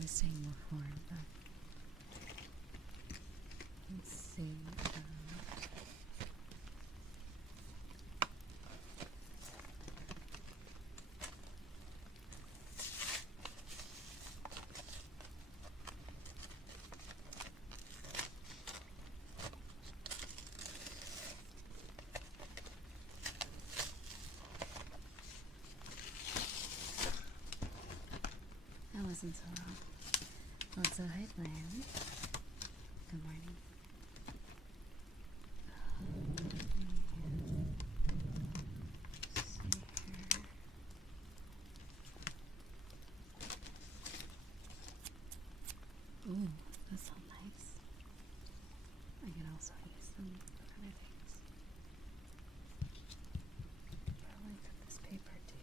was saying before, but let's see. That wasn't so wrong. Also, hi, Lamb. Good morning. Ooh, that's so nice. I can also use them for other things. Probably cut this paper too.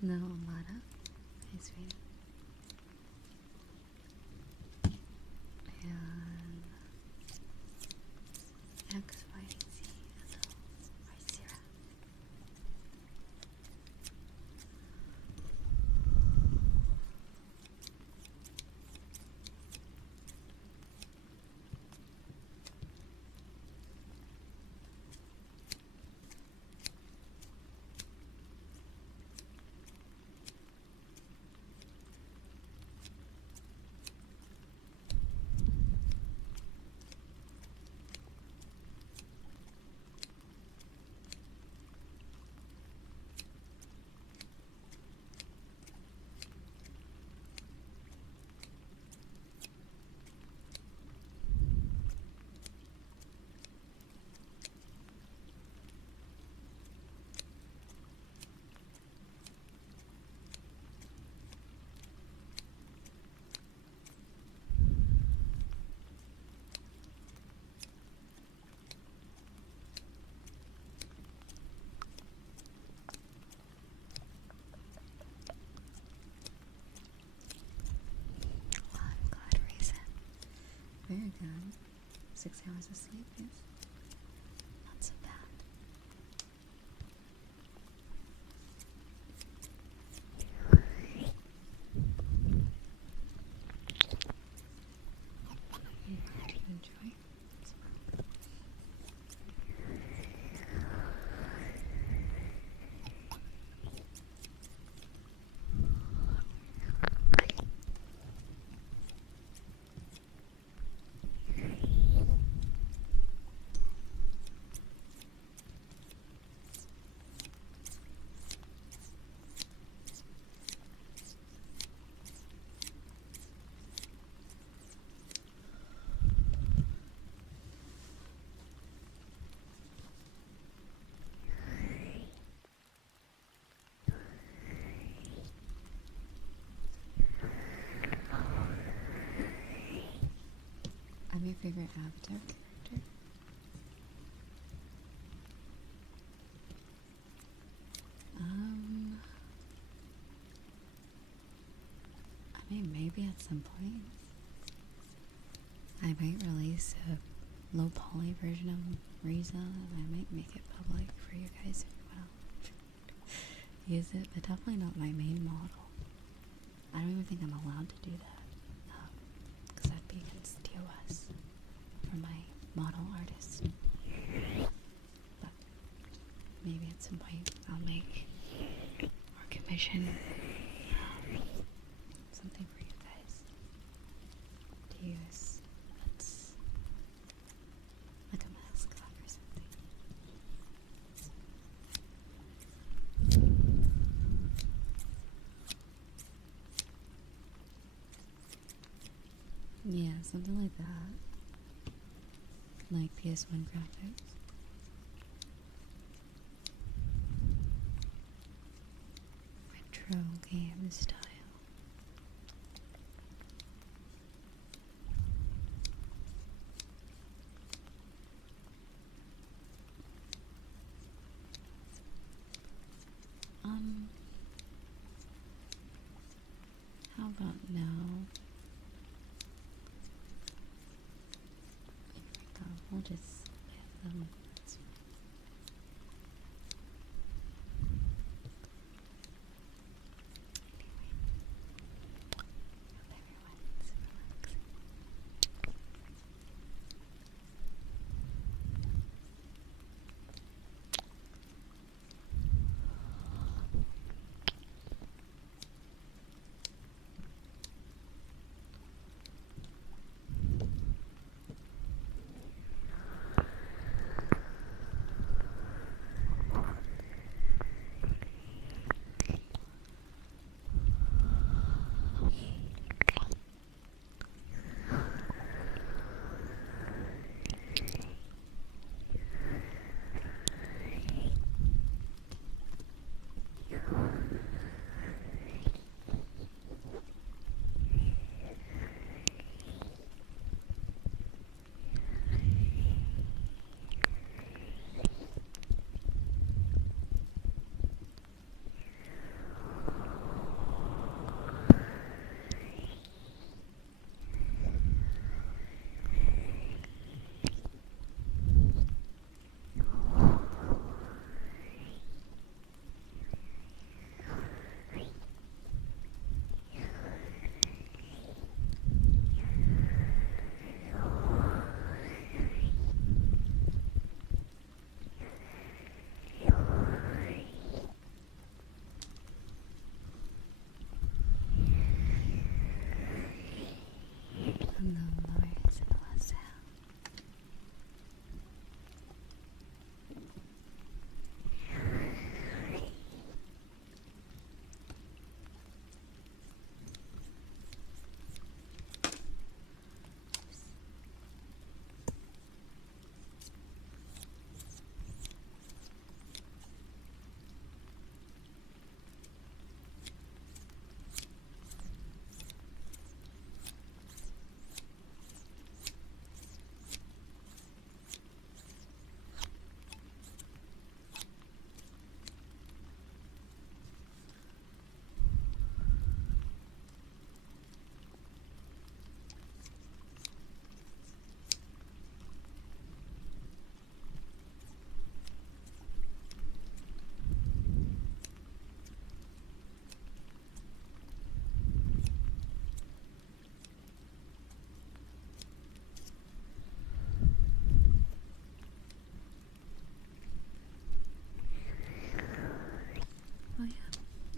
No, Mara. Nice read. And XYZ. Hello, Riza. Very good. 6 hours of sleep, yes. Not so bad. Enjoy. I'm your favorite Avatar character. I mean, maybe at some point I might release a low poly version of Riza, and I might make it public for you guys if you want to use it, but definitely not my main model. I don't even think I'm allowed to do that, because that'd be against TOS for my model artist. But maybe at some point I'll make or commission something for you guys to use that's like a mascot or something. Yeah, something like that. Like PS1 graphics. Retro game style. How about now? We'll just let them.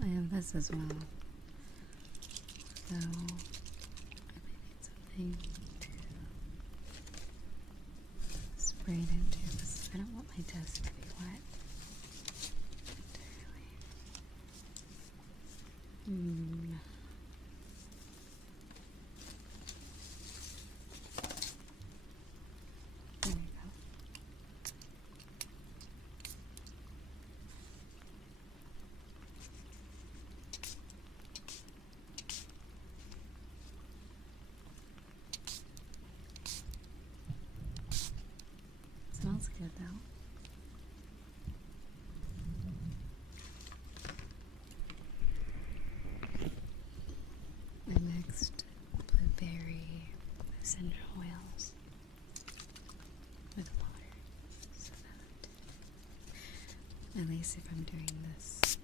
I have this as well. So I might need something to spray it into because I don't want my desk to be wet entirely. There you go. Smells good though. I mixed blueberry essential oils with water so that at least if I'm doing this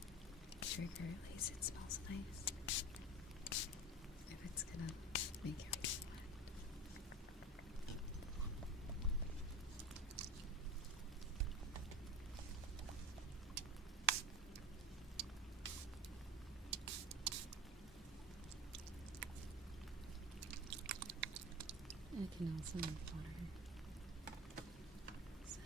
trigger, at least it smells nice. If it's gonna make it wet. I can also make water. So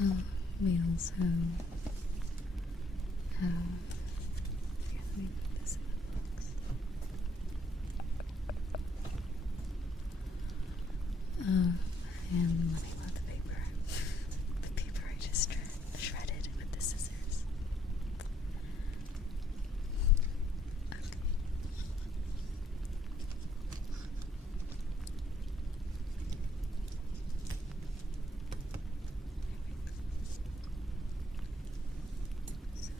We also have. Here, let me put this in the box. And let me load the paper. The paper I just shredded with the scissors. Okay. So,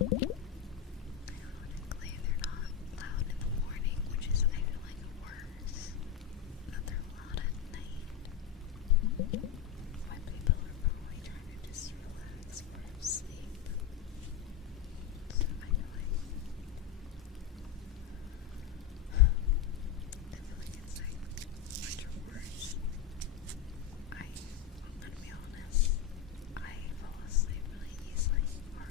Ironically, they're not loud in the morning, which is, I feel like, worse. That they're loud at night. When people are probably trying to just relax or sleep. So I feel like it's like much worse. I'm gonna be honest, I fall asleep really easily, or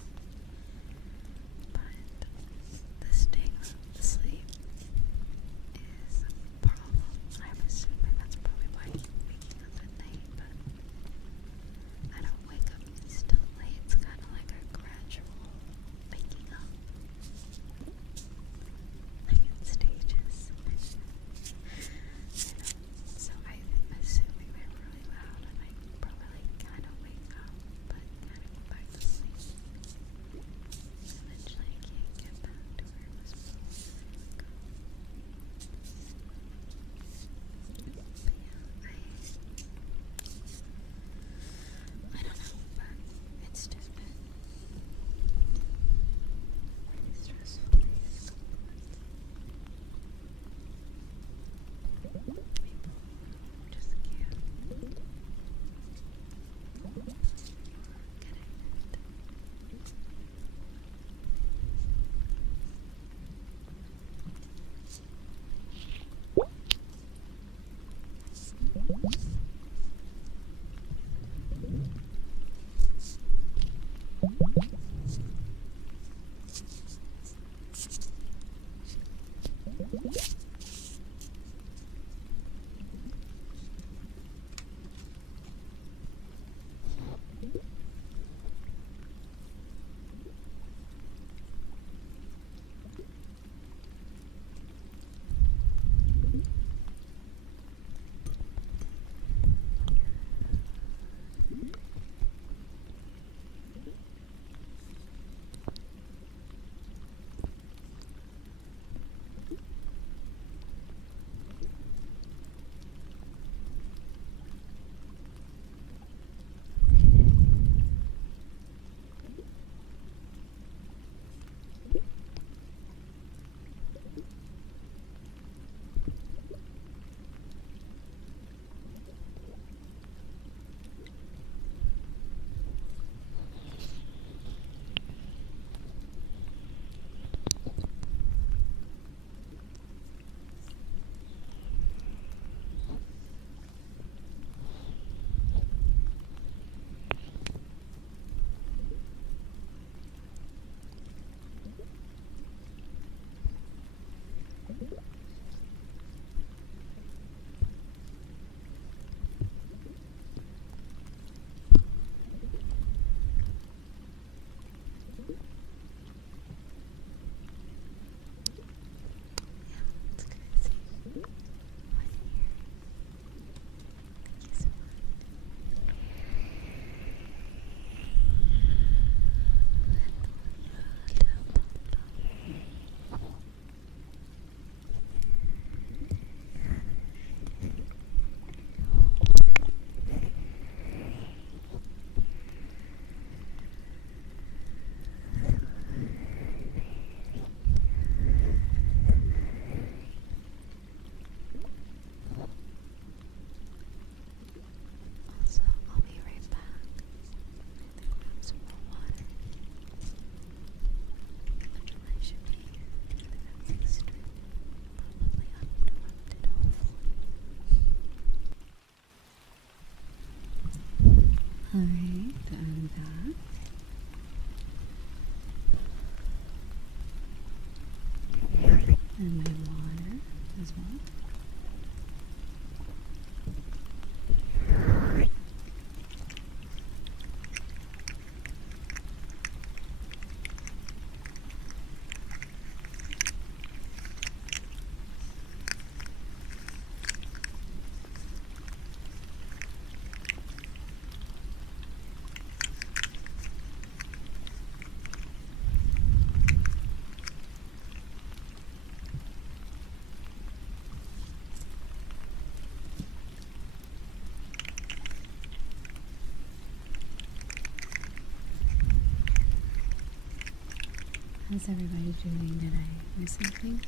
How's everybody doing today? Or something?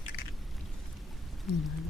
Hold on.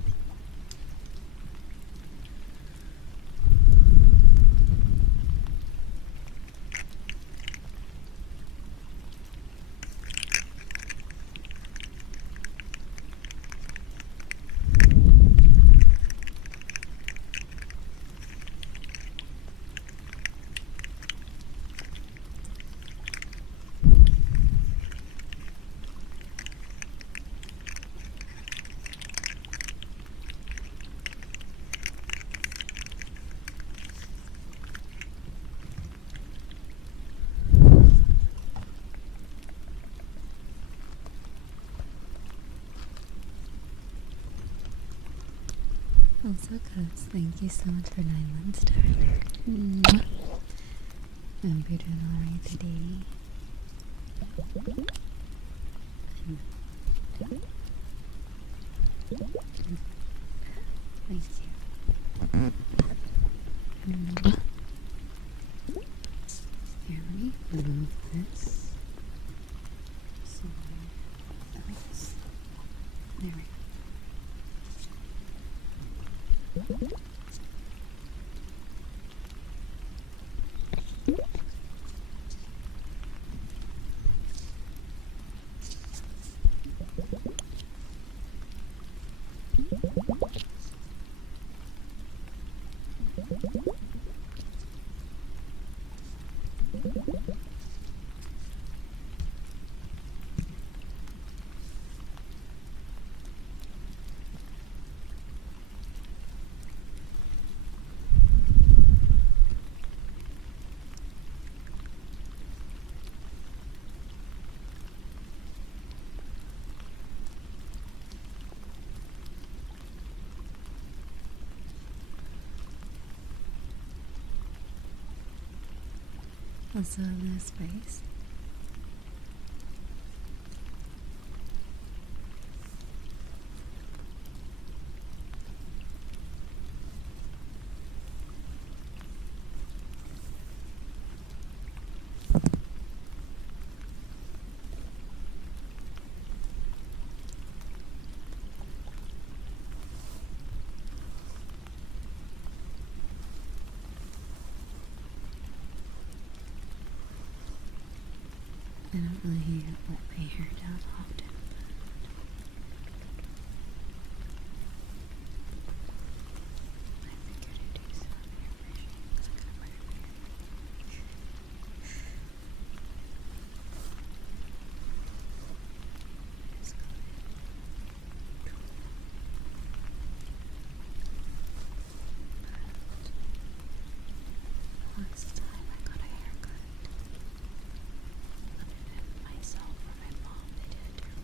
Also, Cuz, thank you so much for 9 months, darling. Mwah. I hope you're doing alright today. Thank you. Here, let me move this. So, else. There we go. Also in this space. I don't really let my hair down often, but I figured I'd do some hair brushing because I got my hair. Just go ahead. But last time I got a haircut, myself or my mom, they did a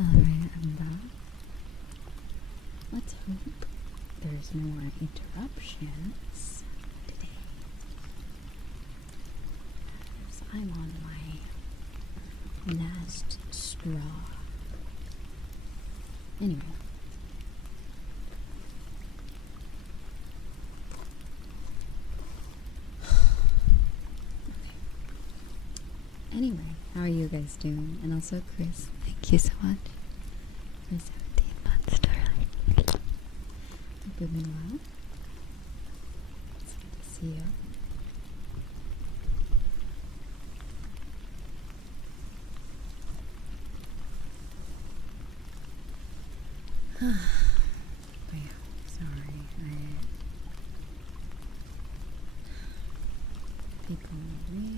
Alright, I'm back. Let's hope there's no more interruptions today. As I'm on my last straw. Anyway. Anyway, how are you guys doing? And also, Chris, thank you so much for 17 months, darling. Hope you've been well. It's good to see you. But yeah, sorry. People really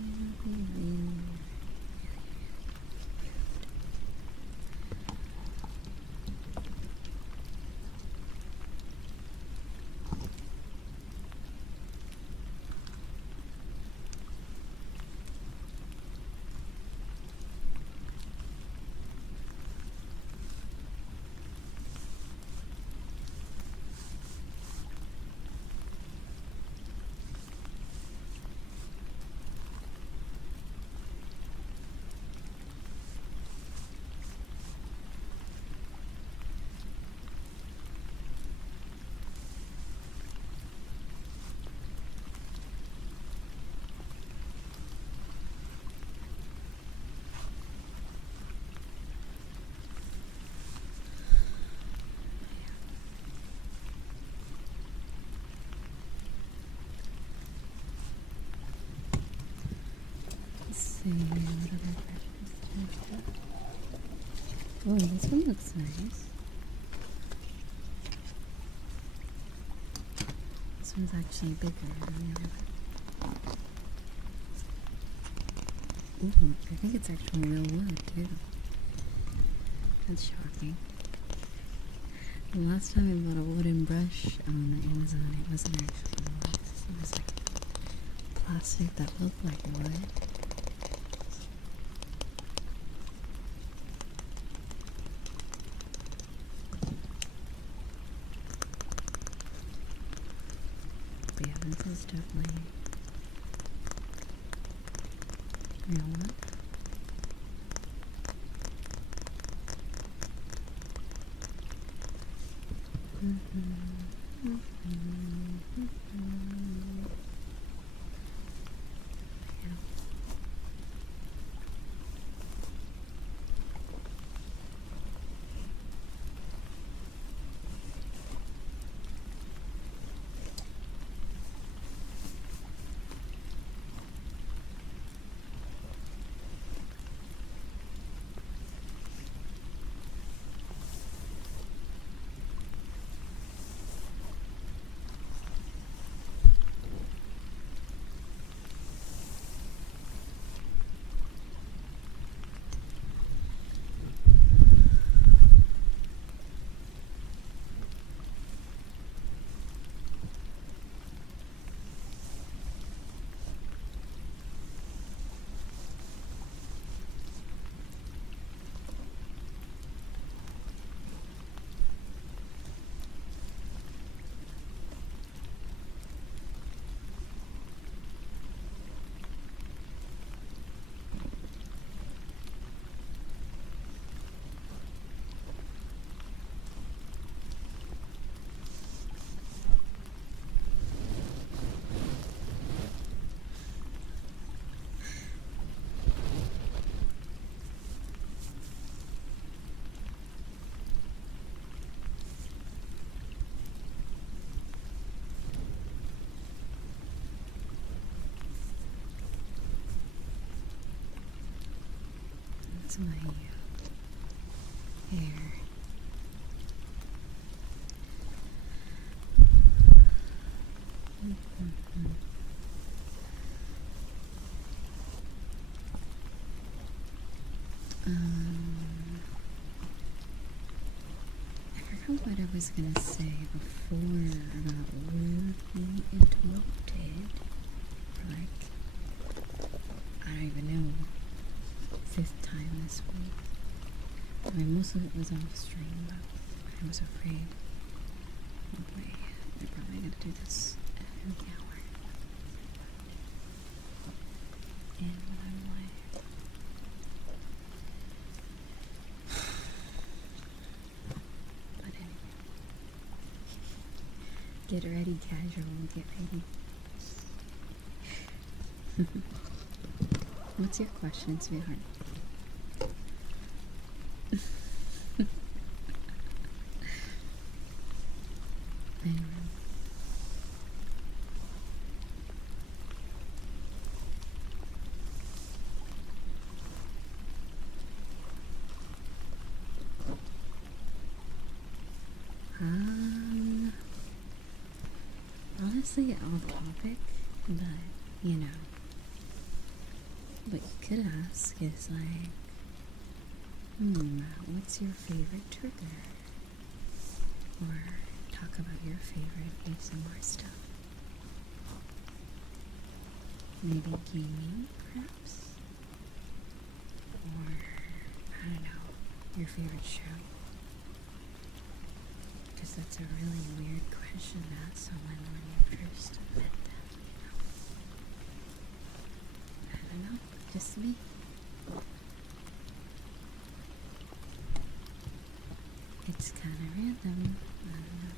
see what other questions do I have. Oh, this one looks nice. This one's actually bigger than the other one. Ooh, I think it's actually real wood too. That's shocking. The last time I bought a wooden brush on Amazon, it wasn't actually wood. It was like plastic that looked like wood. But yeah, this is definitely real wood. That's my hair. I forgot what I was gonna say before I got rudely interrupted. Like, I don't even know. Fifth time this week. I mean, most of it was off stream, but I was afraid. Oh boy, they're probably gonna do this every hour. And when I'm live. But anyway. Get ready, casual, get ready. What's your question, sweetheart? Anyway. Honestly, off topic, but you know, what you could ask is like, what's your favorite trigger? Or talk about your favorite ASMR stuff. Maybe gaming, perhaps? Or, I don't know, your favorite show? Because that's a really weird question to ask someone when you first met them, you know? I don't know, just me. It's kind of random. I don't know.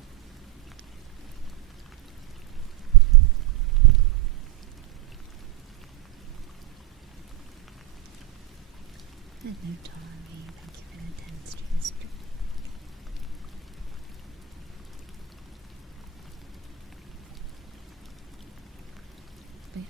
Hello, Tommy. Thank you for the 10 streams. But yeah.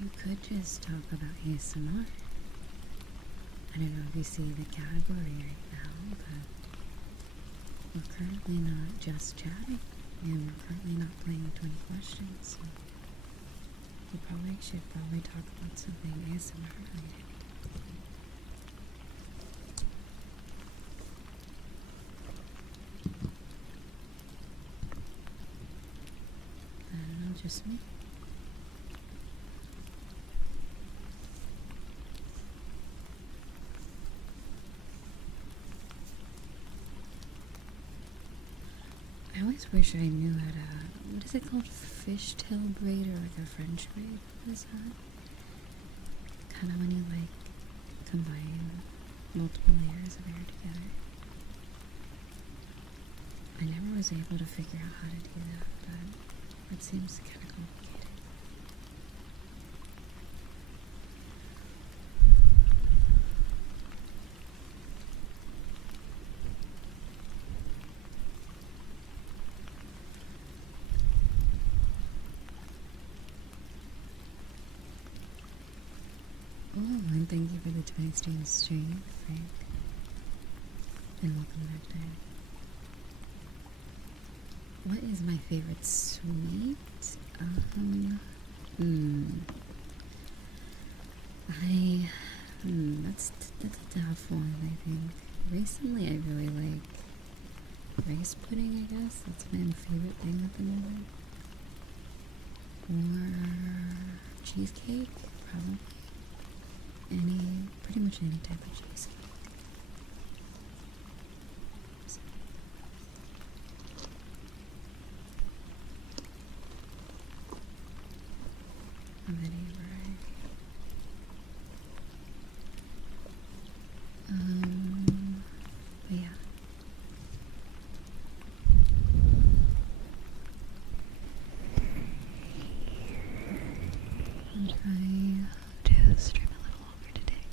You could just talk about ASMR. I don't know if you see the category right now, but we're currently not just chatting, and we're currently not playing 20 questions, so we should probably talk about something ASMR related. I don't know, just me. I always wish I knew how to, what is it called, fishtail braid or like a French braid? What is that? Kind of when you like combine multiple layers of hair together. I never was able to figure out how to do that, but it seems kind of complicated. Oh, and thank you for the 20 stream, Frank. And welcome back, Diane. What is my favorite sweet? That's a tough one, I think. Recently, I really like rice pudding, I guess. That's my favorite thing at the moment. Or cheesecake, probably. Pretty much any type of cheesecake. Of any variety. But yeah. I'm trying to stream a little longer today.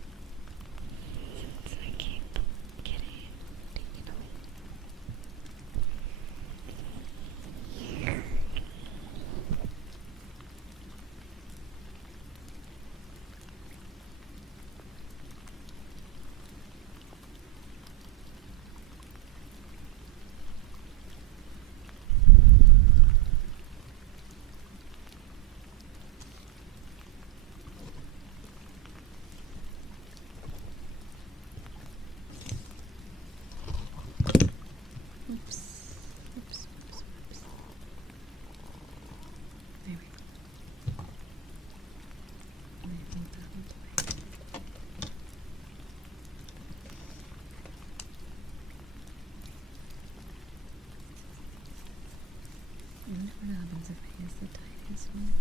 happens if I use the tiniest one?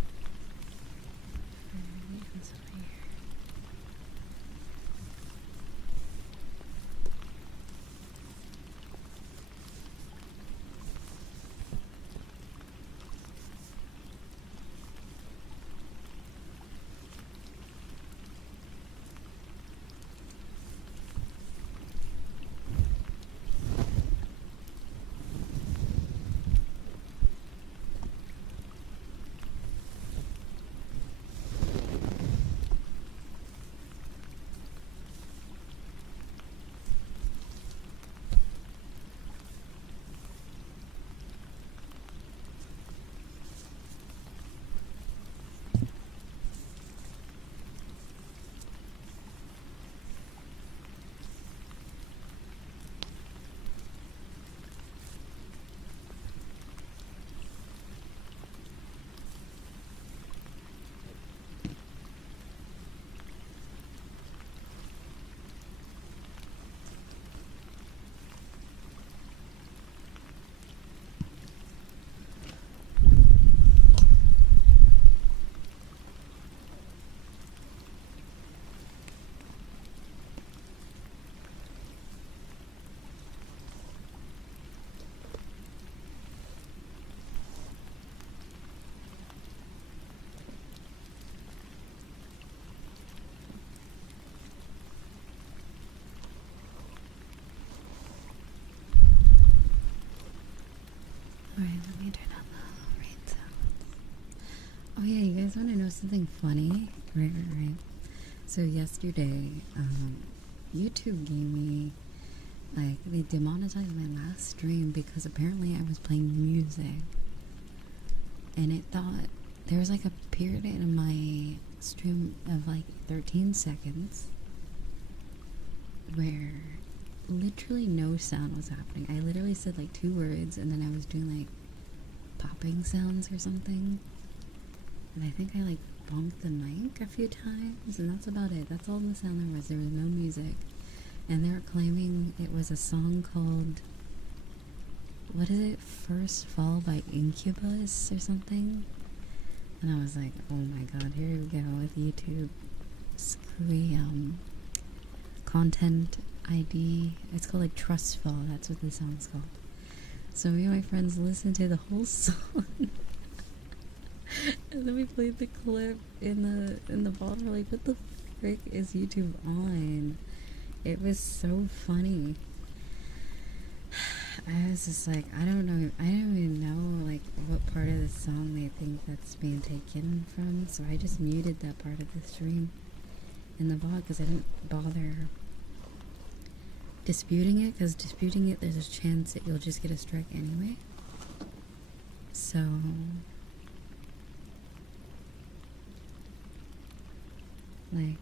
This one right here. Alright, let me turn on the rain sounds. Oh yeah, you guys want to know something funny? Right. So yesterday, YouTube gave me, like, they demonetized my last stream because apparently I was playing music. And it thought, there was like a period in my stream of like 13 seconds where literally no sound was happening. I literally said like 2 words and then I was doing like popping sounds or something. And I think I like bonked the mic a few times and that's about it. That's all the sound there was. There was no music. And they were claiming it was a song called, what is it? First Fall by Incubus or something? And I was like, oh my god, here we go with YouTube. Screwy, content ID. It's called like Trustful. That's what the song's called. So me and my friends listened to the whole song. And then we played the clip in the bottom. Like, what the frick is YouTube on? It was so funny. I was just like, I don't even know like what part of the song they think that's being taken from, so I just muted that part of the stream in the bot because I didn't bother disputing it, because disputing it there's a chance that you'll just get a strike anyway. So like,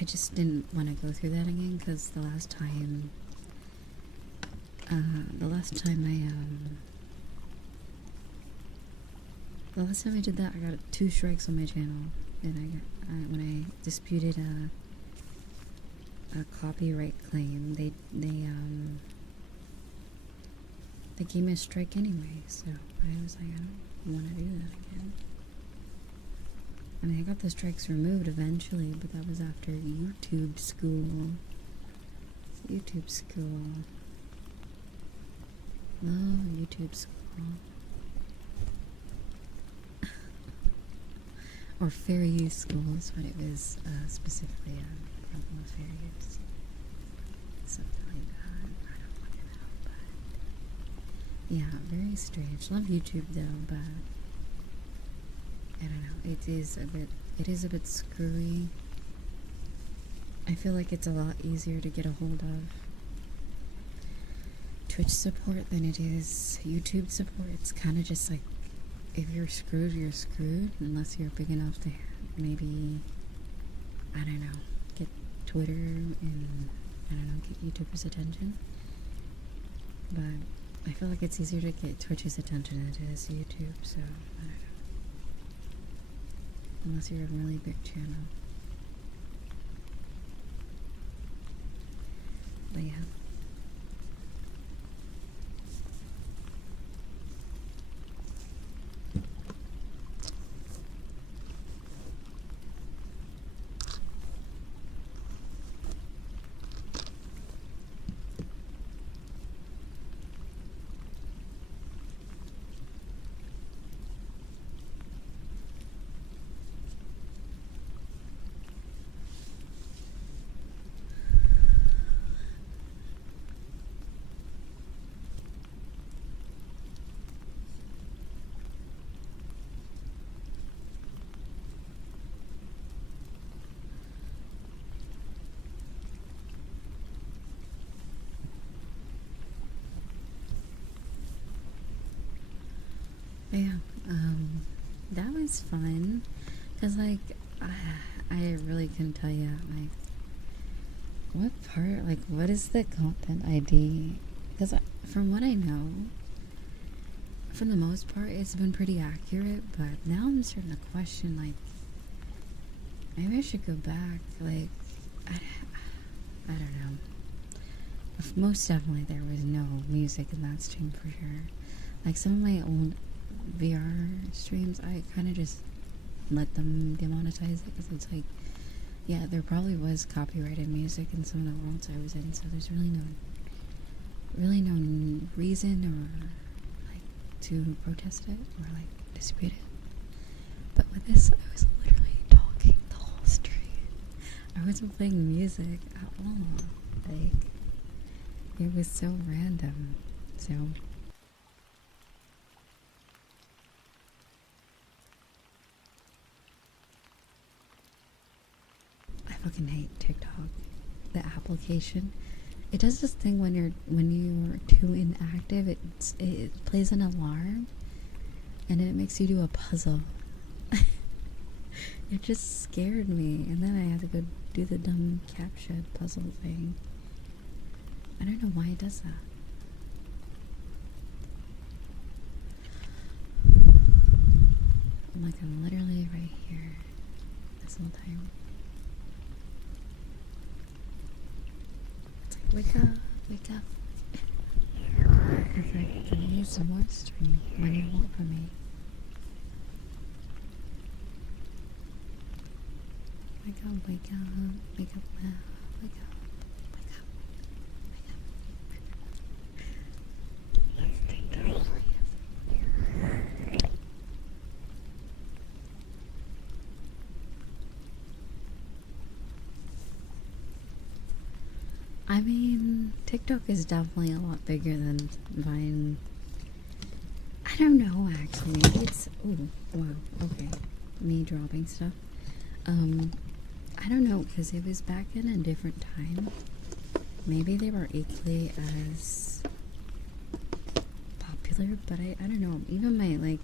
I just didn't want to go through that again because the last time I did that, I got 2 strikes on my channel, and I got when I disputed a copyright claim, they gave me a strike anyway. So I was like, I don't want to do that again. I mean, I got the strikes removed eventually, but that was after YouTube school. YouTube school. Love YouTube school. Or fair use school is what it was specifically. I don't know, fair use. Something like that. I don't fucking know, but yeah, very strange. Love YouTube though, but I don't know. It is a bit screwy. I feel like it's a lot easier to get a hold of Twitch support than it is YouTube support. It's kind of just like, if you're screwed, you're screwed, unless you're big enough to maybe, I don't know, get Twitter and, I don't know, get YouTubers' attention. But I feel like it's easier to get Twitch's attention than it is YouTube, so I don't know. Unless you're a really big channel. But yeah. Yeah, that was fun. Cause like, I really couldn't tell you like what part, like what is the content ID? Because from what I know, for the most part, it's been pretty accurate. But now I'm starting to question, like, maybe I should go back. Like, I don't know. Most definitely, there was no music in that stream for sure. Like some of my old VR streams, I kind of just let them demonetize it because it's like, yeah, there probably was copyrighted music in some of the worlds I was in, so there's really no reason or like to protest it or like dispute it. But with this, I was literally talking the whole stream. I wasn't playing music at all. Like, it was so random. So I fucking hate TikTok. The application. It does this thing when you're too inactive, it plays an alarm and it makes you do a puzzle. It just scared me, and then I had to go do the dumb CAPTCHA puzzle thing. I don't know why it does that. I'm literally right here this whole time. It's like, wake up, wake up. It's like, can I use some more stream? What do you want from me? Wake up, wake up, wake up now, wake up, wake up, wake up. Let's take that for you. I mean, TikTok is definitely a lot bigger than Vine. I don't know, actually. Maybe it's... Oh, wow, okay. Me dropping stuff. I don't know, because it was back in a different time. Maybe they were equally as popular, but I don't know. Even my, like,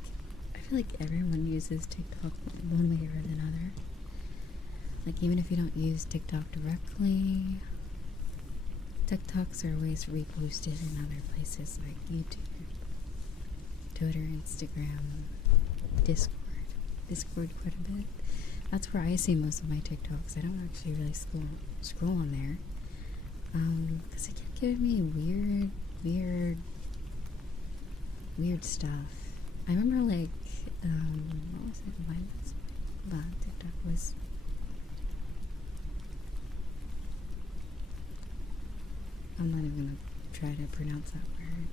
I feel like everyone uses TikTok one way or another. Like, even if you don't use TikTok directly, TikToks are always reposted in other places like YouTube, Twitter, Instagram, Discord quite a bit. That's where I see most of my TikToks. I don't actually really scroll on there. Because it kept giving me weird stuff. I remember like, what was it? Why was but TikTok was... I'm not even gonna try to pronounce that word.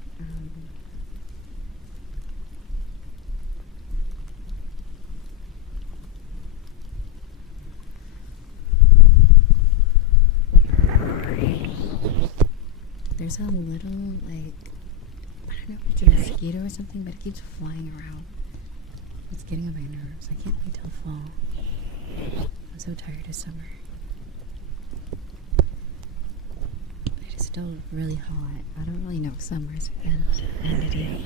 There's a little, like, I don't know if it's a mosquito or something, but it keeps flying around. It's getting on my nerves. I can't wait till fall. I'm so tired of summer. It is still really hot. I don't really know if summer's ended yet.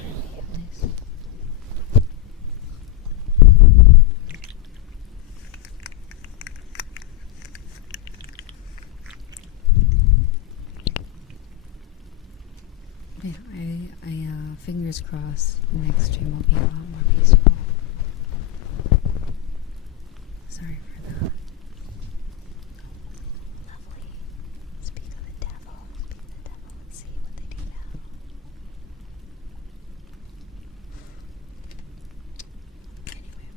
Yeah, I fingers crossed next stream will be a lot more peaceful. Sorry for that. Lovely. Speak of the devil. Speak of the devil. Let's see what they do now. Anyway.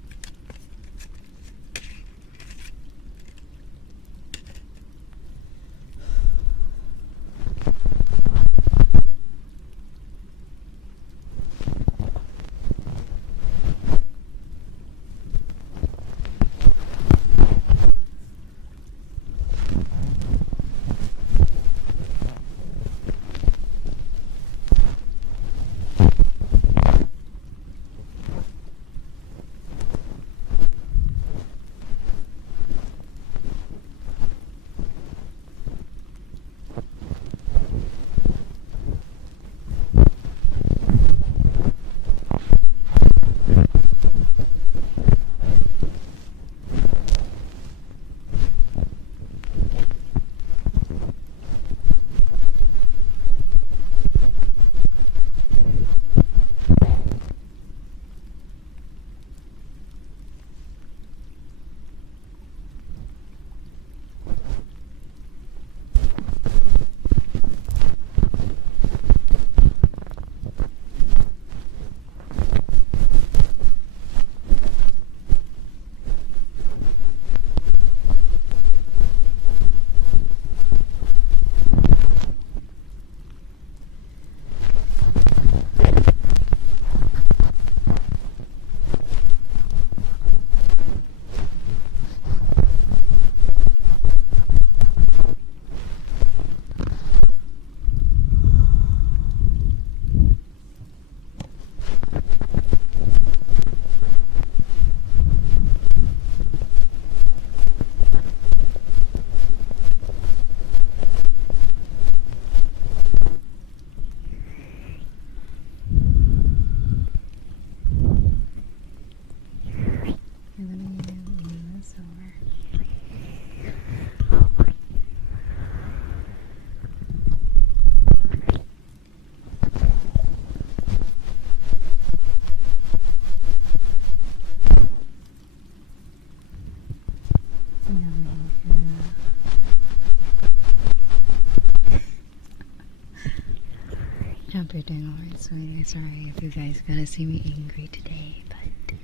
Hope you're doing alright, sweetie. Sorry if you guys gotta see me angry today, but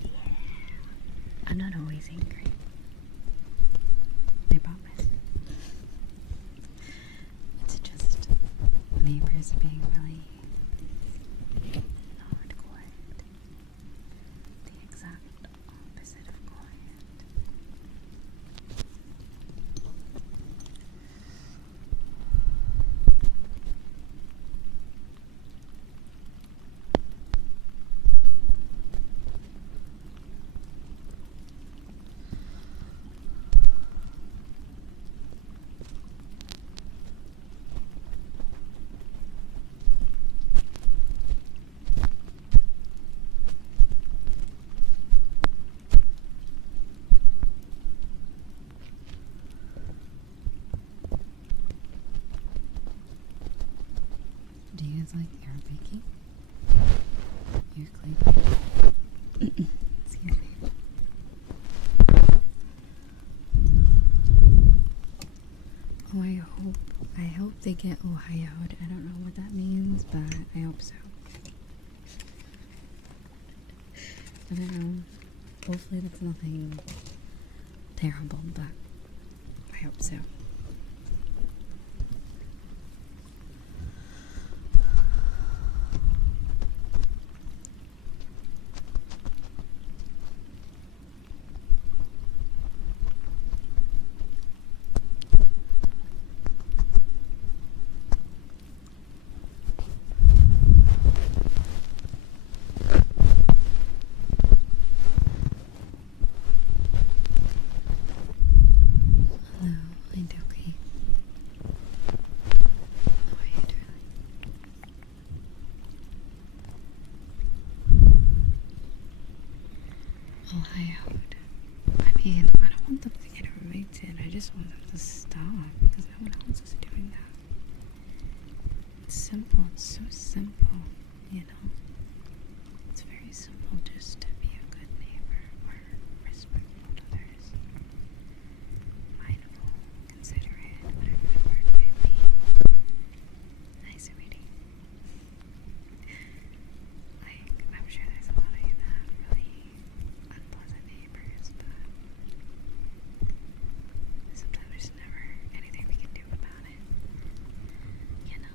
yeah, I'm not always angry. I promise. It's just neighbors being really not quiet. The exact opposite of quiet. Do you guys like air baking? Air cleaning? Excuse me. Oh, I hope they get Ohio'd. I don't know what that means, but I hope so. I don't know. Hopefully that's nothing terrible, but I hope so. Hello, I'm okay. How are you doing? Ohio. I mean, I don't want them to get evicted. I just want them to stop because no one else is doing that. It's simple. It's so simple, you know? It's very simple just to be a good neighbor or respectful to others. Mindful, considerate, whatever the word might be. Nice sweetie. Like, I'm sure there's a lot of you that have really unpleasant neighbors, but sometimes there's never anything we can do about it. You know?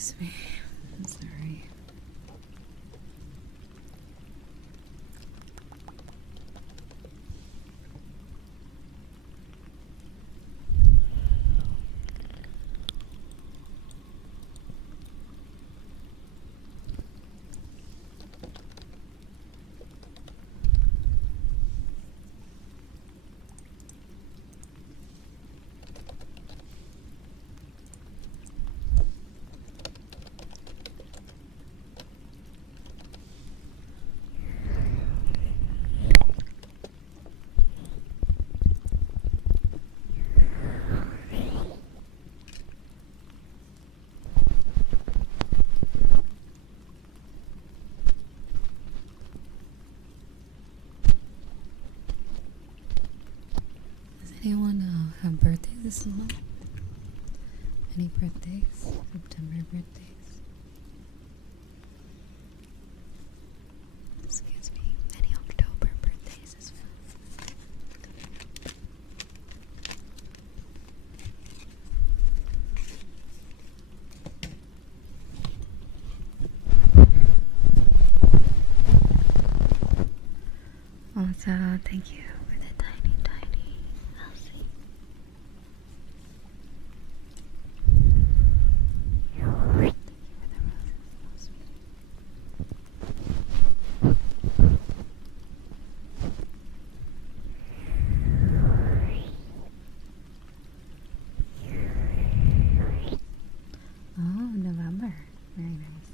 Excuse me. I'm sorry. Anyone have birthdays this month? Any birthdays? September birthdays? Excuse me. Any October birthdays as well? Also, thank you for the tiny Elsie. Thank you for the roses, so sweet. Oh, November. Very nice.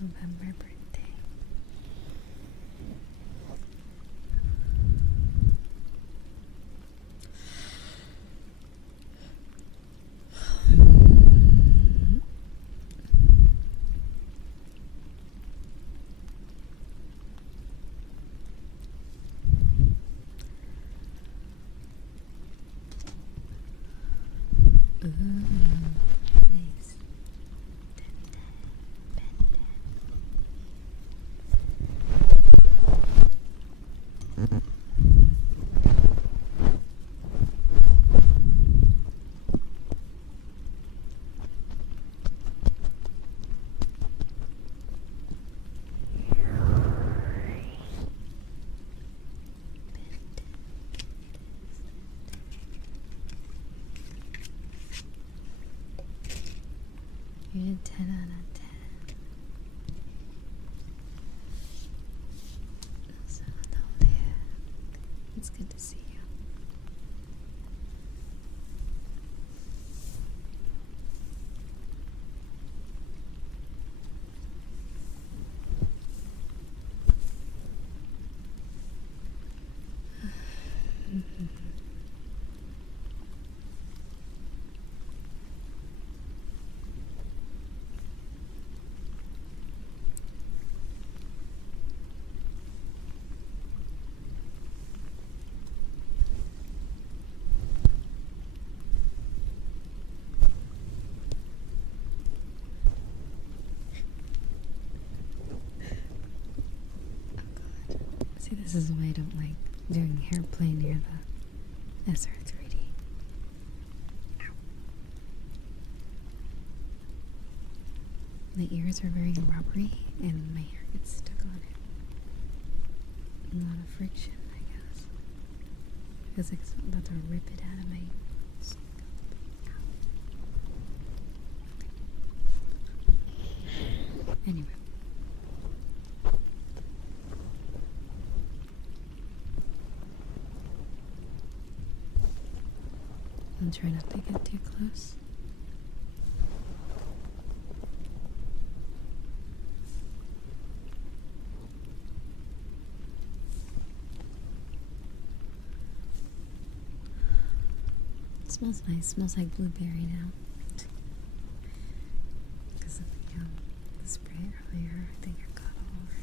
November birthday. Ooh, nice. You're a 10 out of 10. So, there. It's good to see you. See, this is why I don't like doing hair play near the SR3D. Ow. The ears are very rubbery and my hair gets stuck on it. A lot of friction, I guess. Because it's about to rip it out of my scalp. Ow. Anyway. I'll try not to get too close. It smells nice. It smells like blueberry now. Because of the spray earlier, I think it got all over me.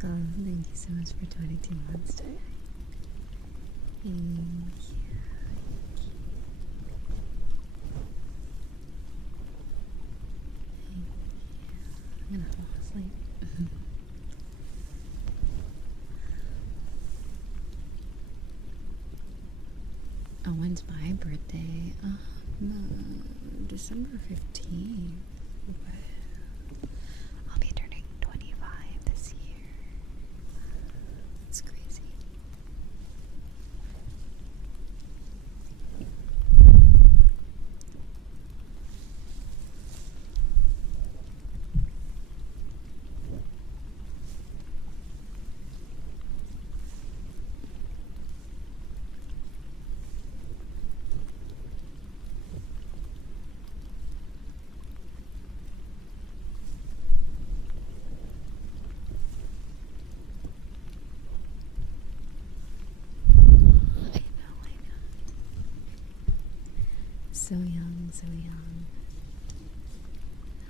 Thank you so much for 22 months today. Thank you. I'm gonna fall asleep. Oh, when's my birthday? December 15th. I'll be turning 25 this year. It's crazy. So young, so young.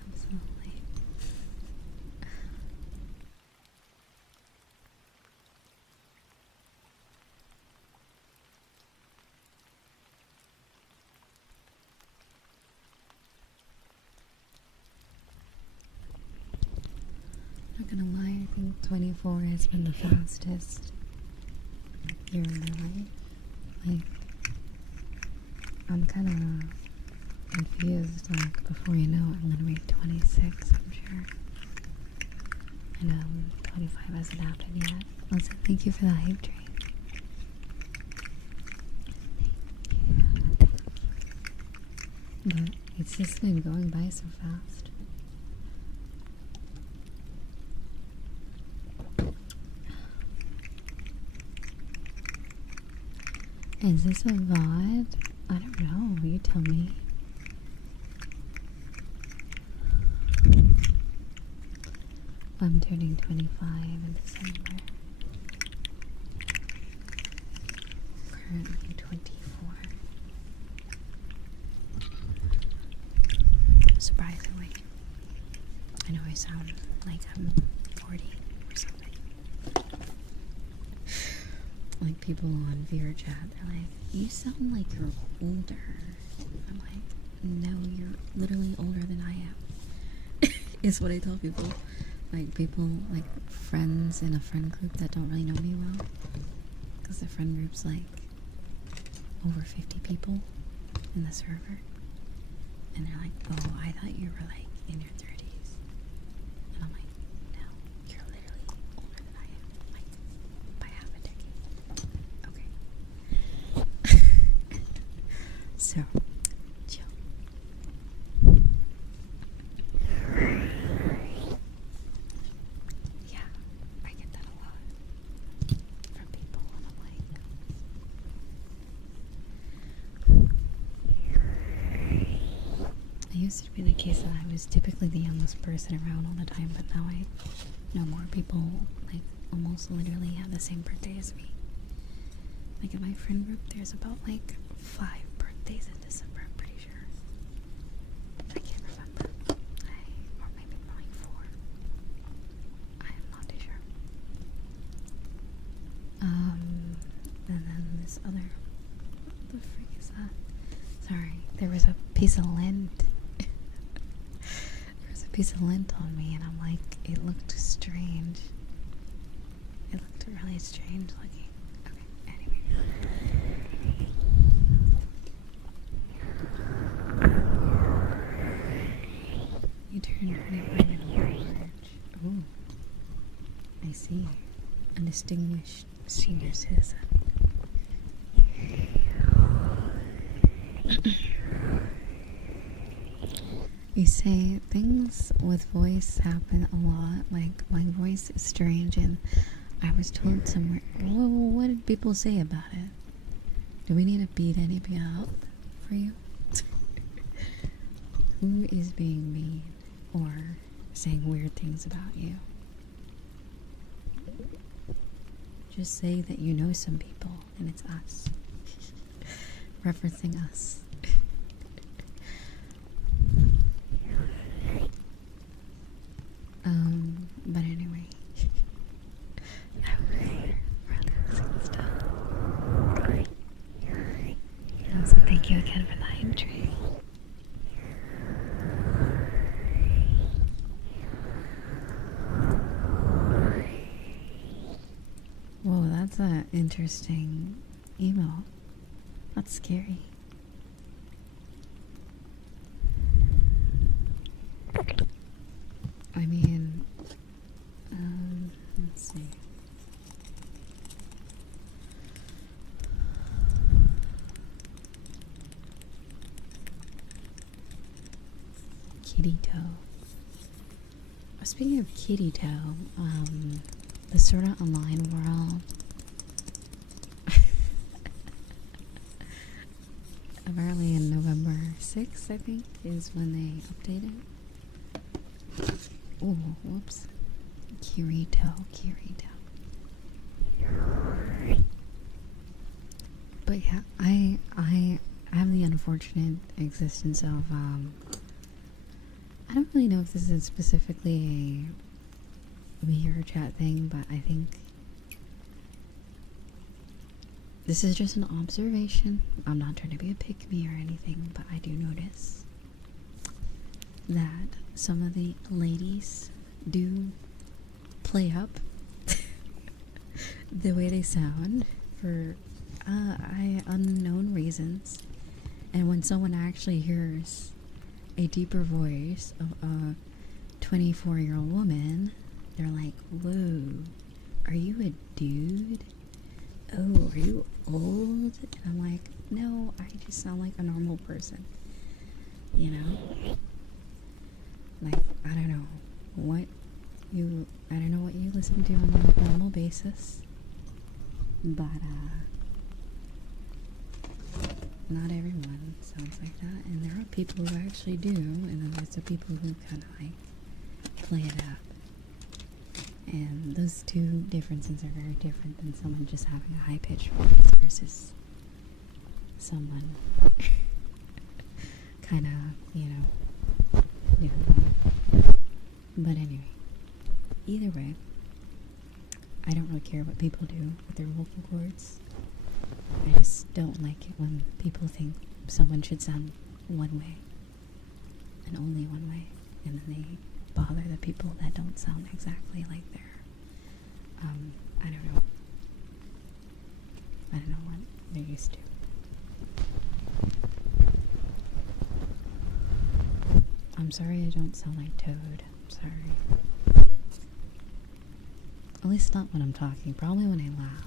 Absolutely. Not gonna lie, I think 24 has been the fastest year of my life. Like, I'm kind of confused, like, before you know it, I'm gonna be 26, I'm sure. I know 25 hasn't happened yet. Also, thank you for the hype train. Thank you. But it's just been going by so fast. Is this a VOD? I don't know, you tell me. I'm turning 25 in December. Currently 24. Surprisingly. I know I sound like I'm 40 or something. Like people on VRChat, they're like, you sound like you're older. I'm like, no, you're literally older than I am. Is what I tell people. Like people, like friends in a friend group that don't really know me well. Because the friend group's like over 50 people in the server. And they're like, oh, I thought you were like in your 30s. And I'm like, no, you're literally older than I am. Like, by half a decade. Okay. So, chill. Yeah, I get that a lot from people, and I'm like, it used to be the case that I was typically the youngest person around all the time, but now I know more people, like, almost literally have the same birthday as me. Like, in my friend group, there's about, like, 5 birthdays in December, I'm pretty sure. I can't remember. Or maybe like 4. I am not too sure. And then this other, what the freak is that? Sorry, there was a piece of lint. There was a piece of lint on me, and I'm like, it looked strange. It looked really strange looking. Okay, anyway. You turned 25 in March. Ooh. I see. A distinguished senior citizen. You say things with voice happen a lot. Like, my voice is strange, and I was told somewhere. Well, what did people say about it? Do we need to beat anything up for you? Who is being mean or saying weird things about you? Just say that you know some people, and it's us. Referencing us. But anyway. So thank you again for the hype train. Whoa, that's an interesting email. That's scary. I mean, let's see. Kitty toe. Speaking of kitty toe, the Sword Art Online world. Apparently in November 6th, I think, is when they update it. Oh, whoops. Kirito. But yeah, I have the unfortunate existence of, I don't really know if this is specifically a VRChat thing, but I think this is just an observation. I'm not trying to be a pick-me or anything, but I do notice that some of the ladies do play up the way they sound for unknown reasons. And when someone actually hears a deeper voice of a 24-year-old woman, they're like, whoa, are you a dude? Oh, are you old? And I'm like, no, I just sound like a normal person. You know? Like, I don't know what you listen to on a normal basis. But, not everyone sounds like that. And there are people who actually do. And then there's the people who kind of like play it up. And those two differences are very different than someone just having a high-pitched voice versus someone kind of, you know, doing. But anyway, either way, I don't really care what people do with their vocal cords. I just don't like it when people think someone should sound one way and only one way, and then they bother the people that don't sound exactly like they're I don't know what they're used to. I'm sorry I don't sound like Toad. I'm sorry. At least not when I'm talking, probably when I laugh.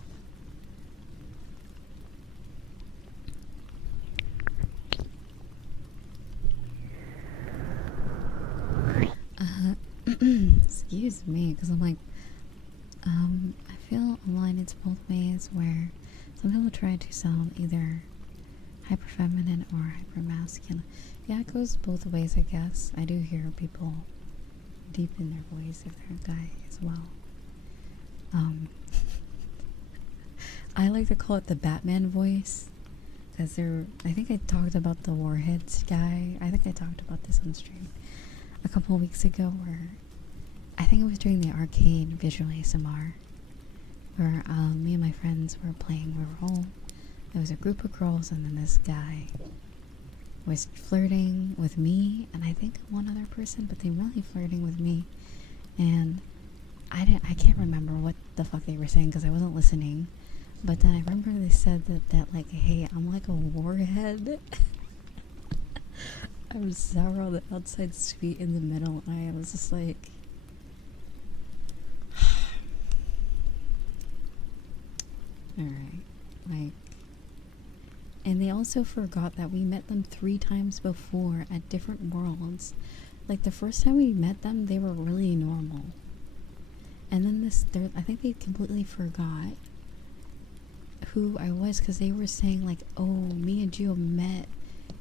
Excuse me, because I'm like, I feel online it's both ways, where some people try to sound either hyper feminine or hyper masculine. Yeah, it goes both ways, I guess. I do hear people deepen their voice if they're a guy as well. I like to call it the Batman voice, because I think I talked about the Warheads guy. I think I talked about this on stream a couple of weeks ago, where I think it was during the arcade visual ASMR, where me and my friends were playing. There was a group of girls, and then this guy was flirting with me and I think one other person, but they were really flirting with me, and I can't remember what the fuck they were saying because I wasn't listening. But then I remember they said that like, hey, I'm like a warhead. I'm sour on the outside, sweet in the middle, and I was just like, alright, like, and they also forgot that we met them 3 times before at different worlds. Like, the first time we met them, they were really normal. And then this third, I think they completely forgot who I was, because they were saying like, oh, me and Gio met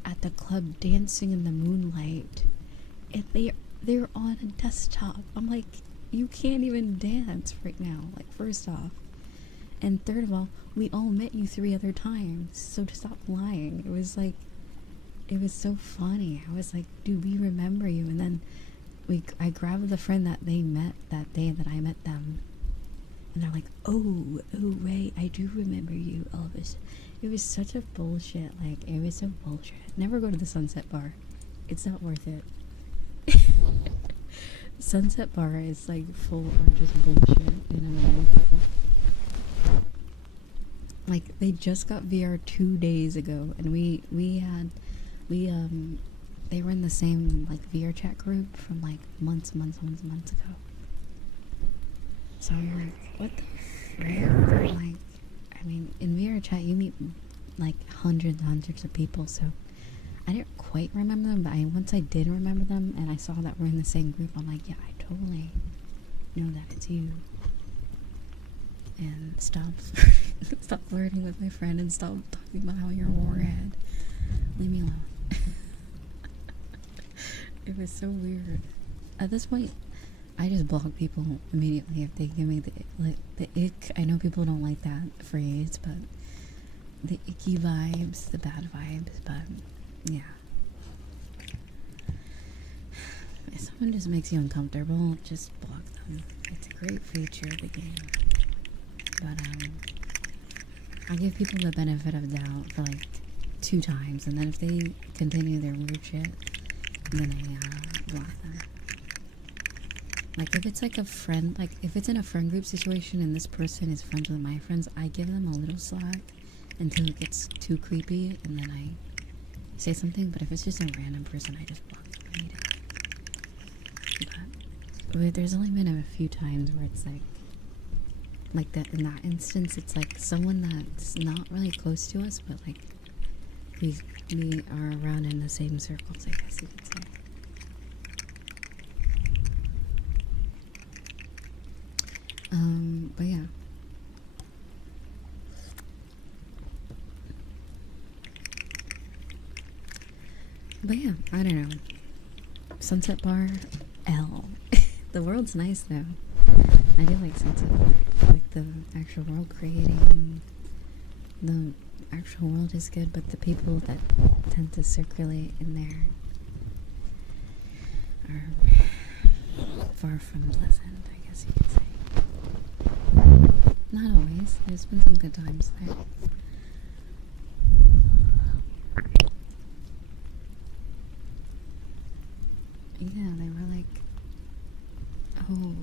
at the club dancing in the moonlight. And they're on a desktop. I'm like, you can't even dance right now, like, first off. And third of all, we all met you 3 other times, so to stop lying. It was like, it was so funny. I was like, dude, we remember you. And then I grabbed the friend that they met that day that I met them, and they're like, oh, right, I do remember you, Elvis. It was such a bullshit. Like, it was so bullshit. Never go to the Sunset Bar. It's not worth it. Sunset Bar is like full of just bullshit and annoying people. Like, they just got VR 2 days ago, and they were in the same like VRChat group from like months ago. So I'm like, what the frick? Like, I mean, in VRChat you meet like hundreds of people, so I didn't quite remember them, but once I did remember them and I saw that we're in the same group, I'm like, yeah, I totally know that it's you. And stop flirting with my friend and stop talking about how you're a warhead. Leave me alone. It was so weird. At this point, I just block people immediately if they give me the ick. I know people don't like that phrase, but the icky vibes, the bad vibes, but yeah. If someone just makes you uncomfortable, just block them. It's a great feature of the game. But I give people the benefit of the doubt for like 2 times, and then if they continue their weird shit, then I block them. Like, if it's like a friend, like if it's in a friend group situation and this person is friends with my friends, I give them a little slack until it gets too creepy, and then I say something. But if it's just a random person, I just block them immediately. But there's only been a few times where it's like that. In that instance, it's like someone that's not really close to us, but like we are around in the same circles, I guess you could say. But yeah. But yeah, I don't know. Sunset Bar L. The world's nice though. I do like Sunset Bar. Like the actual world creating. The actual world is good, but the people that tend to circulate in there are far from pleasant, I guess you could say. Not always. There's been some good times there. Yeah, they were like, oh,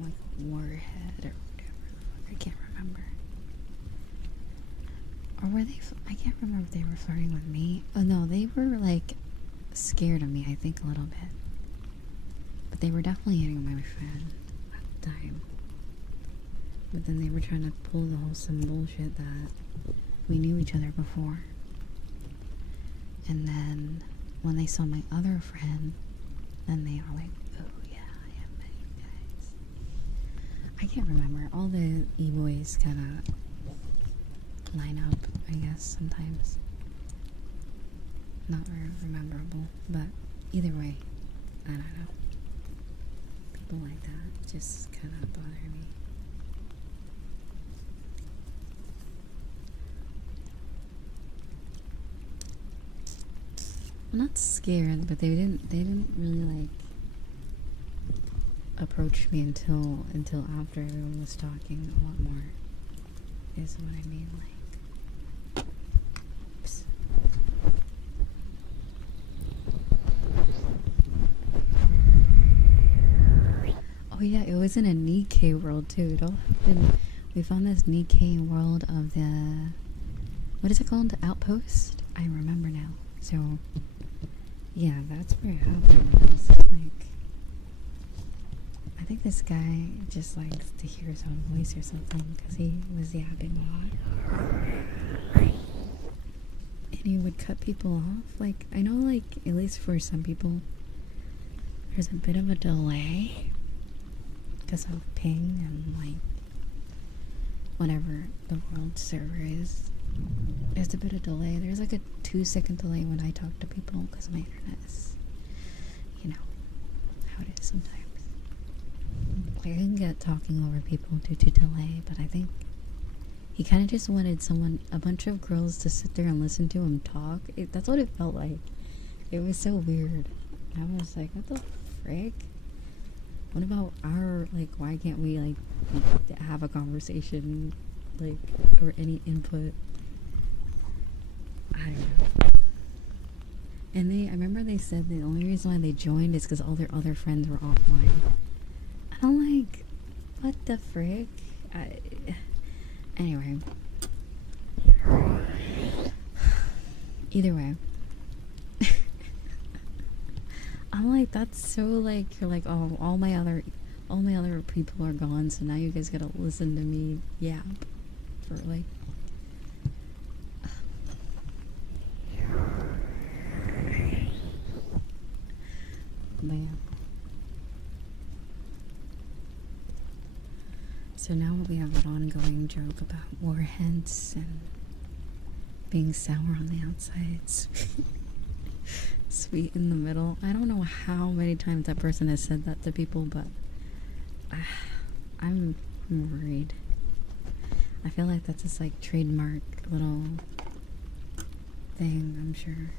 like warhead or whatever. I can't remember. Or were they? I can't remember if they were flirting with me. Oh no, they were like scared of me, I think, a little bit. But they were definitely hitting my friend at the time. But then they were trying to pull the wholesome bullshit that we knew each other before. And then when they saw my other friend, then they were like, oh yeah, I am met you guys. I can't remember. All the e-boys kind of line up, I guess, sometimes. Not very rememberable, but either way, I don't know. People like that just kind of bother me. I'm not scared, but they didn't really like approach me until after everyone was talking a lot more, is what I mean. Like, oops. Oh yeah, it was in a Nikkei world too. It all happened. We found this Nikkei world of the, what is it called? The Outpost? I remember now. So yeah, that's where it happened. It was like, I think this guy just likes to hear his own voice or something, because he was yapping a lot. And he would cut people off. Like, I know, like, at least for some people, there's a bit of a delay because of ping and, like, whatever the world server is. There's a bit of delay. There's like a 2-second delay when I talk to people because my internet is, you know, how it is sometimes. Like, I can get talking over people due to delay, but I think he kind of just wanted a bunch of girls to sit there and listen to him talk. That's what it felt like. It was so weird. I was like, what the frick? What about why can't we, like, have a conversation, like, or any input? I don't know. And I remember they said the only reason why they joined is because all their other friends were offline. And I'm like, what the frick? Anyway. Either way. I'm like, that's so like, you're like, oh, all my other people are gone, so now you guys gotta listen to me yap for like. But yeah. So now we have an ongoing joke about warheads and being sour on the outside, sweet in the middle. I don't know how many times that person has said that to people, but I'm worried. I feel like that's just like trademark little thing, I'm sure.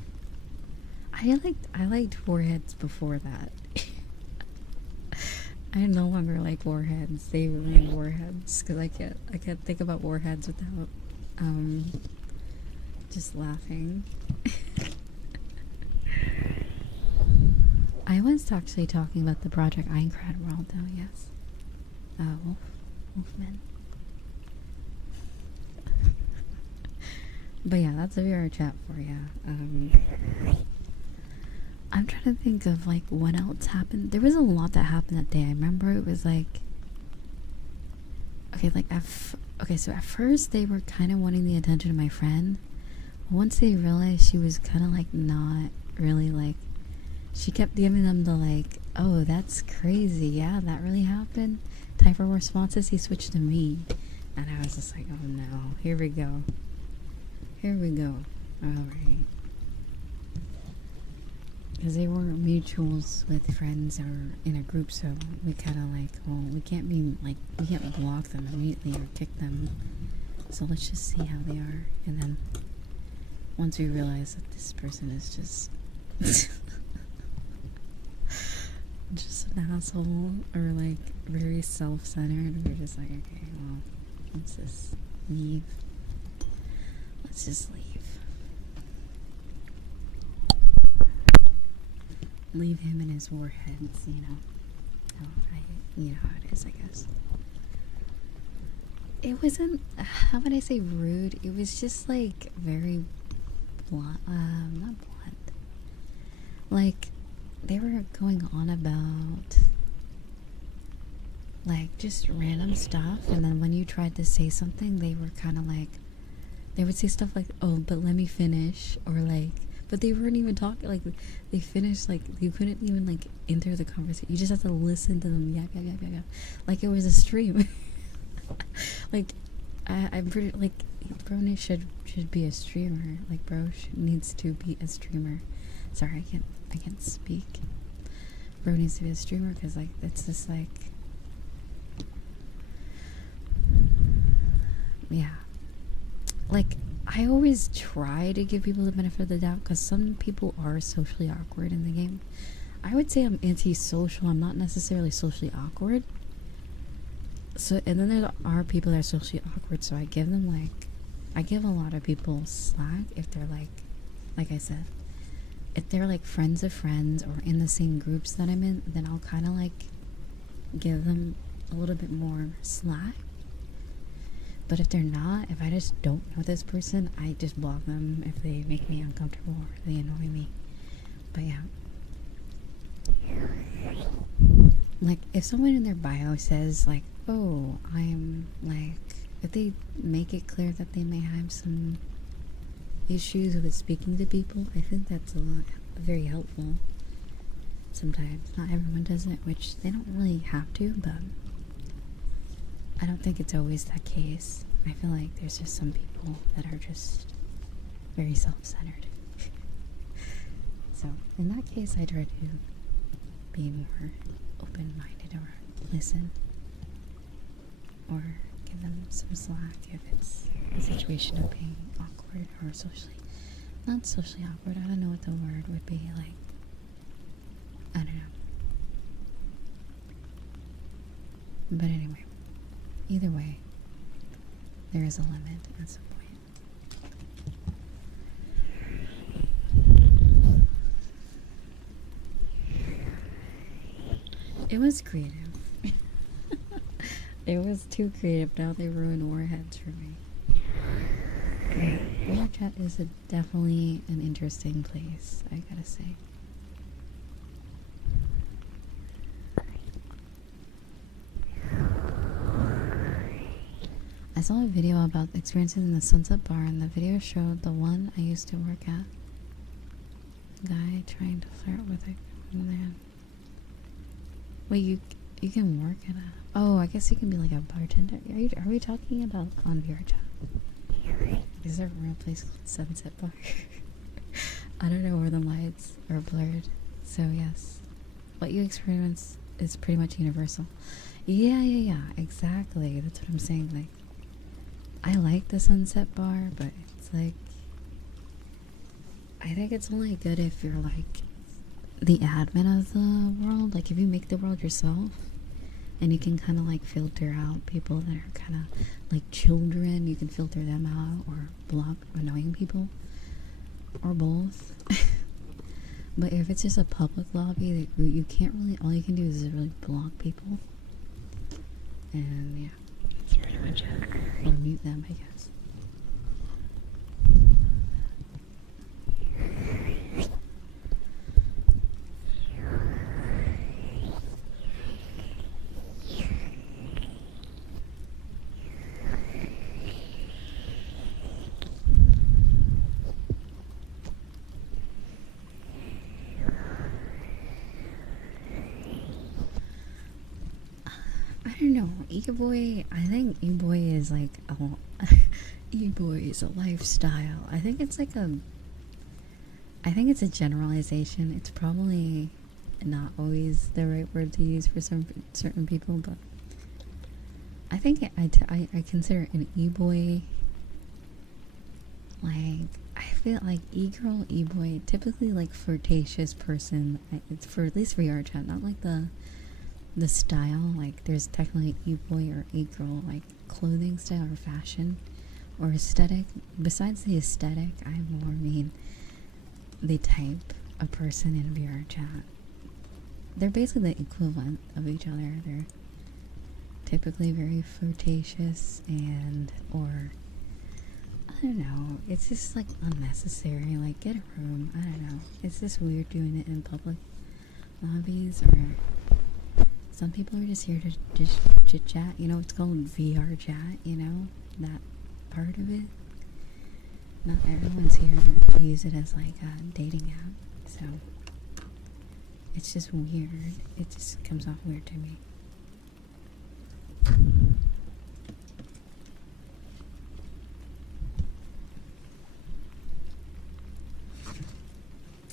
I liked warheads before that. I no longer like warheads. They remain warheads because I can't think about warheads without just laughing. I was actually talking about the Project Aincrad world though, yes. Wolfman. But yeah, that's a VRChat for ya. I'm trying to think of like what else happened. There was a lot that happened that day. I remember it was like, okay, like so at first they were kind of wanting the attention of my friend. Once they realized she was kind of like not really like, she kept giving them the like, oh, that's crazy, yeah, that really happened type of responses. He switched to me, and I was just like, oh no, here we go. Alright. Because they were mutuals with friends or in a group, so we kind of like, well, we can't block them immediately or kick them. So let's just see how they are. And then once we realize that this person is just just an asshole or like very self-centered, we're just like, okay, well, let's just leave. Let's just leave. Leave him and his warheads, you know. You know how it is, I guess. It wasn't, how would I say rude? It was just like very blunt, not blunt. Like, they were going on about like just random stuff, and then when you tried to say something, they were kind of like, they would say stuff like, oh, but let me finish, or like, but they weren't even talking, like, they finished, like, you couldn't even, like, enter the conversation. You just have to listen to them yap, like it was a stream. Like, I'm pretty, like, bro should be a streamer. Like, bro needs to be a streamer. Sorry, I can't speak. Bro needs to be a streamer, because, like, it's just, like, yeah. Like, I always try to give people the benefit of the doubt, because some people are socially awkward in the game. I would say I'm anti-social. I'm not necessarily socially awkward. So, and then there are people that are socially awkward, so I give them, like, I give a lot of people slack if they're, like I said, if they're, like, friends of friends or in the same groups that I'm in, then I'll kind of, like, give them a little bit more slack. But if they're not, if I just don't know this person, I just block them if they make me uncomfortable or they annoy me. But yeah. Like, if someone in their bio says, like, oh, I'm, like, if they make it clear that they may have some issues with speaking to people, I think that's very helpful. Sometimes. Not everyone does it, which they don't really have to, but I don't think it's always that case. I feel like there's just some people that are just very self-centered. So, in that case, I try to be more open-minded or listen. Or give them some slack if it's a situation of being awkward or not socially awkward. I don't know what the word would be, like, I don't know. But anyway. Either way, there is a limit at some point. It was creative. It was too creative. Now they ruin warheads for me. VRChat is definitely an interesting place, I gotta say. I saw a video about experiences in the Sunset Bar, and the video showed the one I used to work at. Guy trying to flirt with a man. Wait, you can work at a... Oh, I guess you can be like a bartender. Are we talking about on VRChat? Is there a real place called Sunset Bar? I don't know where the lights are blurred. So yes, what you experience is pretty much universal. Yeah, exactly. That's what I'm saying. Like, I like the Sunset Bar, but it's like, I think it's only good if you're like the admin of the world. Like, if you make the world yourself, and you can kind of like filter out people that are kind of like children. You can filter them out or block annoying people, or both. But if it's just a public lobby, that you can't really, all you can do is really block people. And yeah, that's pretty much it. Or mute them, I guess. I don't know, e-boy, I think e-boy is like e-boy is a lifestyle. I think it's a generalization. It's probably not always the right word to use for certain people, but I think I consider an e-boy, like, I feel like e-girl, e-boy, typically like flirtatious person. It's for at least for VRChat, not like the style. Like, there's technically e-boy or e-girl, like clothing style or fashion or aesthetic. Besides the aesthetic, I more mean the type of person in VRChat. They're basically the equivalent of each other. They're typically very flirtatious and, or, I don't know, it's just like unnecessary. Like, get a room. I don't know. It's just weird doing it in public lobbies, or some people are just here to just chit chat. You know, it's called VRChat, you know, that part of it. Not everyone's here to use it as like a dating app, so it's just weird. It just comes off weird to me.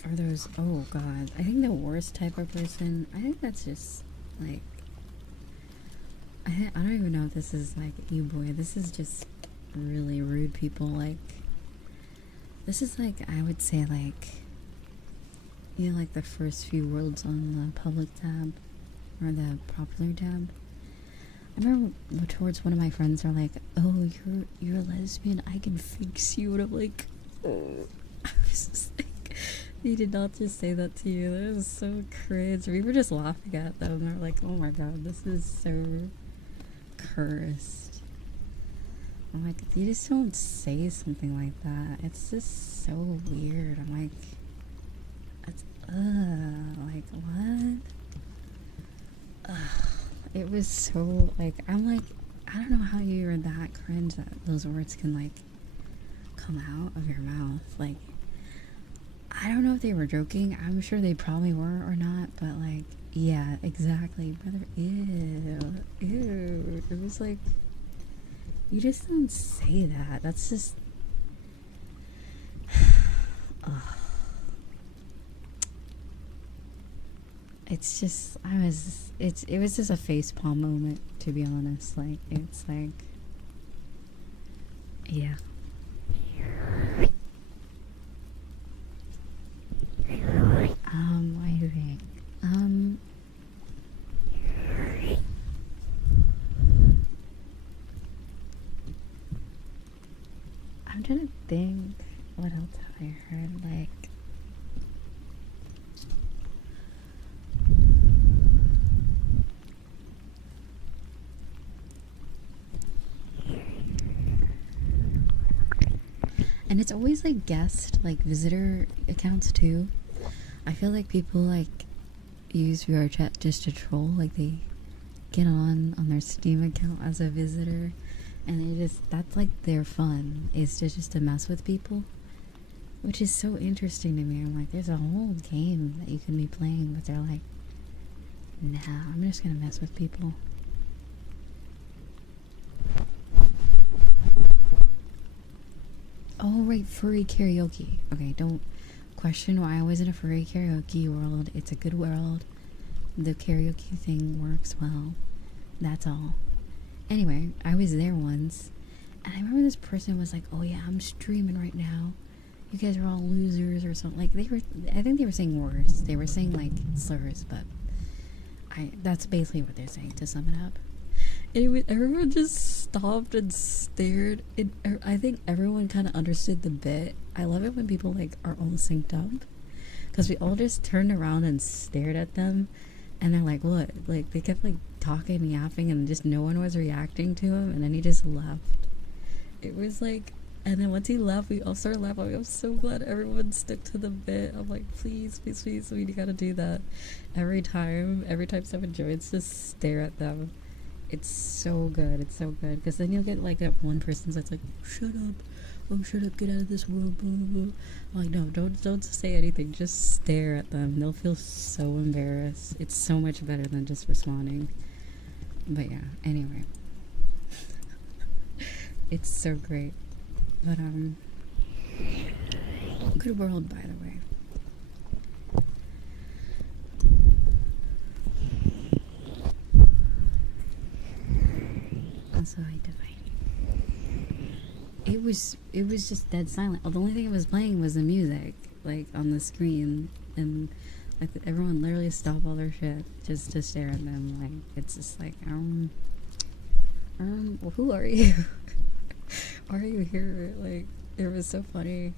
Are those, oh god, I think the worst type of person, I think that's just like, I don't even know if this is like e-boy. This is just really rude people. Like, this is like, I would say like, you know, like the first few words on the public tab or the popular tab. I remember towards one of my friends are like, oh, you're a lesbian, I can fix you. And I'm like, oh. I was just like, he did not just say that to you. That was so cringe. We were just laughing at them. They're like, oh my god, this is so cursed. I'm like, you just don't say something like that. It's just so weird. I'm like, it's, like, what? It was so, like, I'm like, I don't know how you're that cringe that those words can, like, come out of your mouth. Like, I don't know if they were joking. I'm sure they probably were or not, but like, yeah, exactly, brother. Ew. It was like, you just don't say that. That's just, it's just, it was just a facepalm moment, to be honest. Like, it's like, yeah. What do you think? I'm trying to think, what else have I heard? Like, And it's always like guest, like visitor accounts too. I feel like people like use VRChat just to troll. Like they get on their Steam account as a visitor, and they just, that's like their fun, is to just to mess with people, which is so interesting to me. I'm like, there's a whole game that you can be playing, but they're like, nah, I'm just gonna mess with people. Oh right, furry karaoke. Okay, don't question why I was in a furry karaoke world. It's a good world. The karaoke thing works well. That's all. Anyway, I was there once, and I remember this person was like, oh yeah, I'm streaming right now. You guys are all losers or something. Like, I think they were saying worse. They were saying like slurs, but that's basically what they're saying, to sum it up. Anyway, everyone just stopped and stared. I think everyone kind of understood the bit. I love it when people like are all synced up, because we all just turned around and stared at them, and they're like, what? Like, they kept like talking and yapping, and just no one was reacting to him, and then he just left. It was like, and then once he left, we all started laughing. I'm so glad everyone stuck to the bit. I'm like, please, please, please, we gotta do that every time someone joins, just stare at them. It's so good. It's so good. Because then you'll get like that one person that's like, shut up. Oh, shut up. Get out of this world. Blah, blah, blah. I'm like, no, don't say anything. Just stare at them. They'll feel so embarrassed. It's so much better than just responding. But yeah, anyway. It's so great. But, good world, by the way. Also, I divine. It was just dead silent. The only thing it was playing was the music, like on the screen, and like everyone literally stopped all their shit just to stare at them. Like, it's just like, well, who are you? Why are you here? Like, it was so funny.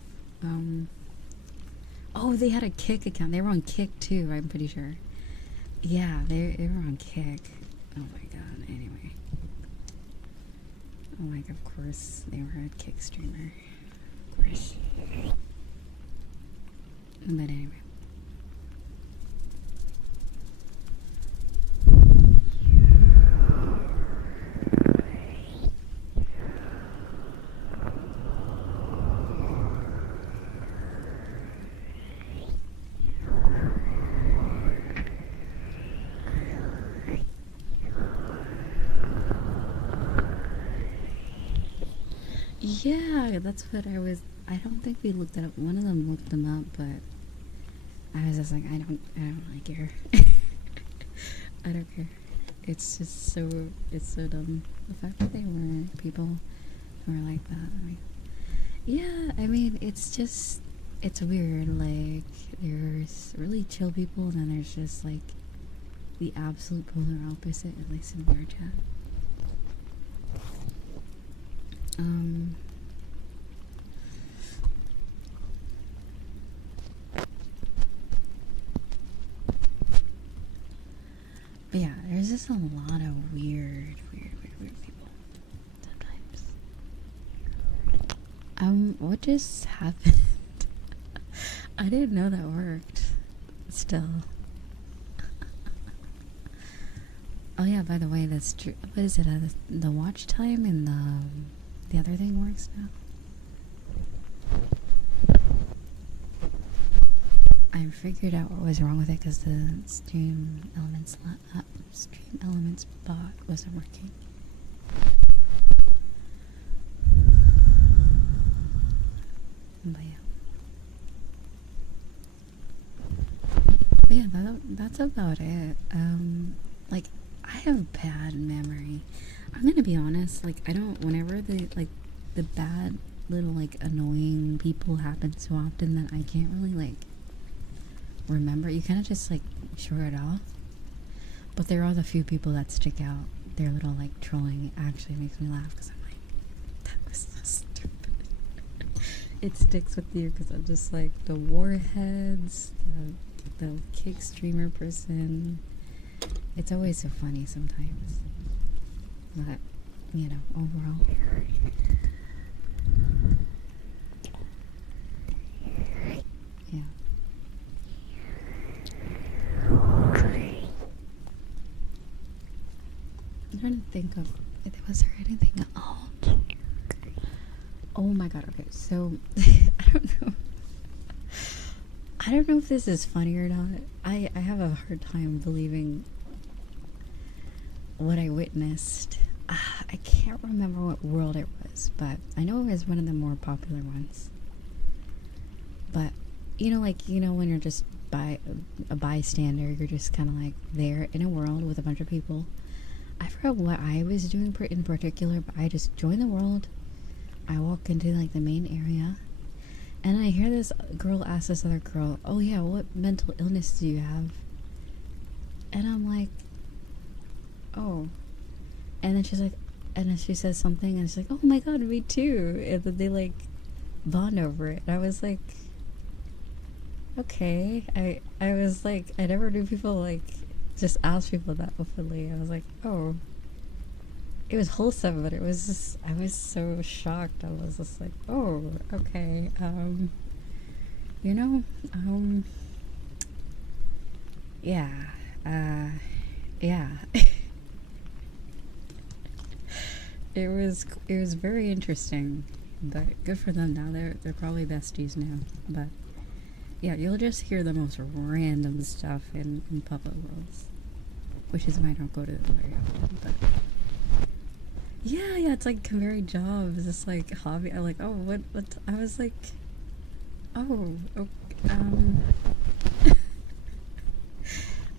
Oh, they had a Kick account. They were on Kick too, I'm pretty sure. Yeah, they were on Kick. Oh my god. Anyway. Like, of course, they were a Kick streamer. Of course. But anyway. Yeah, that's what I was. I don't think we looked it up. One of them looked them up, but I was just like, I don't really care. I don't care. It's just so, it's so dumb. The fact that they were people who were like that. I mean, yeah, I mean, it's just, it's weird. Like, there's really chill people, and then there's just like the absolute polar opposite, at least in VRChat. But yeah, there's just a lot of weird people sometimes. What just happened? I didn't know that worked. Still. Oh yeah, by the way, that's true. What is it? The watch time and the other thing works now? I figured out what was wrong with it because the Stream Elements bot wasn't working. But yeah, that's about it. Like, I have bad memory. I'm gonna be honest. Like, I don't. Whenever the bad little like annoying people happen so often that I can't really like remember. You kind of just like shrug it off. But there are the few people that stick out. Their little like trolling actually makes me laugh because I'm like, that was so stupid. It sticks with you because I'm just like the warheads, the Kick streamer person. It's always so funny sometimes. But, you know, overall. think of, was there anything else? Oh my god, okay, so, I don't know if this is funny or not. I have a hard time believing what I witnessed. I can't remember what world it was, but I know it was one of the more popular ones. But, when you're just a bystander, you're just kind of like there in a world with a bunch of people. I forgot what I was doing in particular, but I just joined the world. I walk into like the main area, and I hear this girl ask this other girl, "Oh yeah, what mental illness do you have?" And I'm like, "Oh," and then she's like, and then she says something, and she's like, "Oh my god, me too," and then they like bond over it. And I was like, okay. I was like, I never knew people like just ask people that openly. I was like, oh, it was wholesome, but it was just, I was so shocked. I was just like, oh, okay, yeah, yeah. It was very interesting, but good for them. Now they're probably besties now. But yeah, you'll just hear the most random stuff in public worlds, which is why I don't go to them very often. But yeah, it's like a very job. It's just like hobby. I like, oh, what? I was like, oh, okay,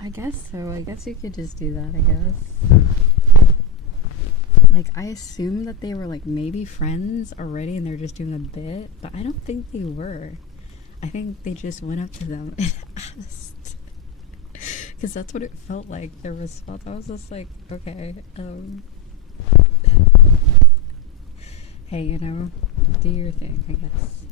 I guess so. I guess you could just do that. I guess. Like, I assumed that they were like maybe friends already, and they're just doing a bit, but I don't think they were. I think they just went up to them and asked, because that's what it felt like. Their response, I was just like, okay, hey, do your thing, I guess.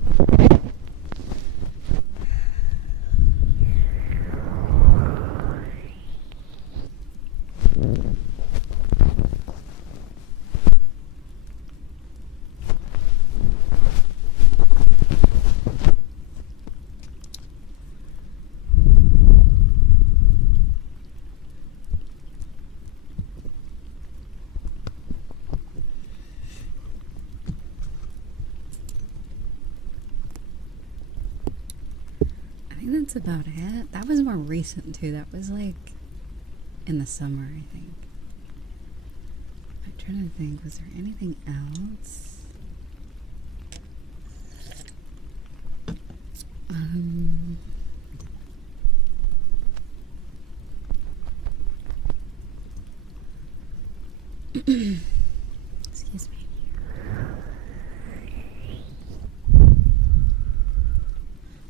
That's about it. That was more recent too. That was like in the summer, I think. I'm trying to think, was there anything else? Excuse me.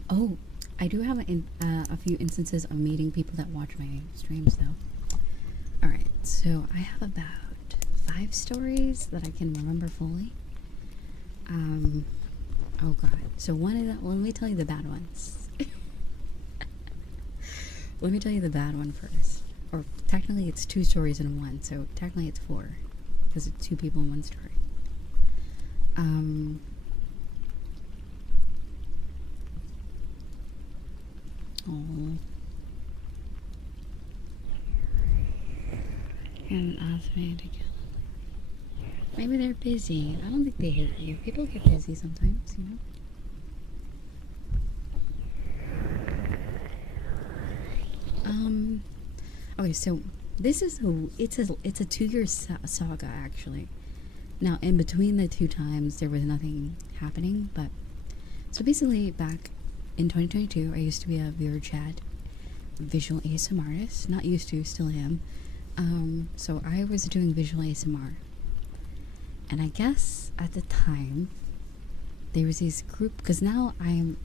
Oh, I do have a few instances of meeting people that watch my streams, though. Alright, so I have about 5 stories that I can remember fully. Oh god. So one of them, let me tell you the bad ones. Let me tell you the bad one first. Or technically it's 2 stories in one, so technically it's 4. Because it's 2 people in one story. Oh. And asked me to kill them. Maybe they're busy. I don't think they hate you. People get busy sometimes, Okay, so this is it's a 2-year saga actually. Now, in between the 2 times, there was nothing happening, but so basically back in 2022, I used to be a VRChat visual ASMR artist. Not used to, still am. So I was doing visual ASMR. And I guess at the time, there was this group, because now I am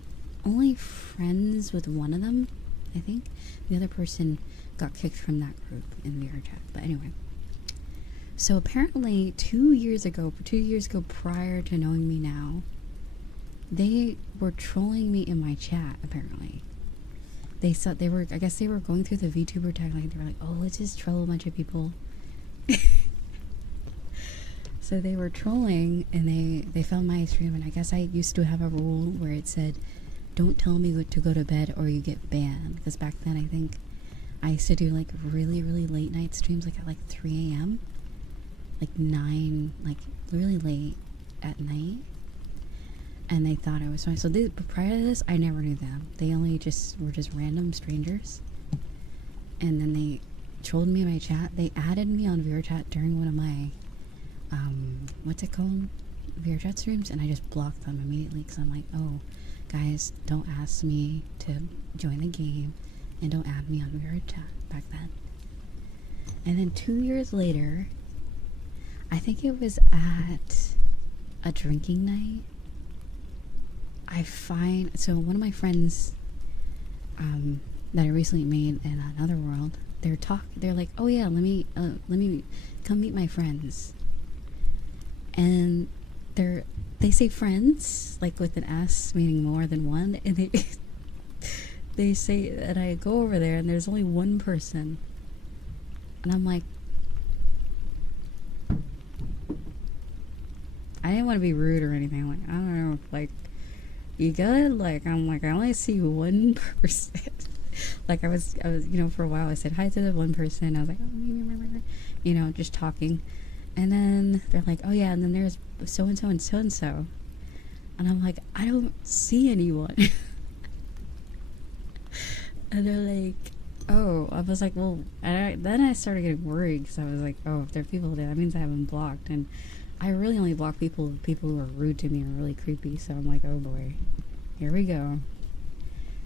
only friends with one of them, I think. The other person got kicked from that group in VRChat. But anyway. So apparently 2 years ago prior to knowing me now, they were trolling me in my chat, apparently. I guess they were going through the VTuber tag, like, they were like, oh, let's just troll a bunch of people. So they were trolling, and they found my stream, and I guess I used to have a rule where it said, don't tell me to go to bed or you get banned. Because back then, I think I used to do, like, really, really late night streams, like, at, like, 3 a.m. like 9, like really late at night, and they thought I was fine. So but prior to this, I never knew them. They only were just random strangers, and then they trolled me in my chat. They added me on VRChat during one of my what's it called, VRChat streams, and I just blocked them immediately because I'm like, oh, guys, don't ask me to join the game, and don't add me on VRChat back then. And then 2 years later, I think it was at a drinking night, so one of my friends that I recently made in another world, they're like, oh yeah, let me come meet my friends. And they say friends, like with an S, meaning more than one, and they say that I go over there and there's only one person. And I'm like, I didn't want to be rude or anything. Like, I don't know, like, you good? Like, I'm like, I only see one person. Like, I was, for a while I said hi to the one person. I was like, oh, just talking. And then they're like, oh yeah, and then there's so-and-so and so-and-so. And I'm like, I don't see anyone. And they're like, oh. I was like, well, then I started getting worried because I was like, oh, if there are people there, that means I haven't blocked. And I really only block people who are rude to me or really creepy. So I'm like, oh boy, here we go.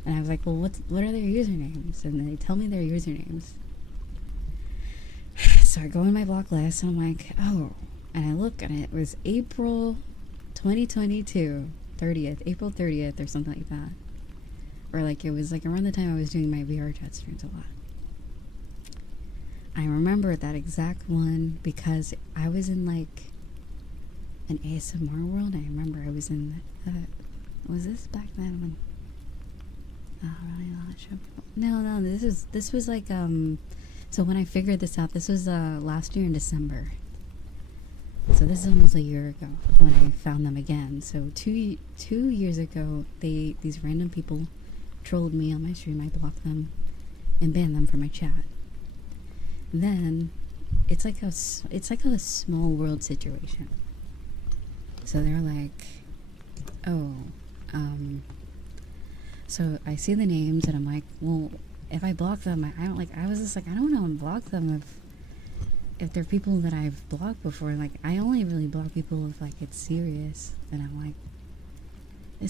And I was like, well, what are their usernames? And they tell me their usernames. So I go in my block list and I'm like, oh. And I look and it was April 2022, 30th, April 30th or something like that. Or like it was like around the time I was doing my VRChat streams a lot. I remember that exact one because I was in like an ASMR world. I remember I was in was this back then when really a lot of show people? No, this was like so when I figured this out, this was last year in December. So this is almost a year ago when I found them again. So two years ago, these random people trolled me on my stream. I blocked them and banned them from my chat. Then it's like a small world situation. So they're like, oh, so I see the names and I'm like, well, if I block them, I was just like, I don't want to block them if they're people that I've blocked before. Like, I only really block people if like it's serious. And I'm like, I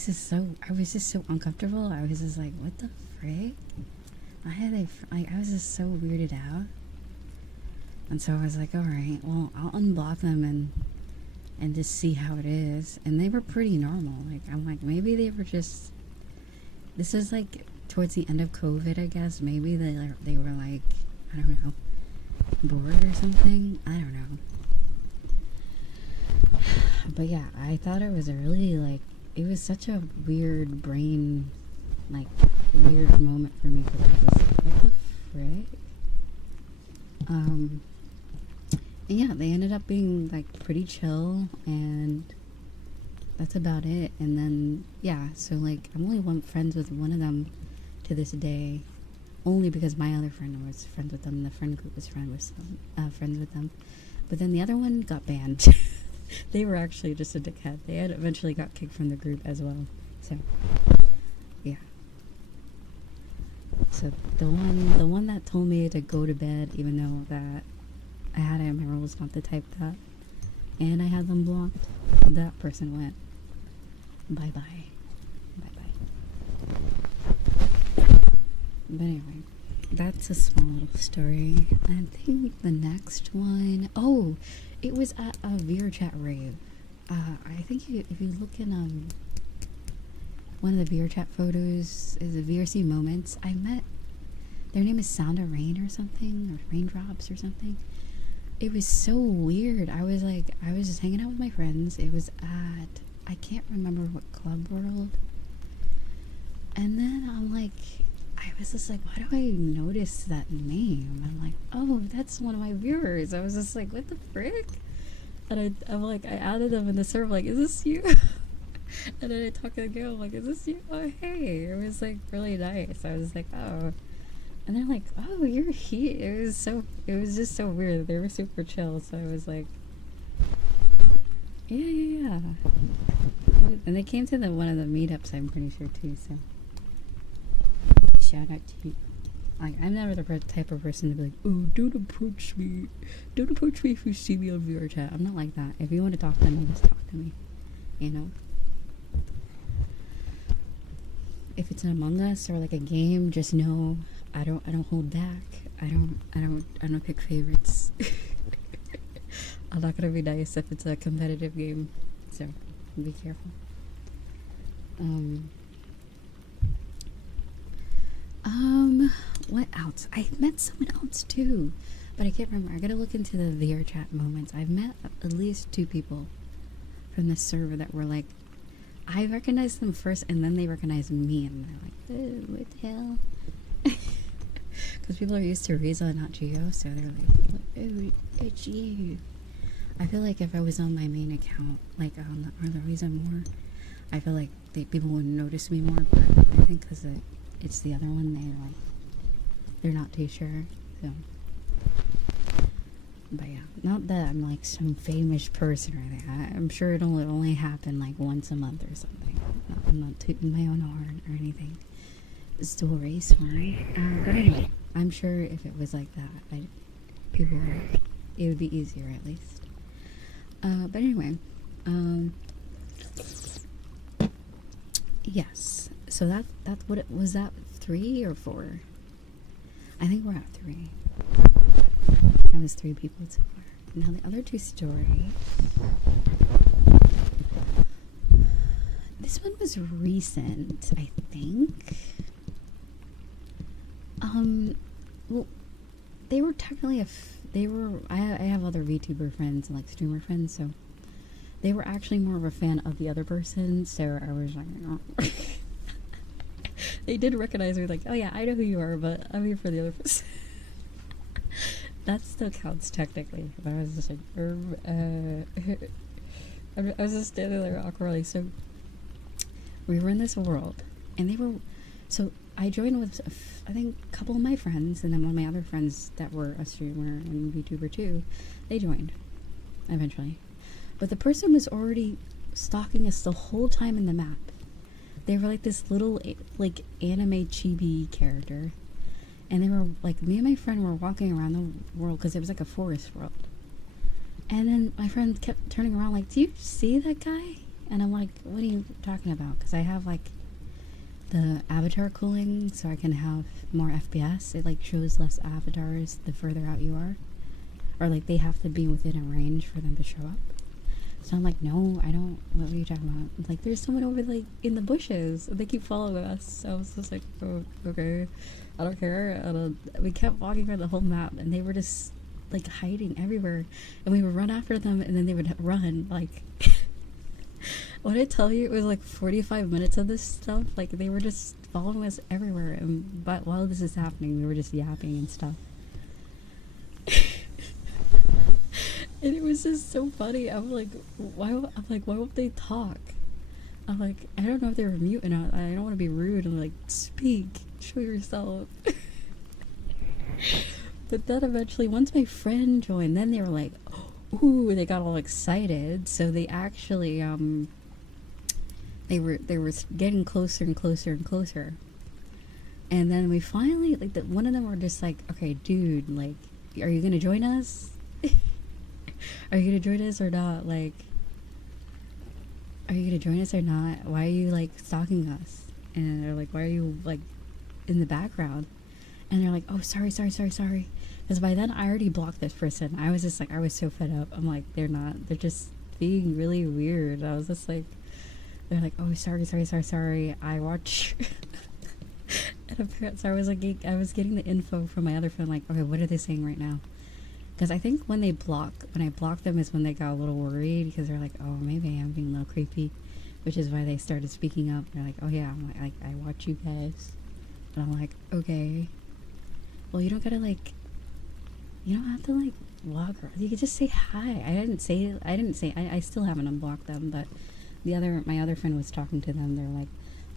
was just so uncomfortable. I was just like, what the frick? I was just so weirded out. And so I was like, alright, well, I'll unblock them and just see how it is. And they were pretty normal. Like, I'm like, maybe they were just, this was like towards the end of COVID, I guess. Maybe they were like, I don't know, bored or something. I don't know. But yeah, I thought it was a really like, it was such a weird brain, like, weird moment for me because I was like, what the frick? And yeah, they ended up being like pretty chill, and that's about it. And then yeah, so like I'm only friends with one of them to this day, only because my other friend was friends with them. The friend group was friends with them, but then the other one got banned. They were actually just a dickhead. They had eventually got kicked from the group as well. So yeah. So the one that told me to go to bed, even though that I had it in my rules not to type that, and I had them blocked, that person went bye bye. But anyway, that's a small little story. I think the next one, oh, it was at a VRChat rave. I think if you look in one of the VRChat photos is a VRC Moments. I met, their name is Sound of Rain or something, or Raindrops or something. It was so weird. I was just hanging out with my friends. It was at, I can't remember what club world. And then I'm like, I was just like, why do I notice that name? I'm like, oh, that's one of my viewers. I was just like, what the frick? And I'm like, I added them in the server, like, is this you? And then I talked to the girl, I'm like, is this you? Oh, hey. It was like really nice. I was like, oh. And they're like, oh, you're here. It was just so weird. They were super chill. So I was like, Yeah. And they came to one of the meetups, I'm pretty sure, too, so. Shout out to you. Like, I'm never the type of person to be like, oh, don't approach me. Don't approach me if you see me on VRChat. I'm not like that. If you want to talk to me, just talk to me. You know? If it's an Among Us or like a game, just know I don't hold back. I don't pick favorites. I'm not gonna be nice if it's a competitive game, so be careful. What else? I met someone else too, but I can't remember. I gotta look into the VRChat moments. I've met at least 2 people from the server that were like, I recognized them first, and then they recognized me, and they're like, oh, what the hell? Because people are used to Riza, not Geo, so they're like, oh, it's you. I feel like if I was on my main account, like on the Arloriza more, I feel like people would notice me more, but I think because it's the other one, they're not too sure, so. But yeah, not that I'm like some famous person or anything. I'm sure it'll only happen like once a month or something. I'm not tooting my own horn or anything. Story, sorry. But anyway, I'm sure if it was like that, it would be easier at least. But anyway, yes. So that's what it was. That 3 or 4? I think we're at 3. That was 3 people so far. Now the other 2 stories. This one was recent, I think. Well, they were technically I have other VTuber friends and like streamer friends, so they were actually more of a fan of the other person, so I was like, oh. They did recognize me, like, oh yeah, I know who you are, but I'm here for the other person. That still counts technically. But I was just like, I was just standing there awkwardly. So we were in this world, and so I joined with I think a couple of my friends, and then one of my other friends that were a streamer and VTuber too. They joined eventually, but the person was already stalking us the whole time in the map. They were like this little like anime chibi character. And they were like, me and my friend were walking around the world because it was like a forest world. And then my friend kept turning around like, do you see that guy? And I'm like, what are you talking about? Because I have like the avatar cooling so I can have more FPS. It like shows less avatars the further out you are. Or like they have to be within a range for them to show up. So I'm like, no, I don't. What are you talking about? Like, there's someone over like in the bushes. And they keep following us. So I was just like, oh, okay. I don't care. We kept walking around the whole map, and they were just like hiding everywhere, and we would run after them, and then they would run. Like, when I tell you, it was like 45 minutes of this stuff. Like, they were just following us everywhere, and but while this is happening, we were just yapping and stuff. And it was just so funny. I'm like, why won't they talk? I'm like, I don't know if they were mute or not. I don't want to be rude. I'm like, speak, show yourself. But then eventually, once my friend joined, then they were like, ooh, they got all excited. So they actually, they were getting closer and closer and closer. And then we finally, like, one of them were just like, okay, dude, like, are you gonna join us? Are you gonna join us or not? Like, are you gonna join us or not? Why are you like stalking us? And they're like, why are you like in the background? And they're like, oh, sorry. Because by then I already blocked this person. I was just like, I was so fed up. I'm like, they're just being really weird. I was just like, they're like, oh, sorry. I watch. And apparently, so I was getting the info from my other friend, like, okay, what are they saying right now? Because I think when I block them is when they got a little worried, because they're like, oh, maybe I'm being a little creepy, which is why they started speaking up. They're like, oh yeah, I'm like, I watch you guys. And I'm like, okay. Well, you don't gotta like, you don't have to like walk around. You could just say hi. I still haven't unblocked them, but my other friend was talking to them. They're like,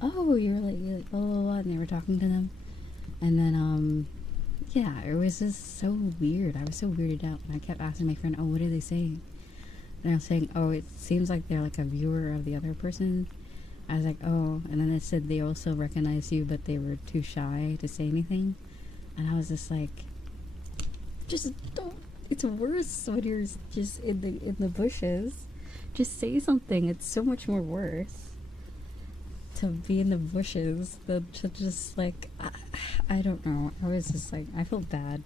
oh, you're like blah, blah, blah, and they were talking to them. And then, yeah, it was just so weird. I was so weirded out, and I kept asking my friend, oh, what are they saying? And I was saying, oh, it seems like they're like a viewer of the other person. I was like, oh, and then it said they also recognize you, but they were too shy to say anything. And I was just like, just don't. It's worse when you're just in the bushes. Just say something. It's so much more worse to be in the bushes than to just like, I don't know. I was just like, I felt bad,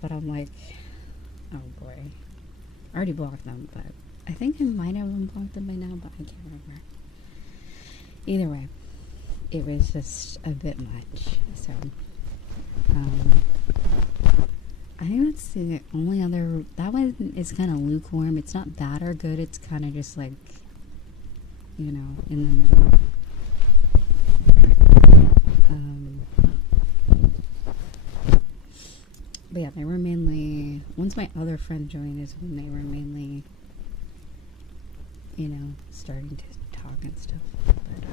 but I'm like, oh boy, I already blocked them, but I think I might have unblocked them by now, but I can't remember. Either way, it was just a bit much. So, I think that's the only other. That one is kind of lukewarm. It's not bad or good. It's kind of just like, you know, in the middle. But yeah, they were mainly. Once my other friend joined is when they were mainly, you know, starting to talk and stuff. But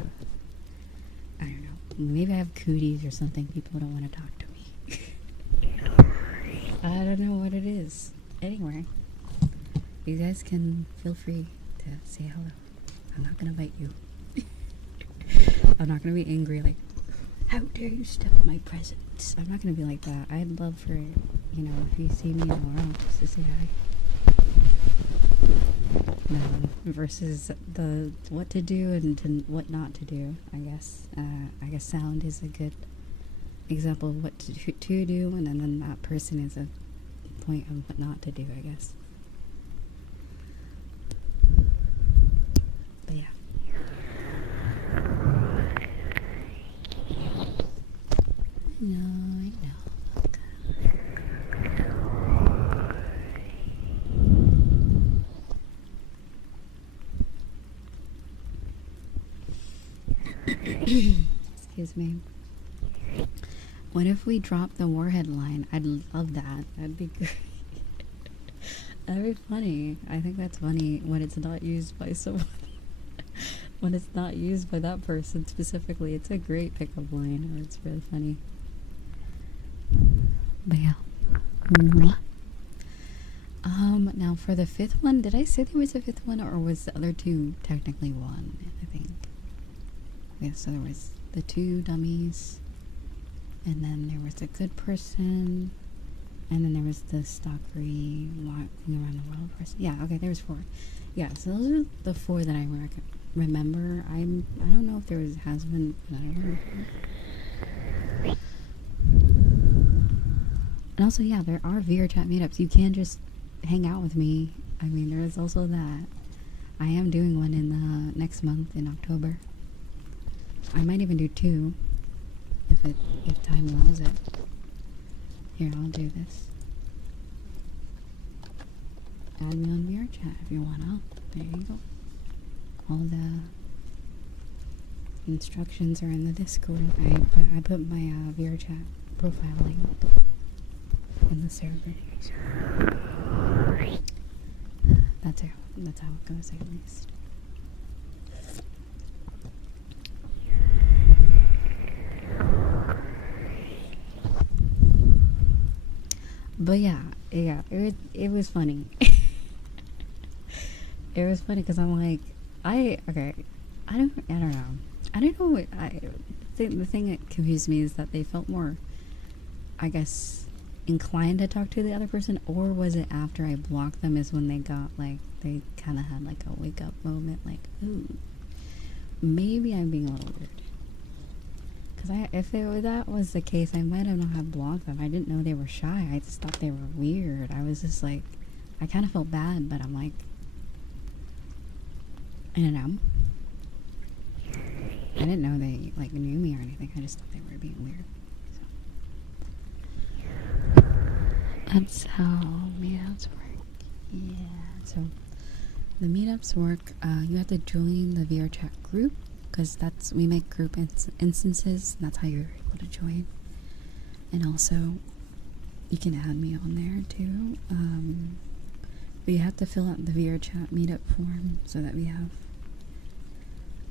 I don't know. Maybe I have cooties or something. People don't want to talk to me. I don't know what it is. Anyway, you guys can feel free to say hello. I'm not gonna bite you. I'm not gonna be angry like, how dare you step on my presence? I'm not gonna be like that. I'd love for, you know, if you see me in the world, just to say hi. No, versus the what to do and what not to do, I guess. I guess sound is a good example of what to do, and then that person is a point of what not to do, I guess. But yeah. I know. Excuse me. What if we drop the warhead line? I'd love that. That'd be good. That'd be funny. I think that's funny when it's not used by someone. When it's not used by that person specifically. It's a great pickup line, or it's really funny. But yeah. Now for the fifth one, did I say there was a fifth one, or was the other two technically one? I think. Yeah, so there was the two dummies, and then there was a good person, and then there was the stalkery walking around the world person. Yeah, okay, there was 4. Yeah, so those are the 4 that I remember. I don't know if there has been another. And also, yeah, there are VRChat meetups. You can just hang out with me. I mean, there is also that. I am doing one in the next month in October. I might even do 2 if time allows it. Here, I'll do this. Add me on VRChat if you wanna. There you go. All the instructions are in the Discord. I put my VRChat profile link in the server. That's how it goes, at least. But yeah, it was funny. It was funny because I'm like, I don't know. The thing that confused me is that they felt more, I guess, inclined to talk to the other person, or was it after I blocked them is when they got like, they kind of had like a wake up moment, like, ooh, maybe I'm being a little weird. Because if that was the case, I might have not have blocked them. I didn't know they were shy. I just thought they were weird. I was just like, I kind of felt bad, but I'm like, I don't know. I didn't know they like knew me or anything. I just thought they were being weird. So. That's how meetups work. Yeah. So the meetups work. You have to join the VRChat group. Because we make group instances, and that's how you're able to join. And also, you can add me on there too. But you have to fill out the VRChat meetup form so that we have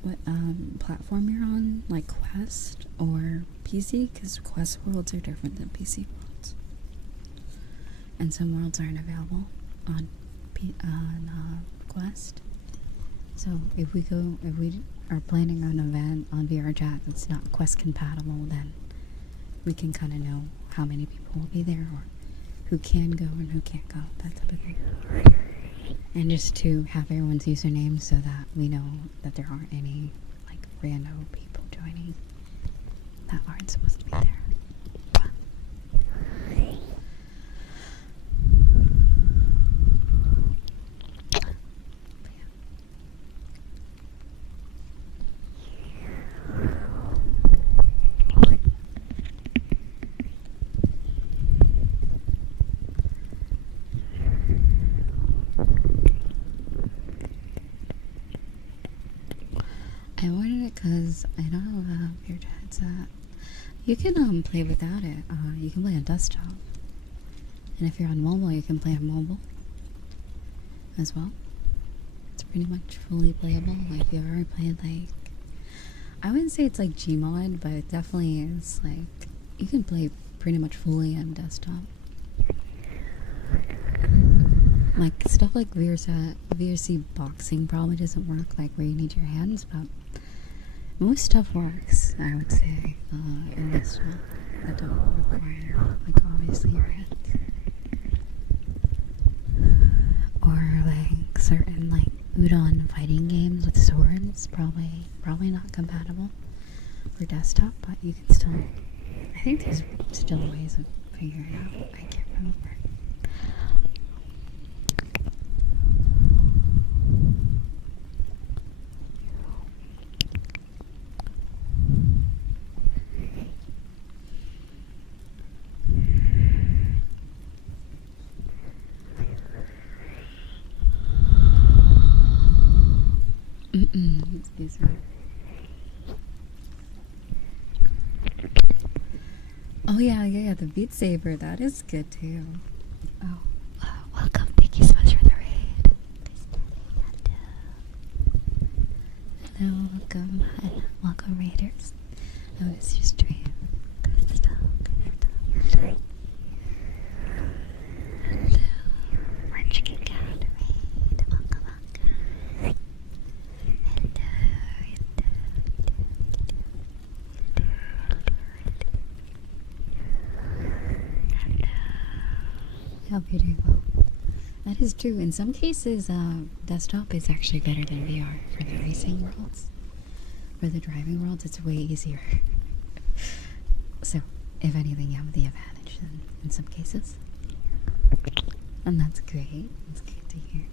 what platform you're on, like Quest or PC, because Quest worlds are different than PC worlds. And some worlds aren't available on Quest. So if we are planning an event on VRChat that's not Quest compatible, then we can kind of know how many people will be there, or who can go and who can't go, that type of thing. And just to have everyone's usernames so that we know that there aren't any like random people joining that aren't supposed to be there. I ordered it because I don't know how VRChat's at. You can play without it. You can play on desktop. And if you're on mobile, you can play on mobile as well. It's pretty much fully playable. Like, if you ever played, like, I wouldn't say it's like Gmod, but it definitely is, like, you can play pretty much fully on desktop. Like, stuff like VRC boxing probably doesn't work, like, where you need your hands, but most stuff works, I would say, in this one, that don't require, like, obviously your hands. Or, like, certain, like, udon fighting games with swords, probably not compatible for desktop, but you can still, I think there's still ways of figuring it out, I can't remember. Excuse me. Oh yeah, the Beat Saber, that is good too. Oh, welcome, thank you so much for the raid. Hello, welcome raiders. Oh, it's your stream. Good stuff. Hello, Munchkin Cat raid, welcome. I hope you're doing well. That is true. In some cases, desktop is actually better than VR for the racing worlds. For the driving worlds, it's way easier. So, if anything, you have the advantage in some cases. And that's great. It's good to hear.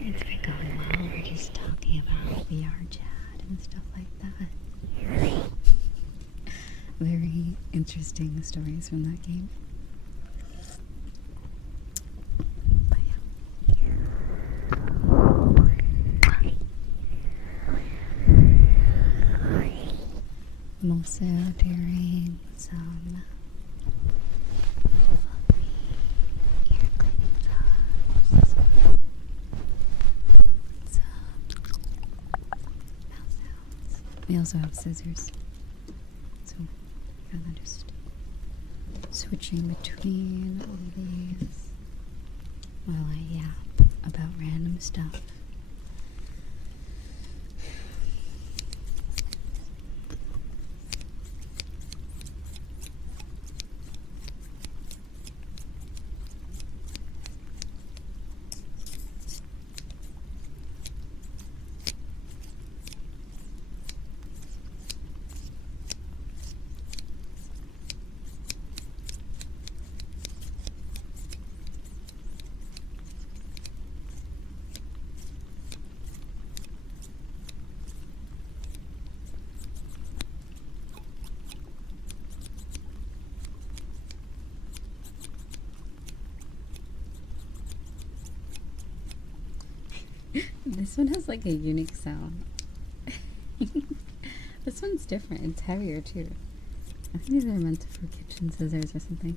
It's been going well. We're just talking about VRChat and stuff like that. Very interesting stories from that game. But yeah. I'm also doing some ear cleaning sounds. Mouse sounds. We also have scissors. So kind of just switching between all these while I yap about random stuff. This one has like a unique sound. This one's different. It's heavier too. I think these are meant for kitchen scissors or something.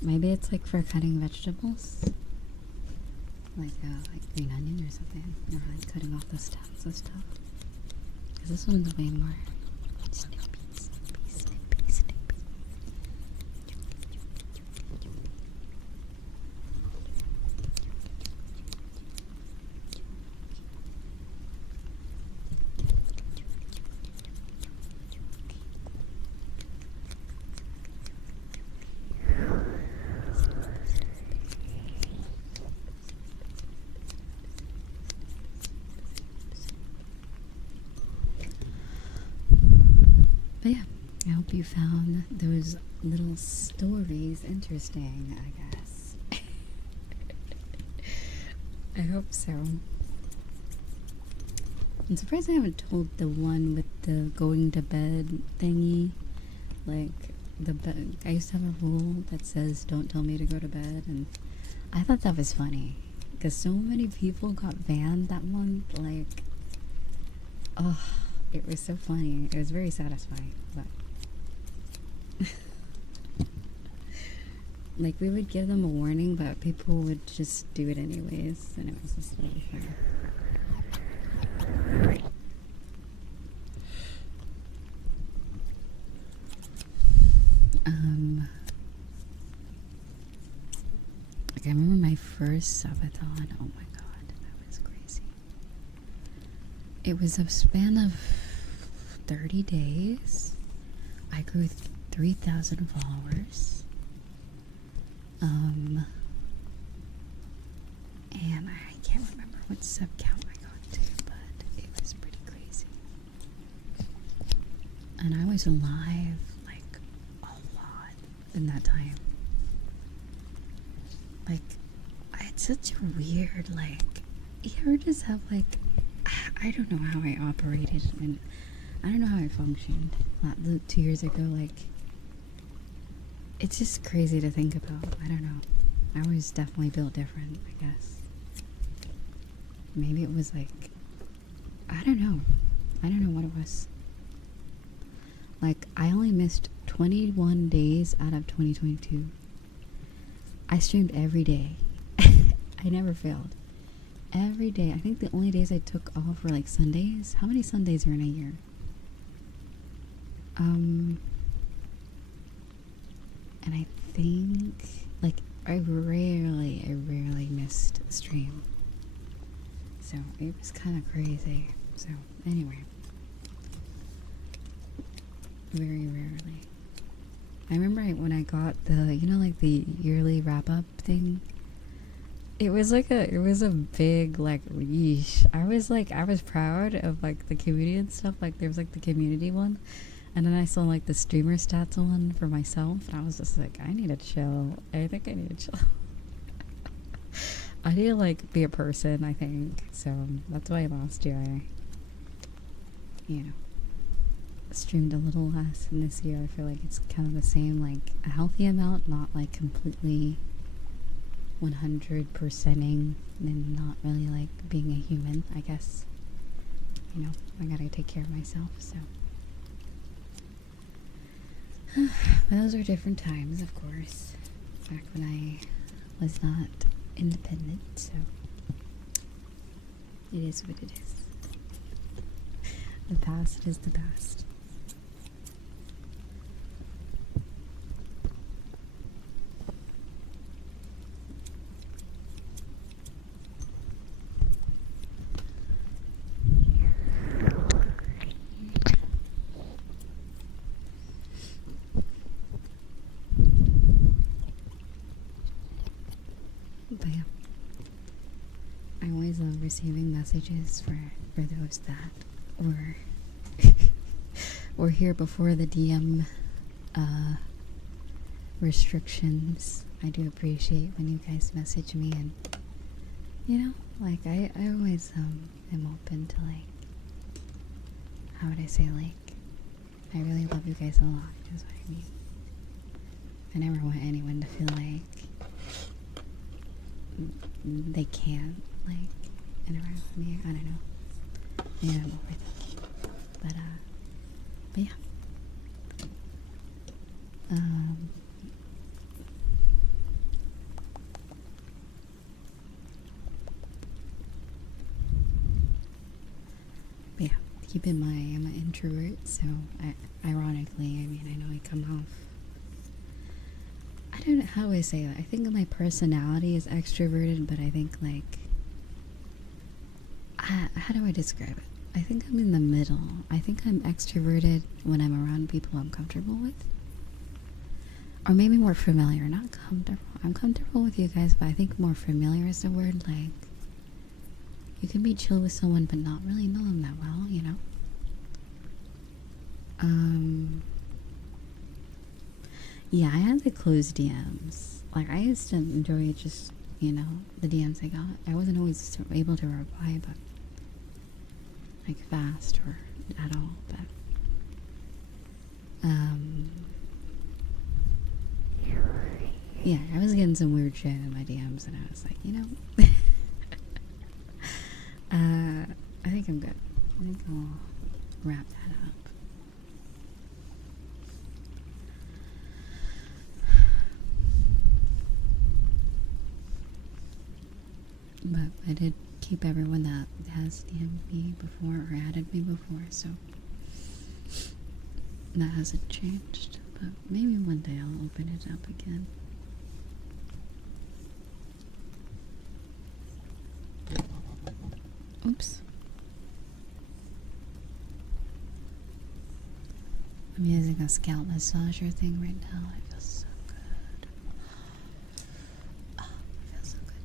Maybe it's like for cutting vegetables, like green onion or something, or like cutting off the stems and stuff. Because this one's way more snippy. hope you found those little stories interesting, I guess. I hope so. I'm surprised I haven't told the one with the going to bed thingy. Like, I used to have a rule that says don't tell me to go to bed, and I thought that was funny because so many people got banned that month. Like, oh, it was so funny. It was very satisfying, but like, we would give them a warning, but people would just do it anyways, and it was just really fun. Like, I remember my first subathon. Oh my god, that was crazy. It was a span of 30 days. I grew 3,000 followers. And I can't remember what sub count I got to, but it was pretty crazy. And I was alive like a lot in that time. Like, I had such a weird, like, you ever just have like, I don't know how I operated, and I don't know how I functioned 2 years ago. Like, it's just crazy to think about. I don't know. I was definitely built different, I guess. Maybe it was like, I don't know. I don't know what it was. Like, I only missed 21 days out of 2022. I streamed every day. I never failed. Every day. I think the only days I took off were like Sundays. How many Sundays are in a year? And I think, like, I rarely missed a stream. So it was kind of crazy. So anyway, very rarely. I remember when I got the, you know, like the yearly wrap up thing. It was a big, like, yeesh. I was proud of like the community and stuff. Like, there was like the community one, and then I saw like the streamer stats one for myself, and I was just like, I need to chill. I think I need to chill. I need to like be a person, I think. So that's why last year I, you know, streamed a little less, and this year I feel like it's kind of the same, like a healthy amount, not like completely 100%ing and not really like being a human, I guess. You know, I gotta take care of myself, so. But those were different times, of course, back when I was not independent, so it is what it is. The past is the past. But yeah, I always love receiving messages for those that were here before the DM restrictions. I do appreciate when you guys message me, and you know, like I always am open to, like, how would I say, like, I really love you guys a lot, is what I mean. I never want anyone to feel like they can't, like, interact with me. I don't know. Maybe I'm overthinking. But yeah. But yeah, keep in mind, I'm an introvert, so ironically, I mean, I know I come off, I don't know how I say that. I think my personality is extroverted, but I think, like, how do I describe it? I think I'm in the middle. I think I'm extroverted when I'm around people I'm comfortable with. Or maybe more familiar, not comfortable. I'm comfortable with you guys, but I think more familiar is the word. Like, you can be chill with someone, but not really know them that well, you know? Yeah, I had the closed DMs. Like, I used to enjoy just, you know, the DMs I got. I wasn't always able to reply, but like fast or at all. But yeah, I was getting some weird shit in my DMs, and I was like, you know, I think I'm good. I think I'll wrap that up. But I did keep everyone that has DM'd me before or added me before, so that hasn't changed. But maybe one day I'll open it up again. Oops. I'm using a scalp massager thing right now. It feels so good. Oh, it feels so good.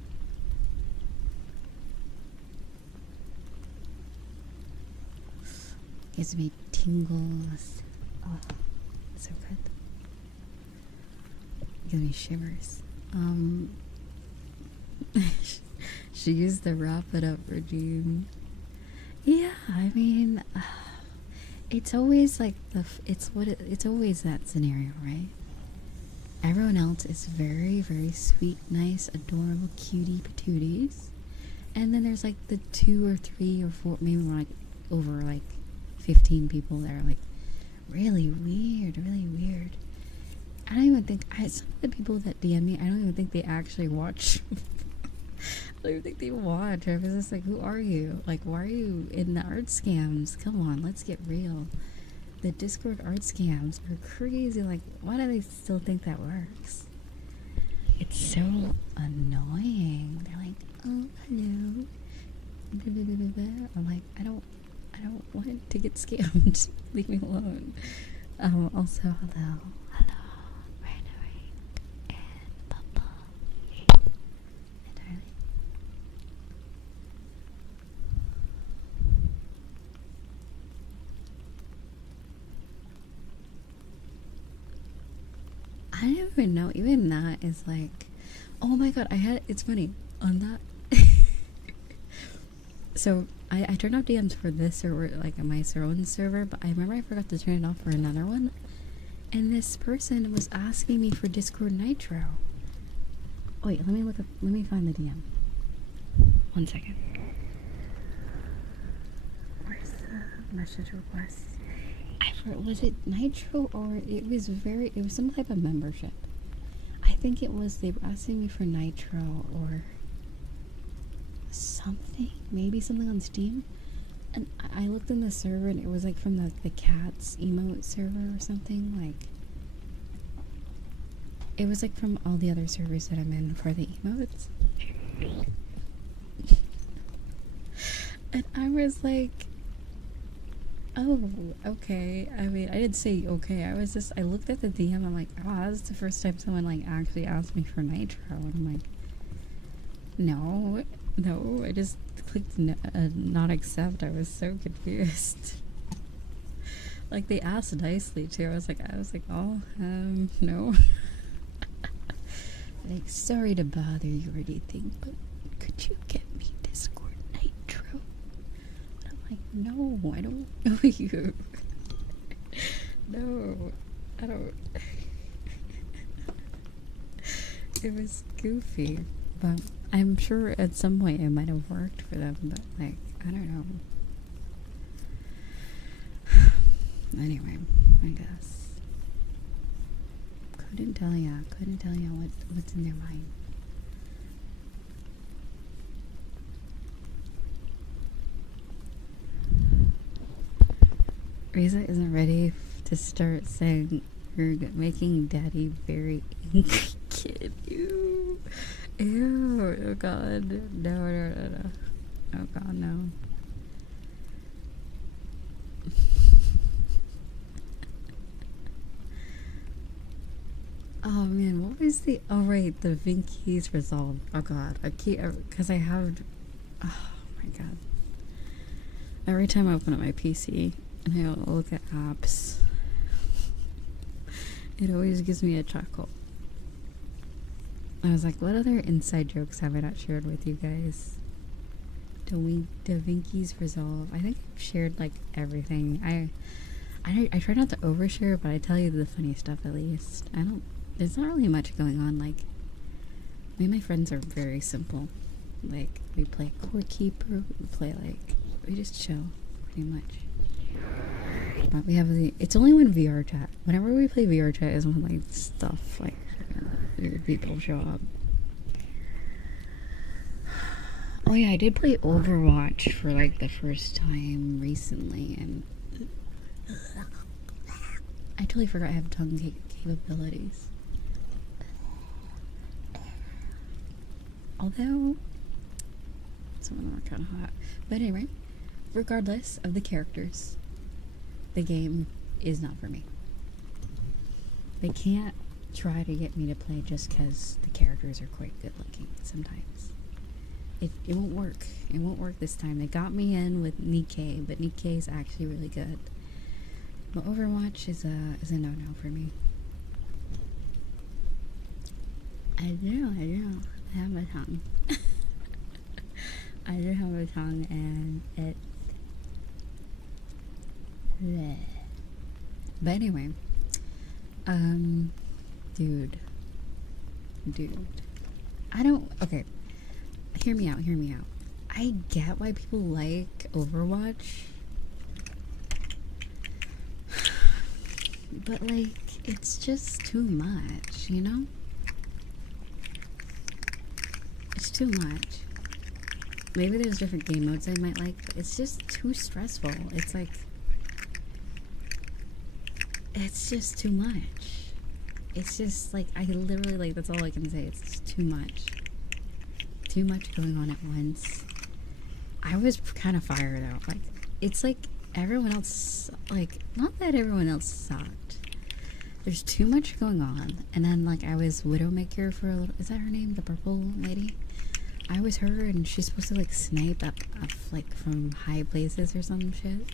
Gives me tingles. Oh, so good. Gives me shivers. She used the wrap it up regime. Yeah, I mean, it's always like it's always that scenario, right? Everyone else is very, very sweet, nice, adorable, cutie patooties, and then there's like the 2 or 3 or 4, maybe more like over like 15 people that are like really weird, really weird. I don't even think some of the people that DM me, I don't even think they actually watch. I don't even think they watch. I was just like, who are you? Like, why are you in the art scams? Come on, let's get real. The Discord art scams are crazy. Like, why do they still think that works? It's so annoying. They're like, oh, hello. I'm like, I don't want to get scammed. Leave me alone. Also, hello. I don't even know. Even that is like, oh my god, it's funny, on that. So, I turned off DMs for this server, like my own server, but I remember I forgot to turn it off for another one. And this person was asking me for Discord Nitro. Wait, let me find the DM. 1 second. Where's the message request? Was it Nitro or it was some type of membership. I think it was, they were asking me for Nitro or something, maybe something on Steam. And I looked in the server and it was like from the cats emote server or something. Like, it was like from all the other servers that I'm in for the emotes. And I was like, oh, okay. I mean, I didn't say okay. I looked at the DM. I'm like, oh, this is the first time someone like actually asked me for Nitro. And I'm like, no. I just clicked not accept. I was so confused. Like, they asked nicely too. I was like, oh, no. Like, sorry to bother you or anything, but could you get me Discord Nitro? Like, no, I don't know you. No, I don't. It was goofy, but I'm sure at some point it might have worked for them, but like, I don't know. Anyway, I guess. Couldn't tell ya what's in their mind. Riza isn't ready to start saying you're making daddy very angry kid. Ew. Oh god. No. Oh god, no. Oh man, what was the, oh right, the Vinky's resolved. Oh god, I keep, because I have, oh my god. Every time I open up my PC and I look at apps, It always gives me a chuckle. I was like, what other inside jokes have I not shared with you guys? Da Vinci's Resolve. I think I've shared like everything. I try not to overshare, but I tell you the funny stuff at least. There's not really much going on. Like, me and my friends are very simple. Like, we play Core Keeper, we just chill, pretty much. But we have it's only when VRChat. Whenever we play VRChat is when, like, stuff, like, weird people show up. Oh yeah, I did play Overwatch for, like, the first time recently, and I totally forgot I have tongue capabilities. Although some of them are kind of hot. But anyway, regardless of the characters, the game is not for me. They can't try to get me to play just because the characters are quite good looking sometimes. It won't work. It won't work this time. They got me in with Nikkei, but Nikkei is actually really good. But Overwatch is a no-no for me. I do. I have a tongue. I do have a tongue, and it. Bleh. But anyway, dude. I don't. Okay, hear me out. I get why people like Overwatch, but like, it's just too much, you know? It's too much. Maybe there's different game modes I might like, but it's just too stressful. It's like, it's just too much. It's just like, I literally, like, that's all I can say. It's just too much. Too much going on at once. I was kind of fired out. Like, it's like everyone else, like, not that everyone else sucked. There's too much going on. And then, like, I was Widowmaker for a little, is that her name? The purple lady? I was her, and she's supposed to, like, snipe up like, from high places or some shit.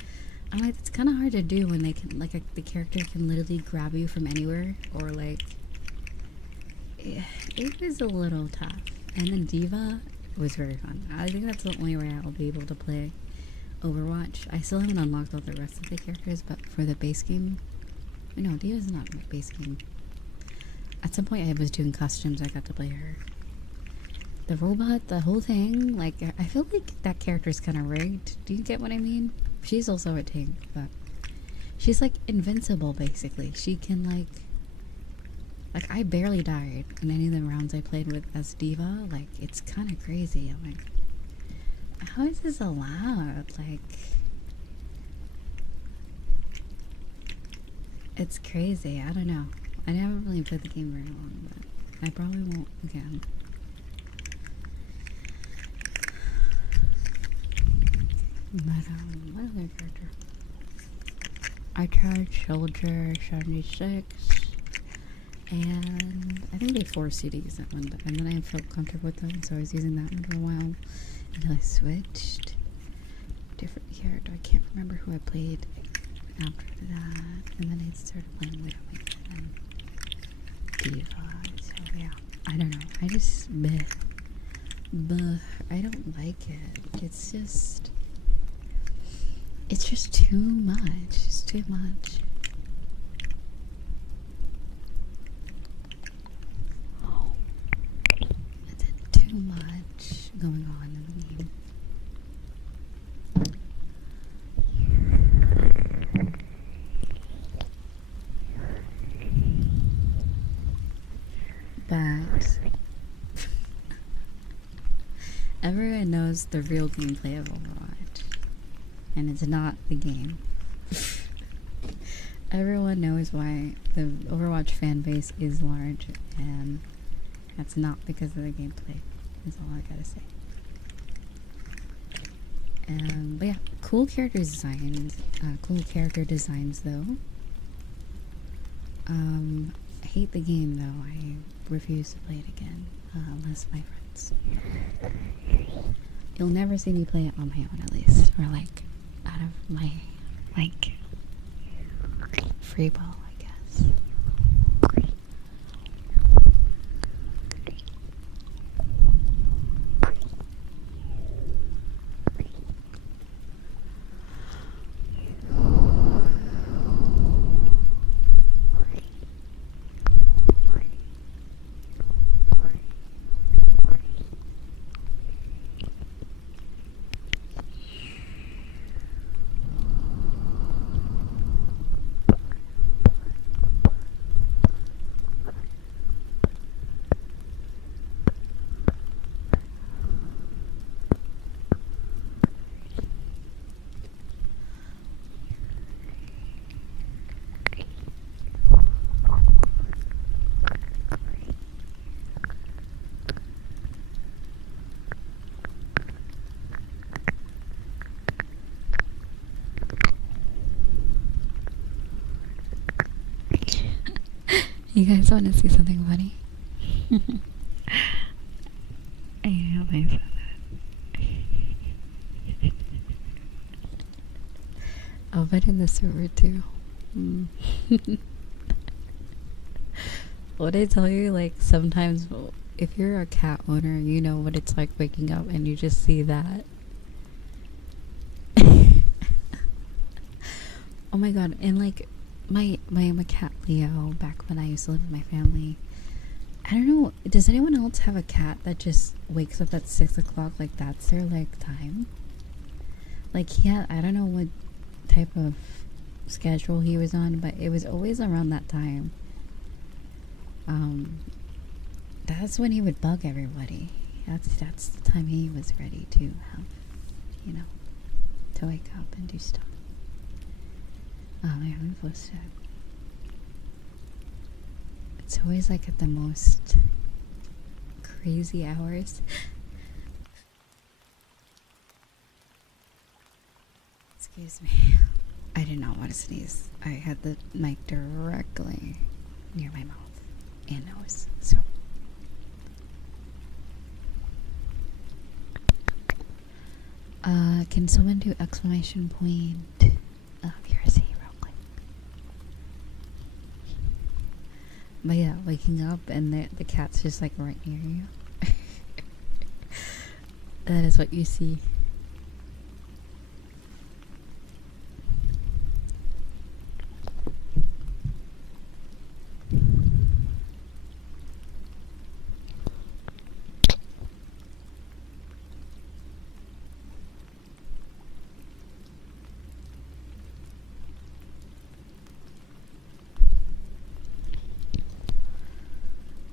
I'm like, it's kind of hard to do when they can, like, the character can literally grab you from anywhere, or, like, it was a little tough. And then Diva was very fun. I think that's the only way I will be able to play Overwatch. I still haven't unlocked all the rest of the characters, but for the base game, no, Diva's not my base game. At some point I was doing customs, I got to play her. The robot, the whole thing, like, I feel like that character's kind of rigged. Do you get what I mean? She's also a tank, but she's, like, invincible, basically. She can, like, I barely died in any of the rounds I played with as Diva. Like, it's kind of crazy. I'm like, how is this allowed? Like, it's crazy. I don't know. I haven't really played the game very long, but I probably won't again. But, what other character? I tried Soldier 76, and I think they forced you to use that one, but and then I felt comfortable with them, so I was using that one for a while until I switched. Different character. I can't remember who I played after that, and then I started playing Widowmaker and Diva. So yeah, I don't know. I just I don't like it. It's just too much. It's too much. It's too much going on in the game. But everyone knows the real gameplay of Overwatch, and it's not the game. Everyone knows why the Overwatch fan base is large, and that's not because of the gameplay. That's all I gotta say. But yeah, cool character designs. Though. I hate the game though. I refuse to play it again, unless my friends. You'll never see me play it on my own, at least, or like out of my free ball, I guess. You guys want to see something funny? I hope I said that. I'll put in the server too. What I tell you, like, sometimes if you're a cat owner, you know what it's like waking up and you just see that. Oh my god, and like my cat Leo, back when I used to live with my family, I don't know, does anyone else have a cat that just wakes up at 6 o'clock, like that's their like time? Like he had, I don't know what type of schedule he was on, but it was always around that time. That's when he would bug everybody. That's the time he was ready to have, you know, to wake up and do stuff. Oh my god, I'm so sad. It's always like at the most crazy hours. Excuse me. I did not want to sneeze. I had the mic directly near my mouth and nose, so. Can someone do exclamation point VRC real quick? But yeah, waking up and the cat's just like right near you. That is what you see.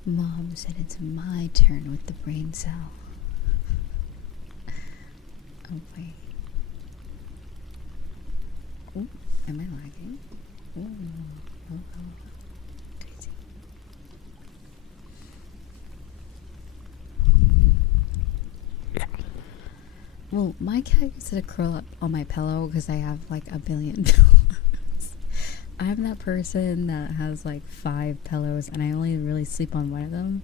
Mom said it's my turn with the brain cell. Oh wait. Oh, am I lagging? Oh, crazy. Well, my cat used to curl up on my pillow because I have like a billion pillows. I'm that person that has like 5 pillows and I only really sleep on one of them.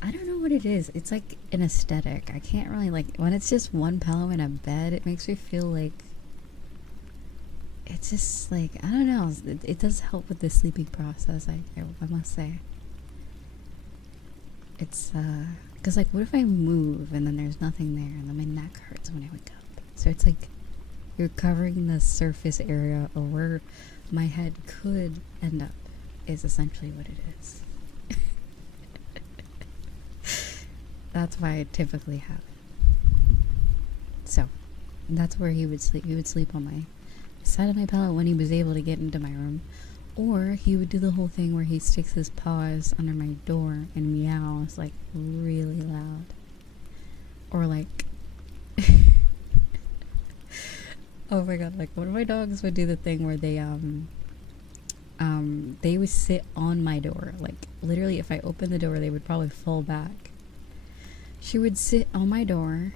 I don't know what it is. It's like an aesthetic. I can't really like, when it's just one pillow in a bed, it makes me feel like, it's just like, I don't know. It does help with the sleeping process, I must say. It's, because like, what if I move and then there's nothing there and then my neck hurts when I wake up? So it's like, you're covering the surface area of where my head could end up, is essentially what it is. That's why I typically have it. So, that's where he would sleep. He would sleep on my side of my pillow when he was able to get into my room. Or he would do the whole thing where he sticks his paws under my door and meows like really loud. Or like oh my god, like one of my dogs would do the thing where they would sit on my door. Like literally if I opened the door they would probably fall back. She would sit on my door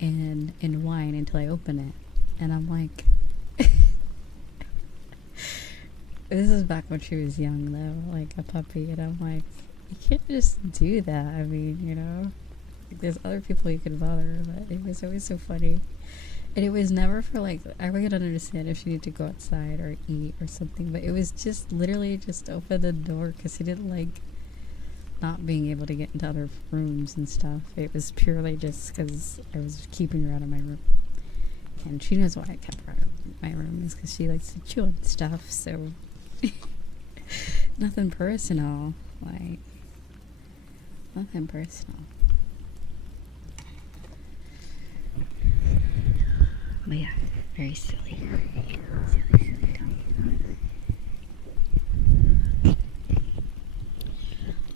and whine until I open it. And I'm like this is back when she was young though, like a puppy, and I'm like, you can't just do that. I mean, you know, like, there's other people you could bother, but it was always so funny. And it was never for like, I would understand if she needed to go outside or eat or something, but it was just literally just open the door because he didn't like not being able to get into other rooms and stuff. It was purely just because I was keeping her out of my room. And she knows why I kept her out of my room, is because she likes to chew on stuff, so nothing personal, like, nothing personal. But yeah, very silly. Silly dog.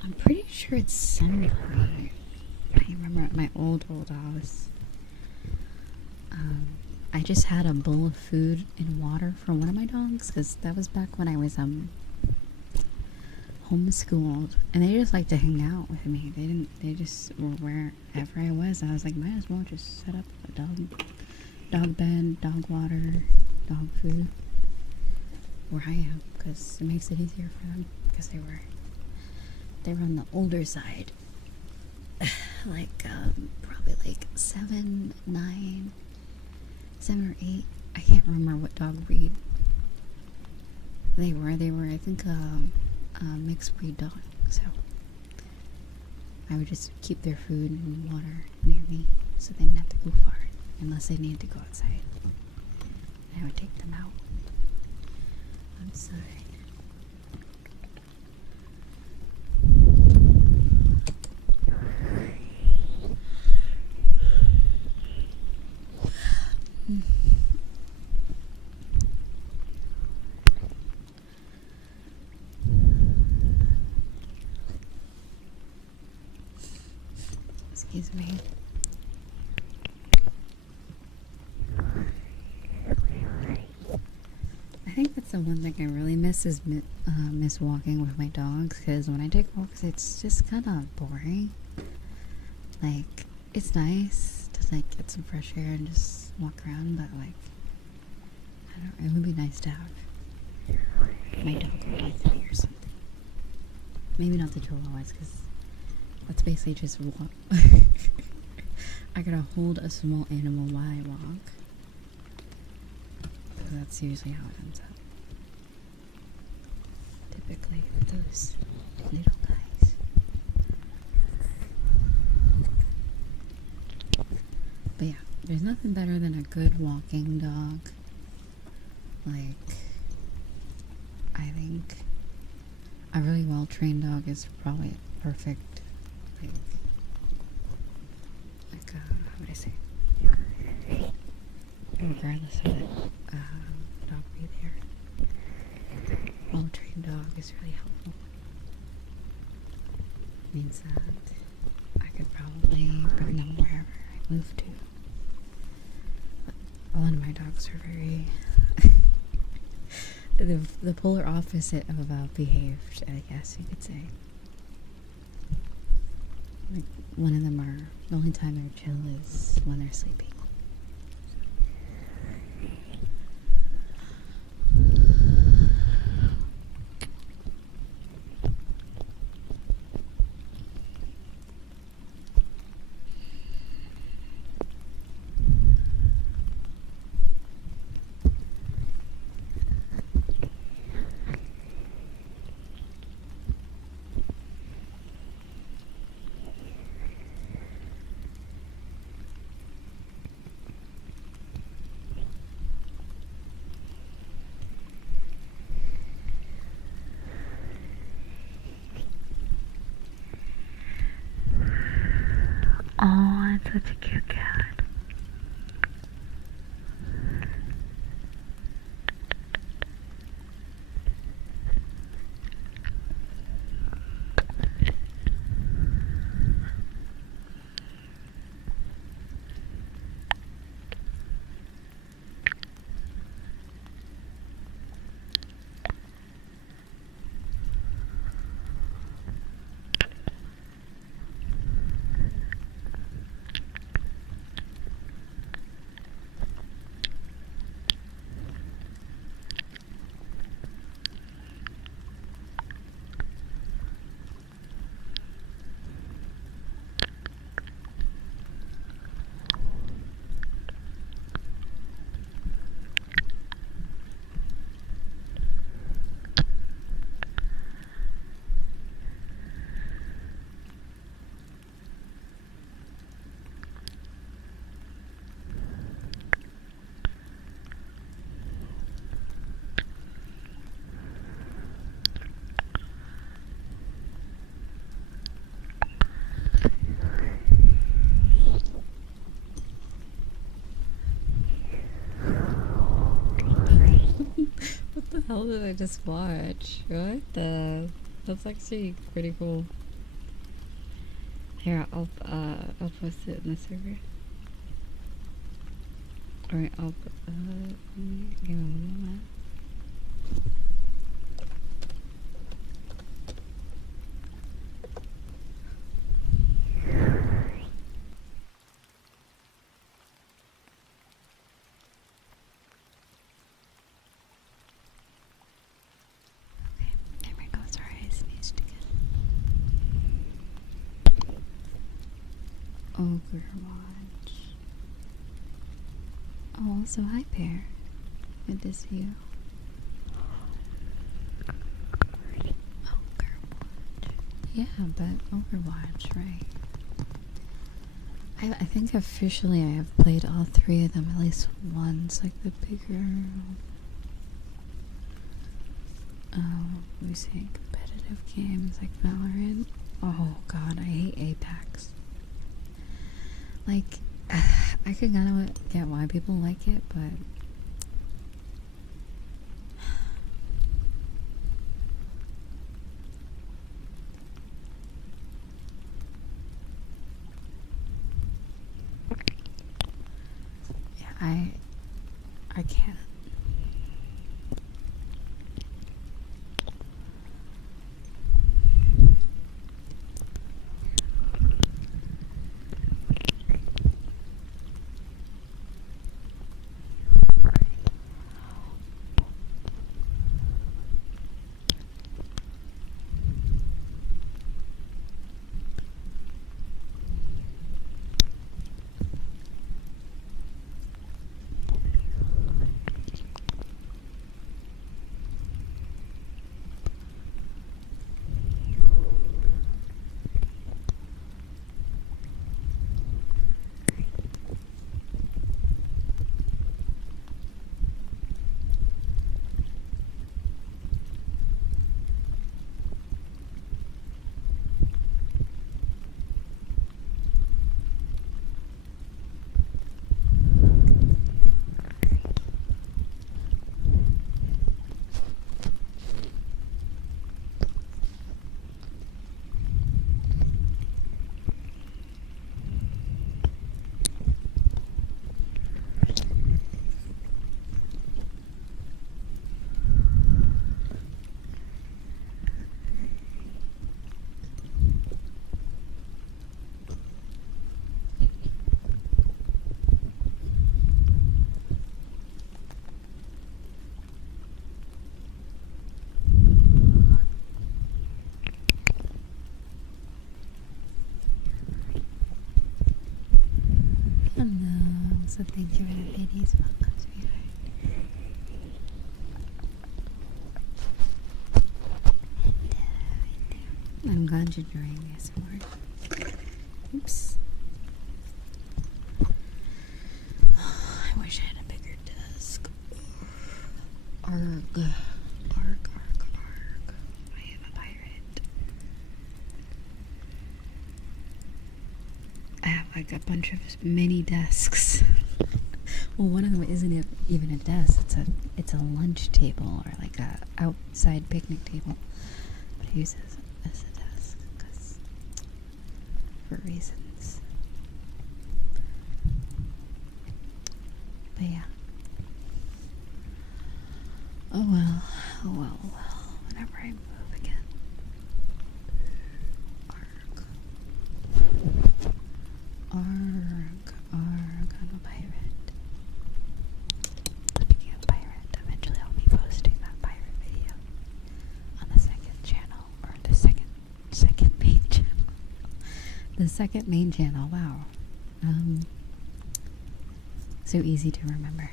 I'm pretty sure it's summertime. I remember at my old house, I just had a bowl of food and water for one of my dogs, because that was back when I was homeschooled, and they just like to hang out with me. They just were wherever I was. I was like, might as well just set up a dog bed, dog water, dog food where I am, because it makes it easier for them, because they were on the older side. Like probably like 7, 9, 7 or 8. I can't remember what dog breed they were. They were, I think, a mixed breed dog. So I would just keep their food and water near me so they didn't have to go far unless they needed to go outside. I would take them out outside. Excuse me. I think that's the one thing I really miss is miss walking with my dogs, because when I take walks it's just kind of boring. Like, it's nice to like get some fresh air and just walk around, but like, I don't know, it would be nice to have my dog with me or something. Maybe not the Chihuahuas, because that's basically just walk. I gotta hold a small animal while I walk. So that's usually how it ends up. Typically with those little guys. But yeah, there's nothing better than a good walking dog. Like, I think a really well trained dog is probably perfect. How would I say? Regardless of the dog breed there. Well trained dog is really helpful. It means that I could probably bring them wherever I move to. But a lot of my dogs are very the polar opposite of behaved, I guess you could say. Like, one of them the only time they're chill is when they're sleeping. Oh, it's such a cute cat. What the hell did I just watch? What the? That's actually pretty cool. Here, I'll post it in the server. Alright, I'll give me a moment. There we go, sorry. Overwatch. Oh, also hi, Pear. Good to see you. Overwatch. Yeah, but Overwatch, right? I think officially I have played all 3 of them at least once, like the bigger. We say competitive games like Valorant. Oh god, I hate Apex. Like, I could kind of get why people like it, but yeah, I can't. So thank you for the ladies. Welcome, sweetheart. I'm glad you're enjoying this more. Oops. Oh, I wish I had a bigger desk. Arg. Arg. I am a pirate. I have like a bunch of mini desks. Well, one of them isn't even a desk. It's a lunch table or like a outside picnic table. But I use it as a desk because for reasons. But yeah. Oh well. Whenever I move again. Arg. I'm a pirate. Speaking of pirate, eventually I'll be posting that pirate video on the second channel, or the second main channel. The second main channel, wow. So easy to remember.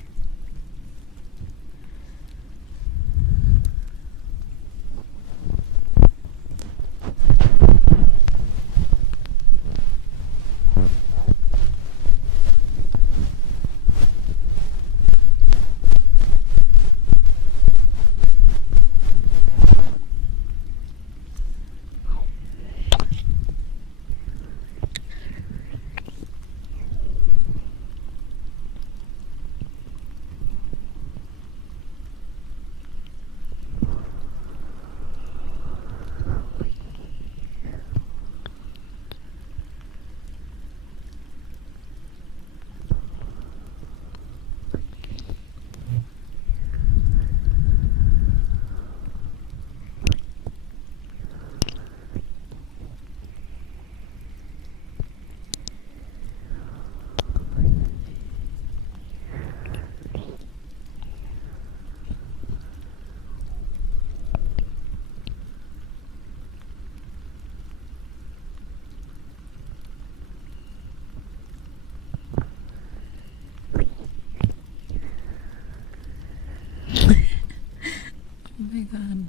god.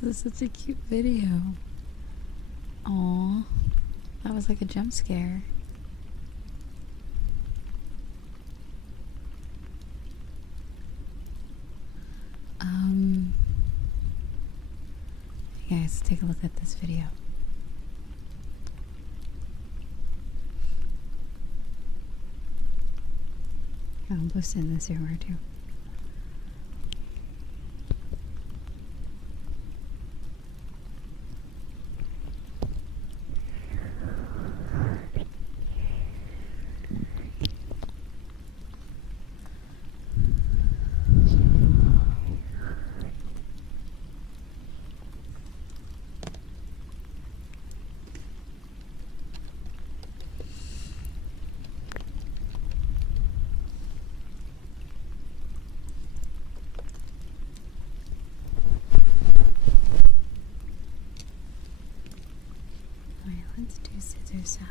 This is such a cute video. Aww. That was like a jump scare. Hey guys, take a look at this video. I'll post it in this here too. Let's do scissor sounds.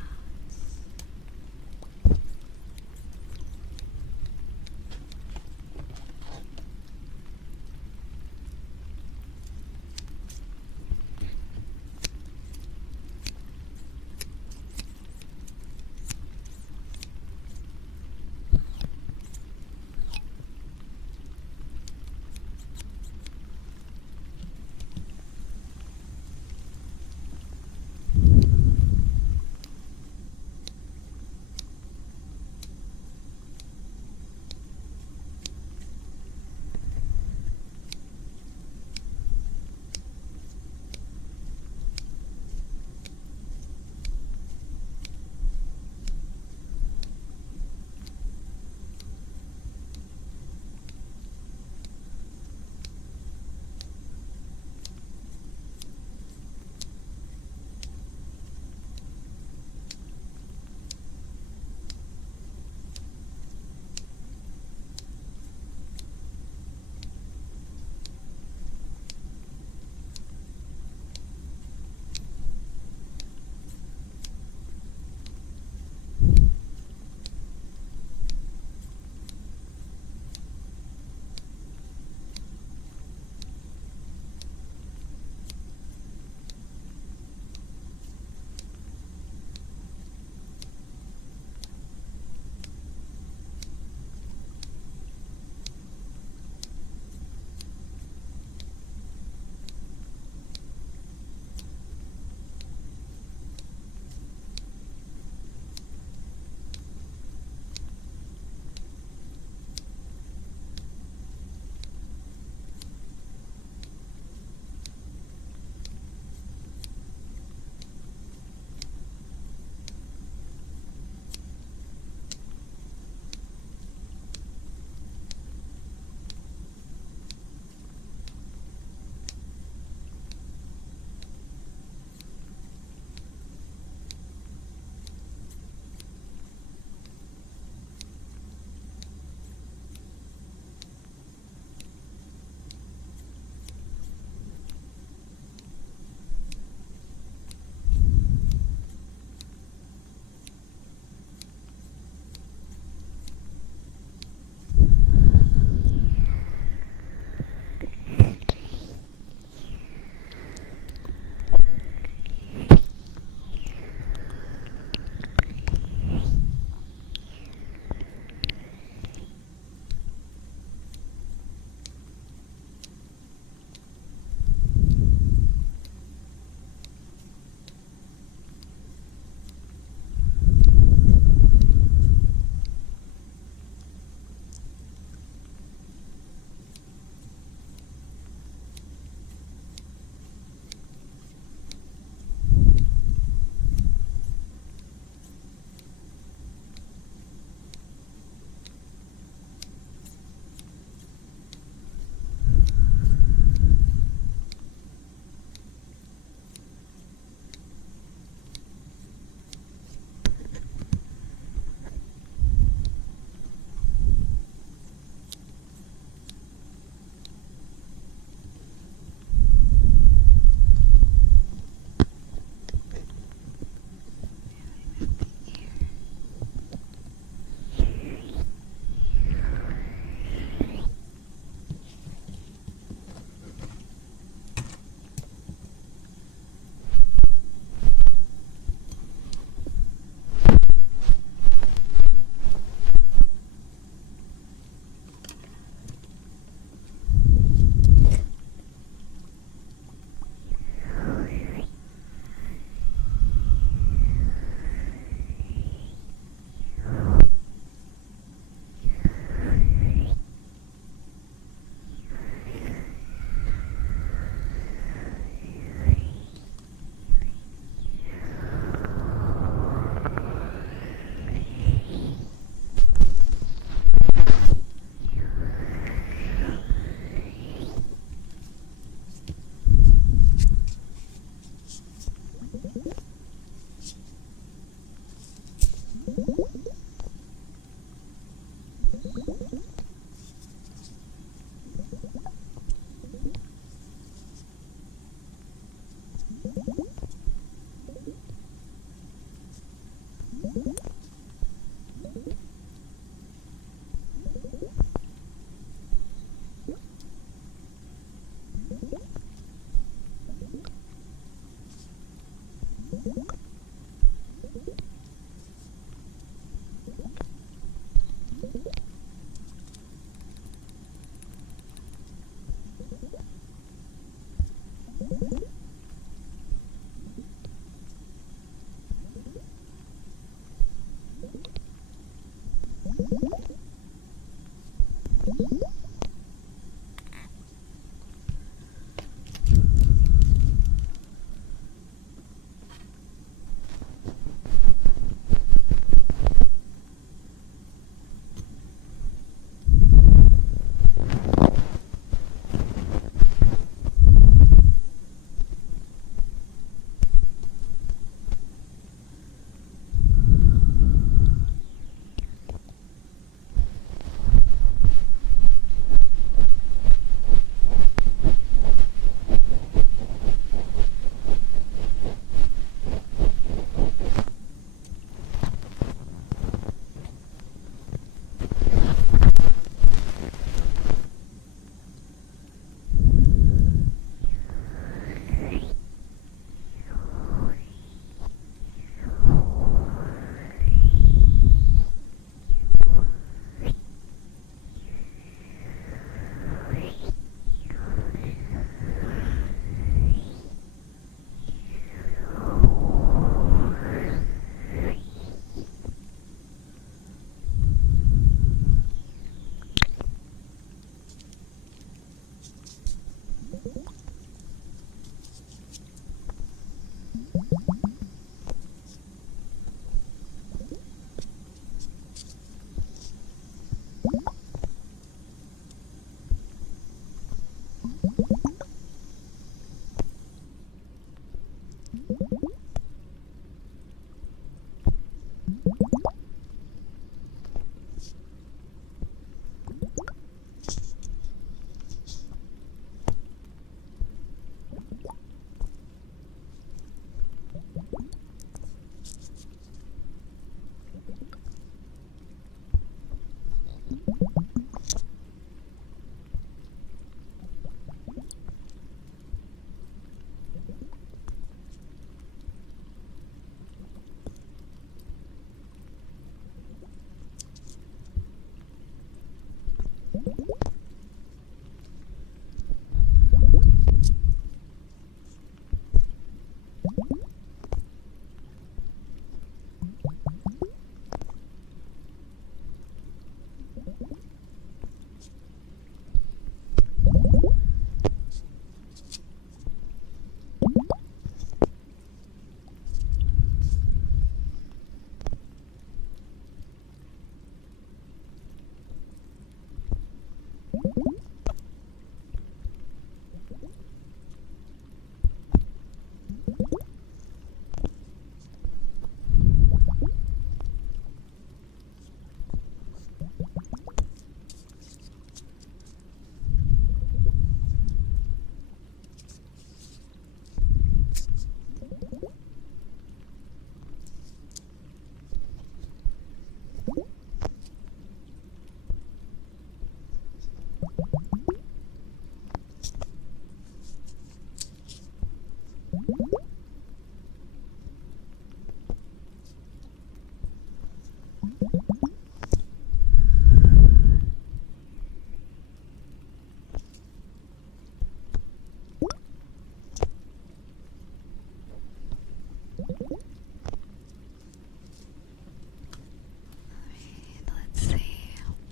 Let's see.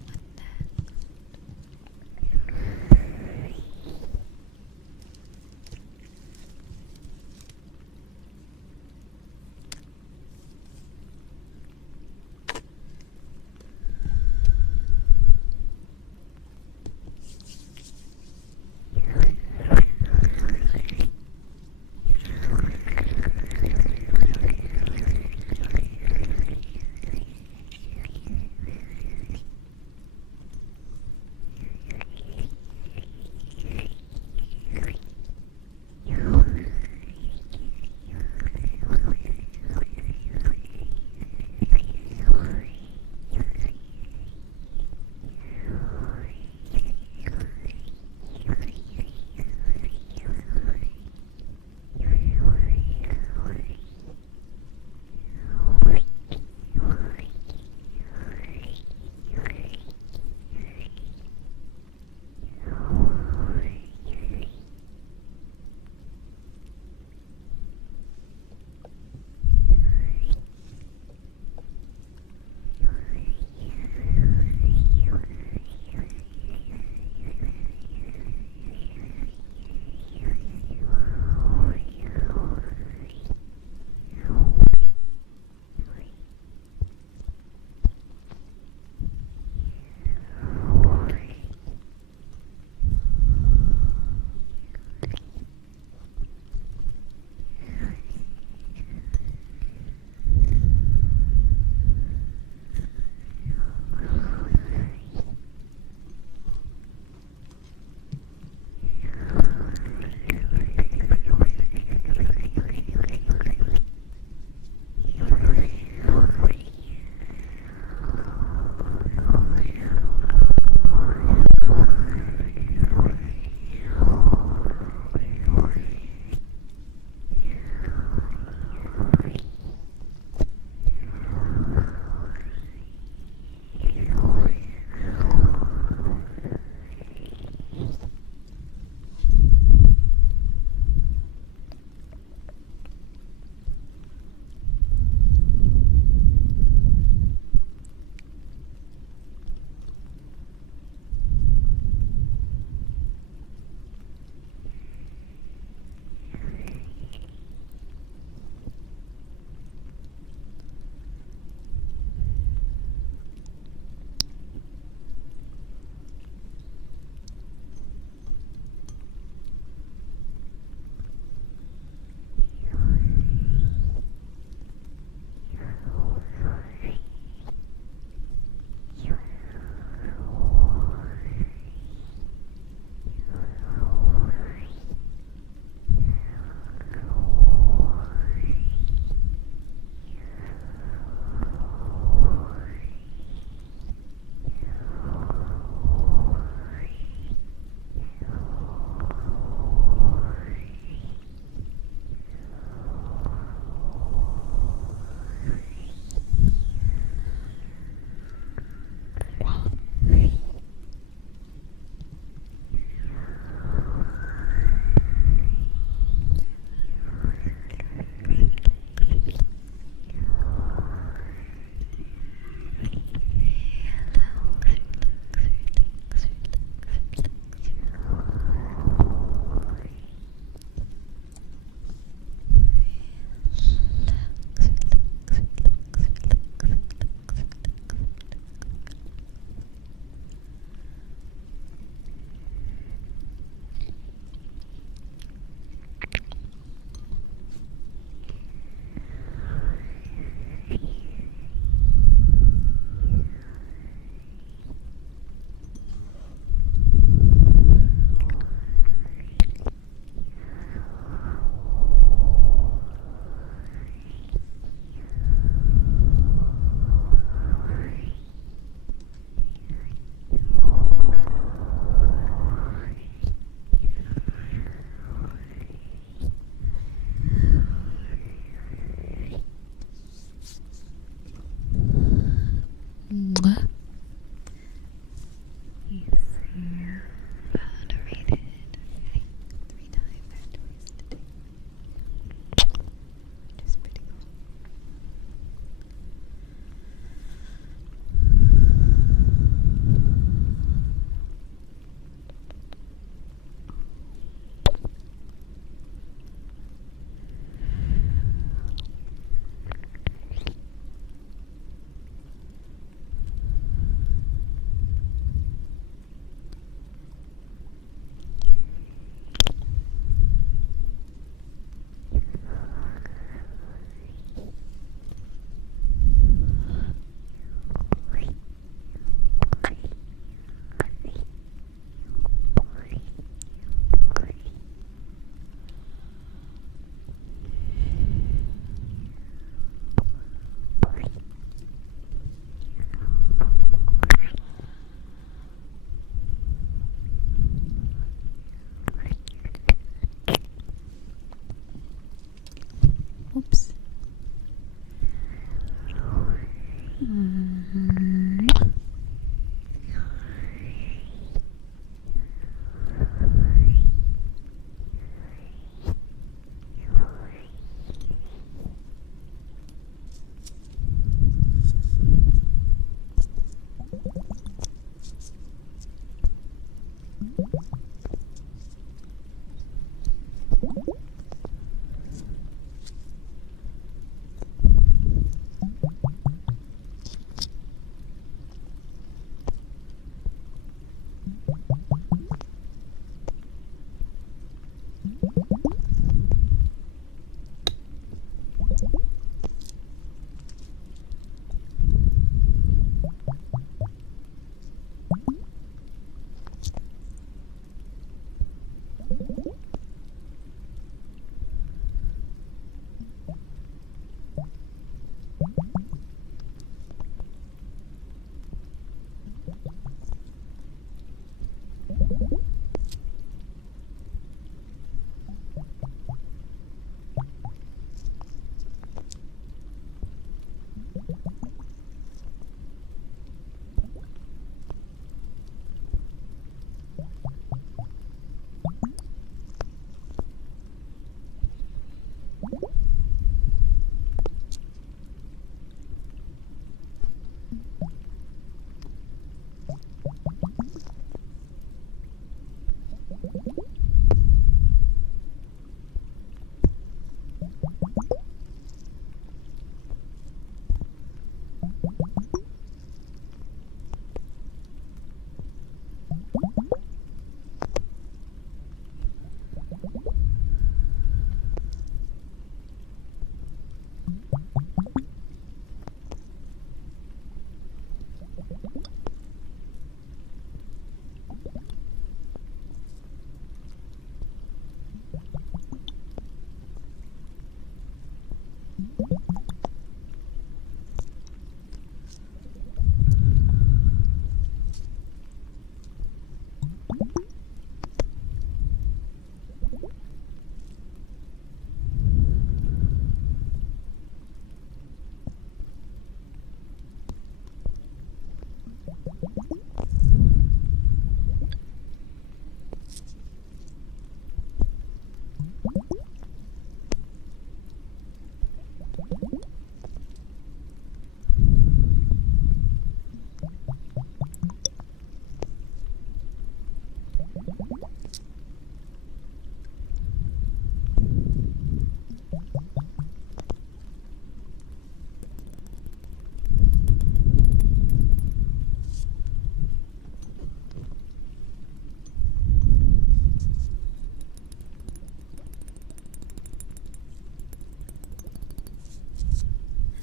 What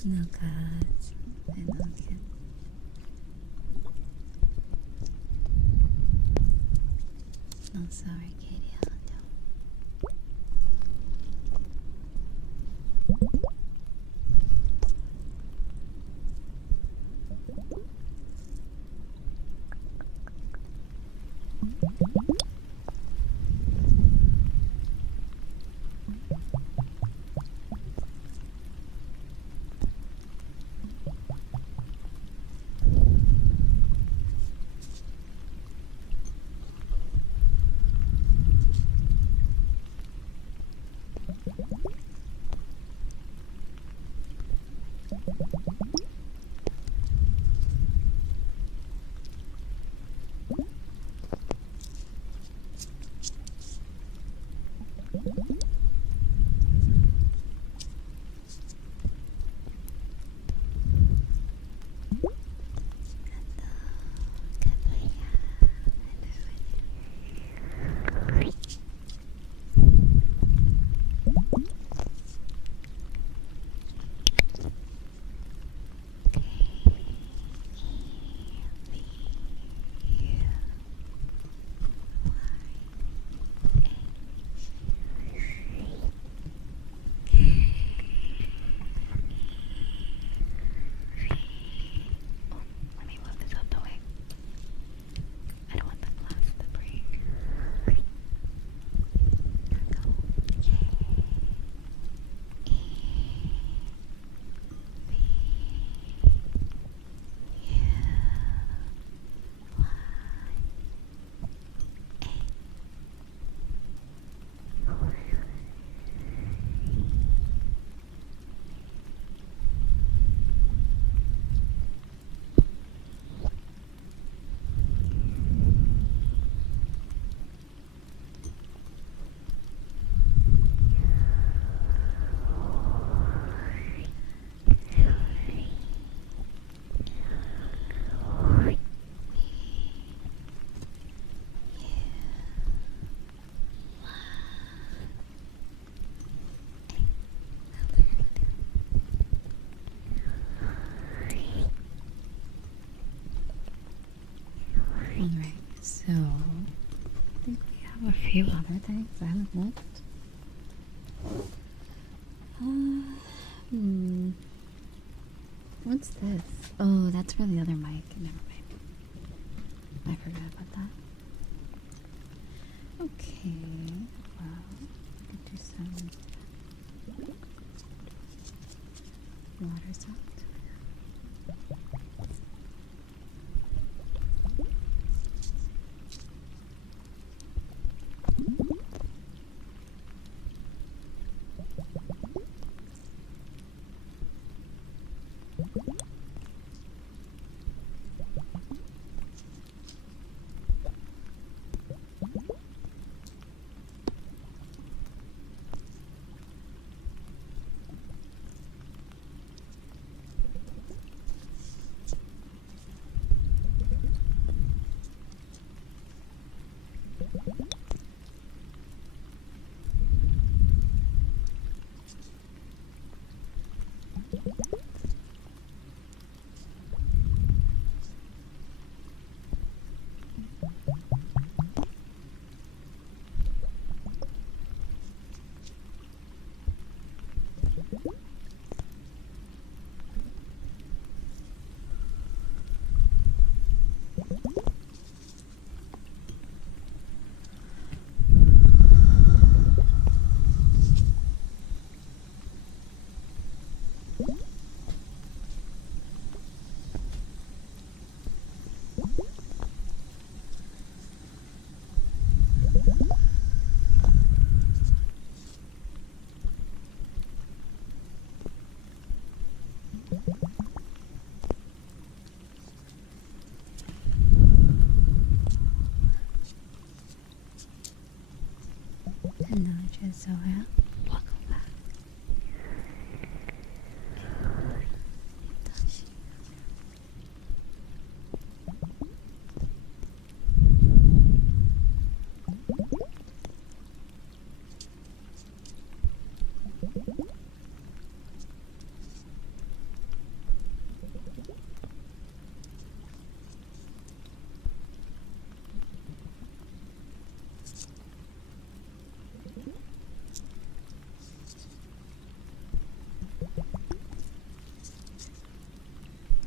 No cards. I love you. No, sorry, Katie. I love you. have a few other things I haven't looked. What's this? Oh, that's for the other mic. Never mind. I forgot about that. Okay. Well, I could do some water salt. Hello, Jazora. Welcome back.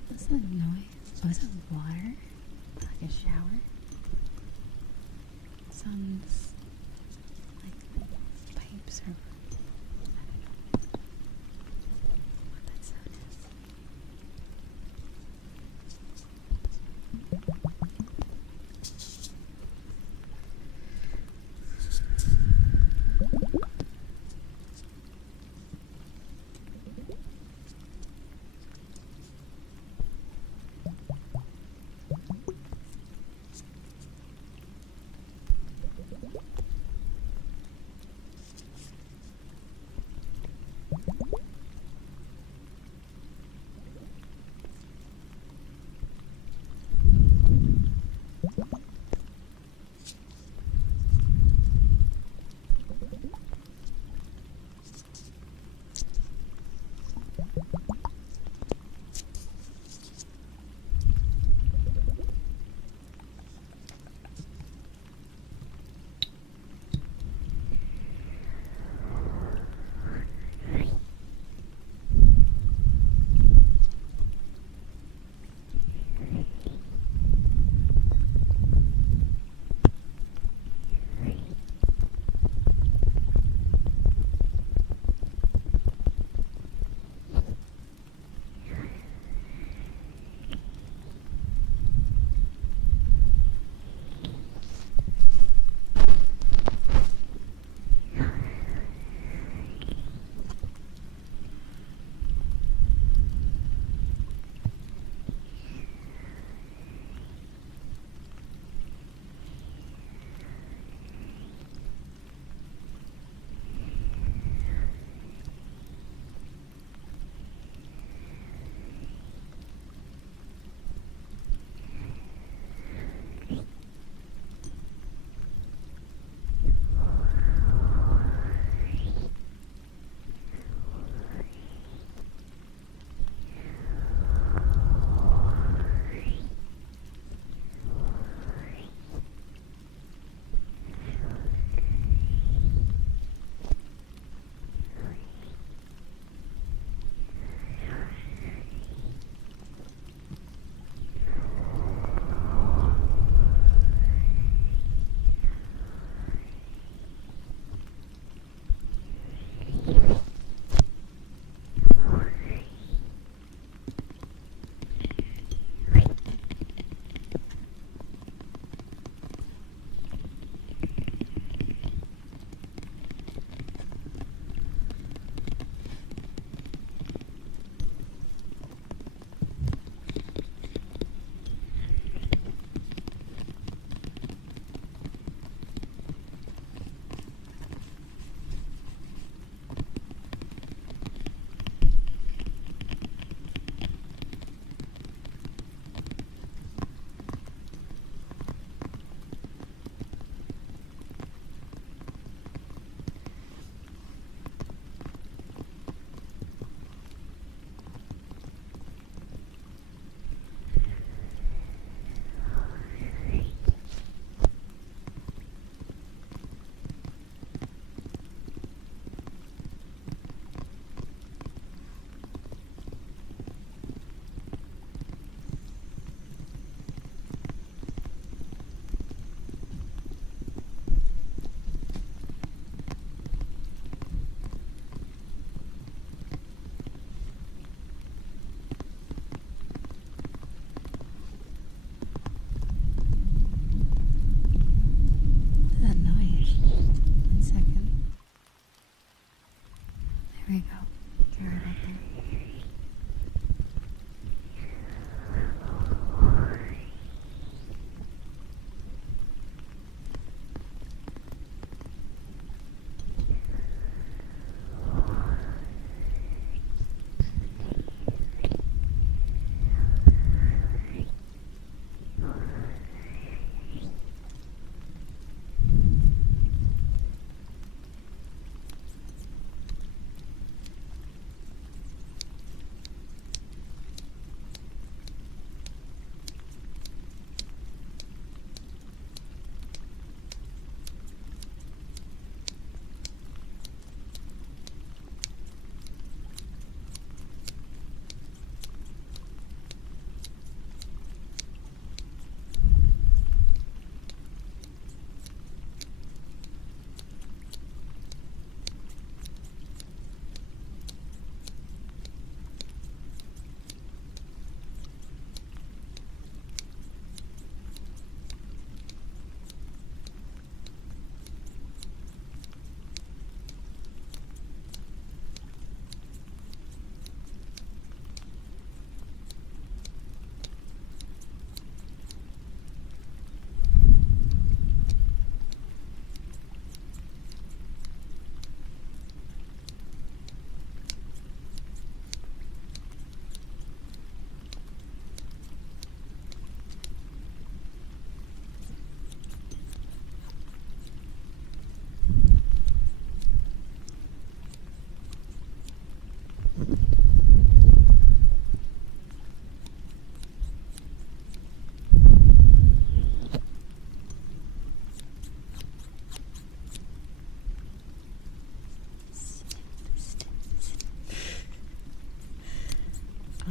What's that noise? Oh, is that water? Like a shower? Sounds like pipes or I don't know what that sound is.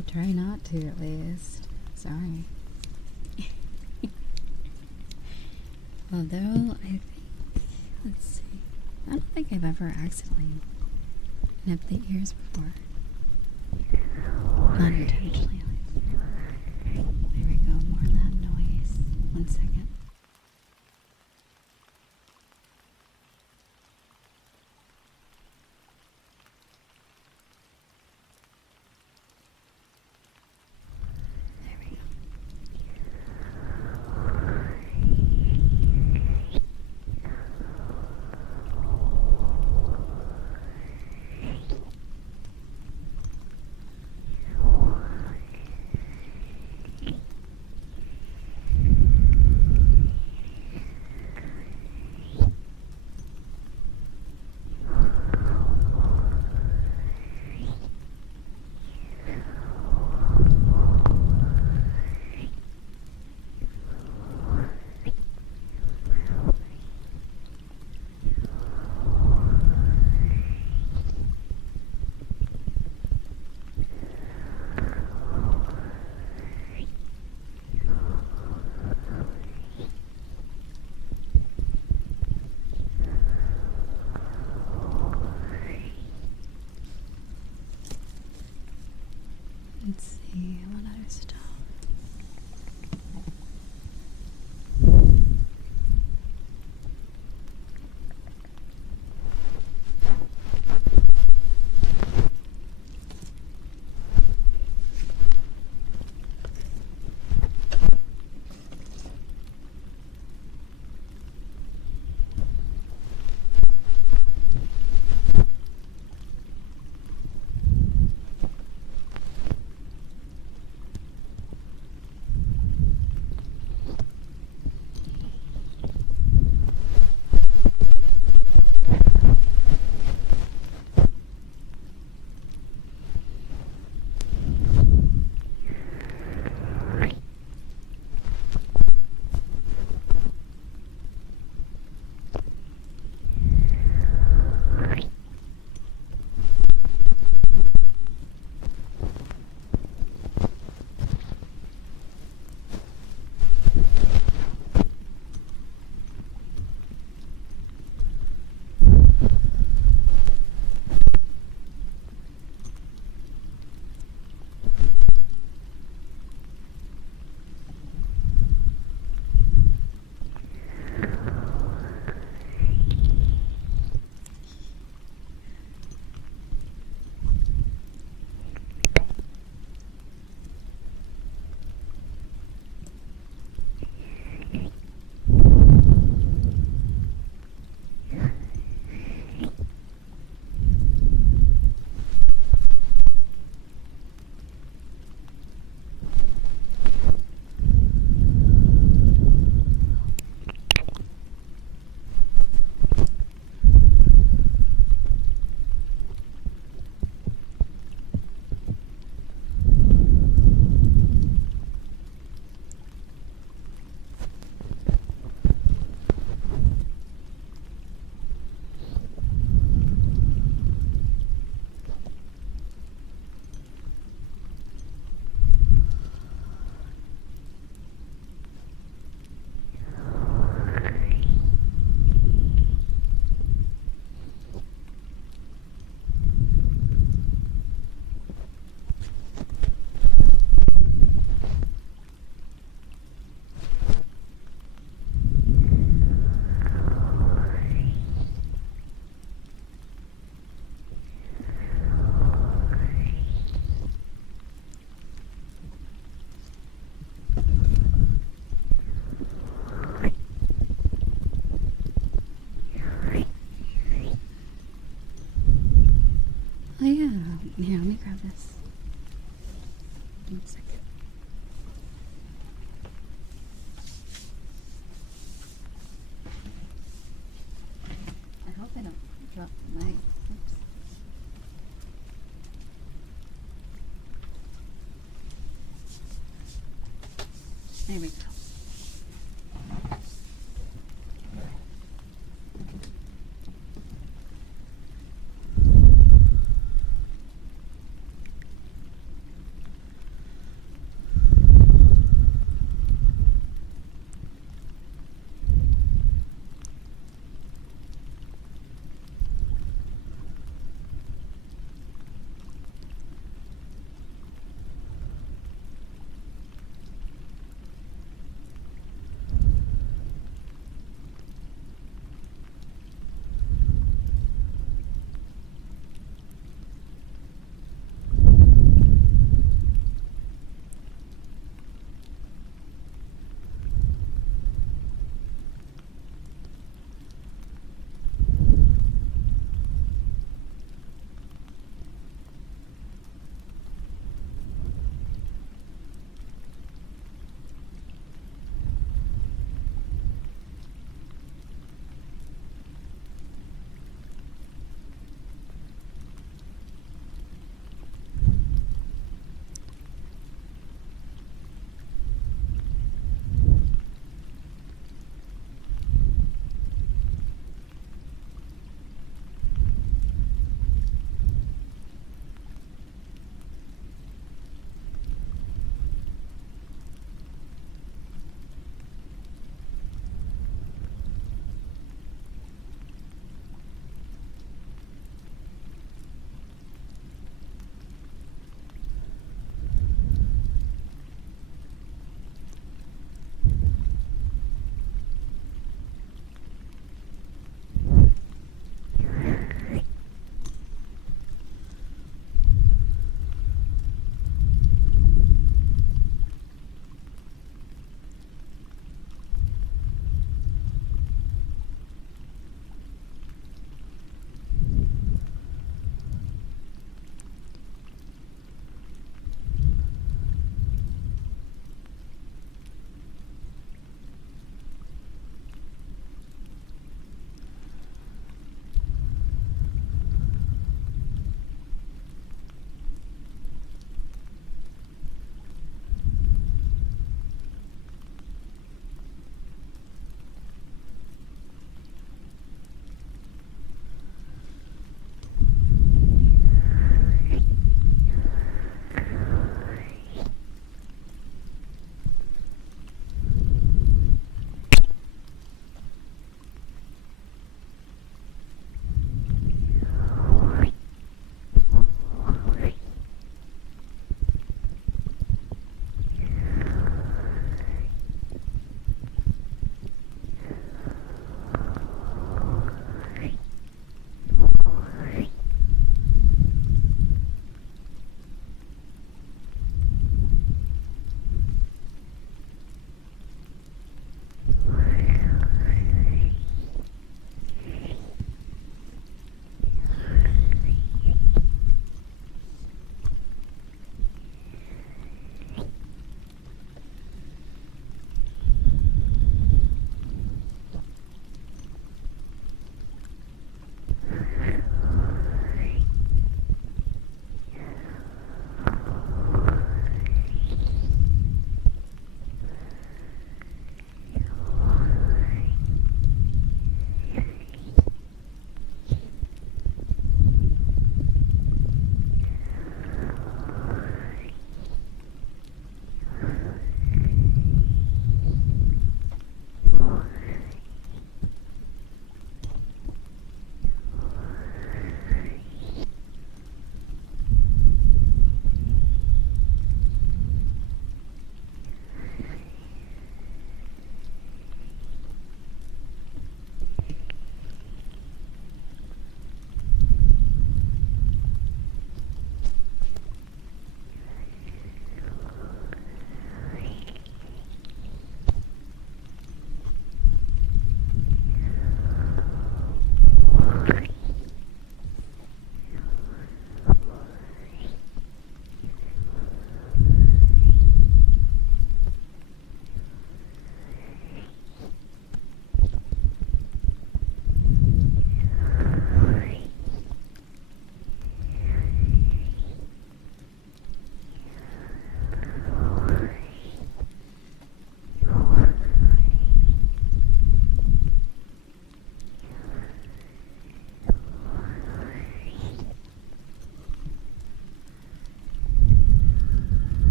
I'll try not to, at least. Sorry. Although, I think... Let's see. I don't think I've ever accidentally nipped the ears before. Not intentionally. There we go, more of that noise. 1 second. There we go. Let's see, what other stuff? Oh yeah, here, let me grab this. 1 second. I hope I don't drop the mic. Oops. There we go.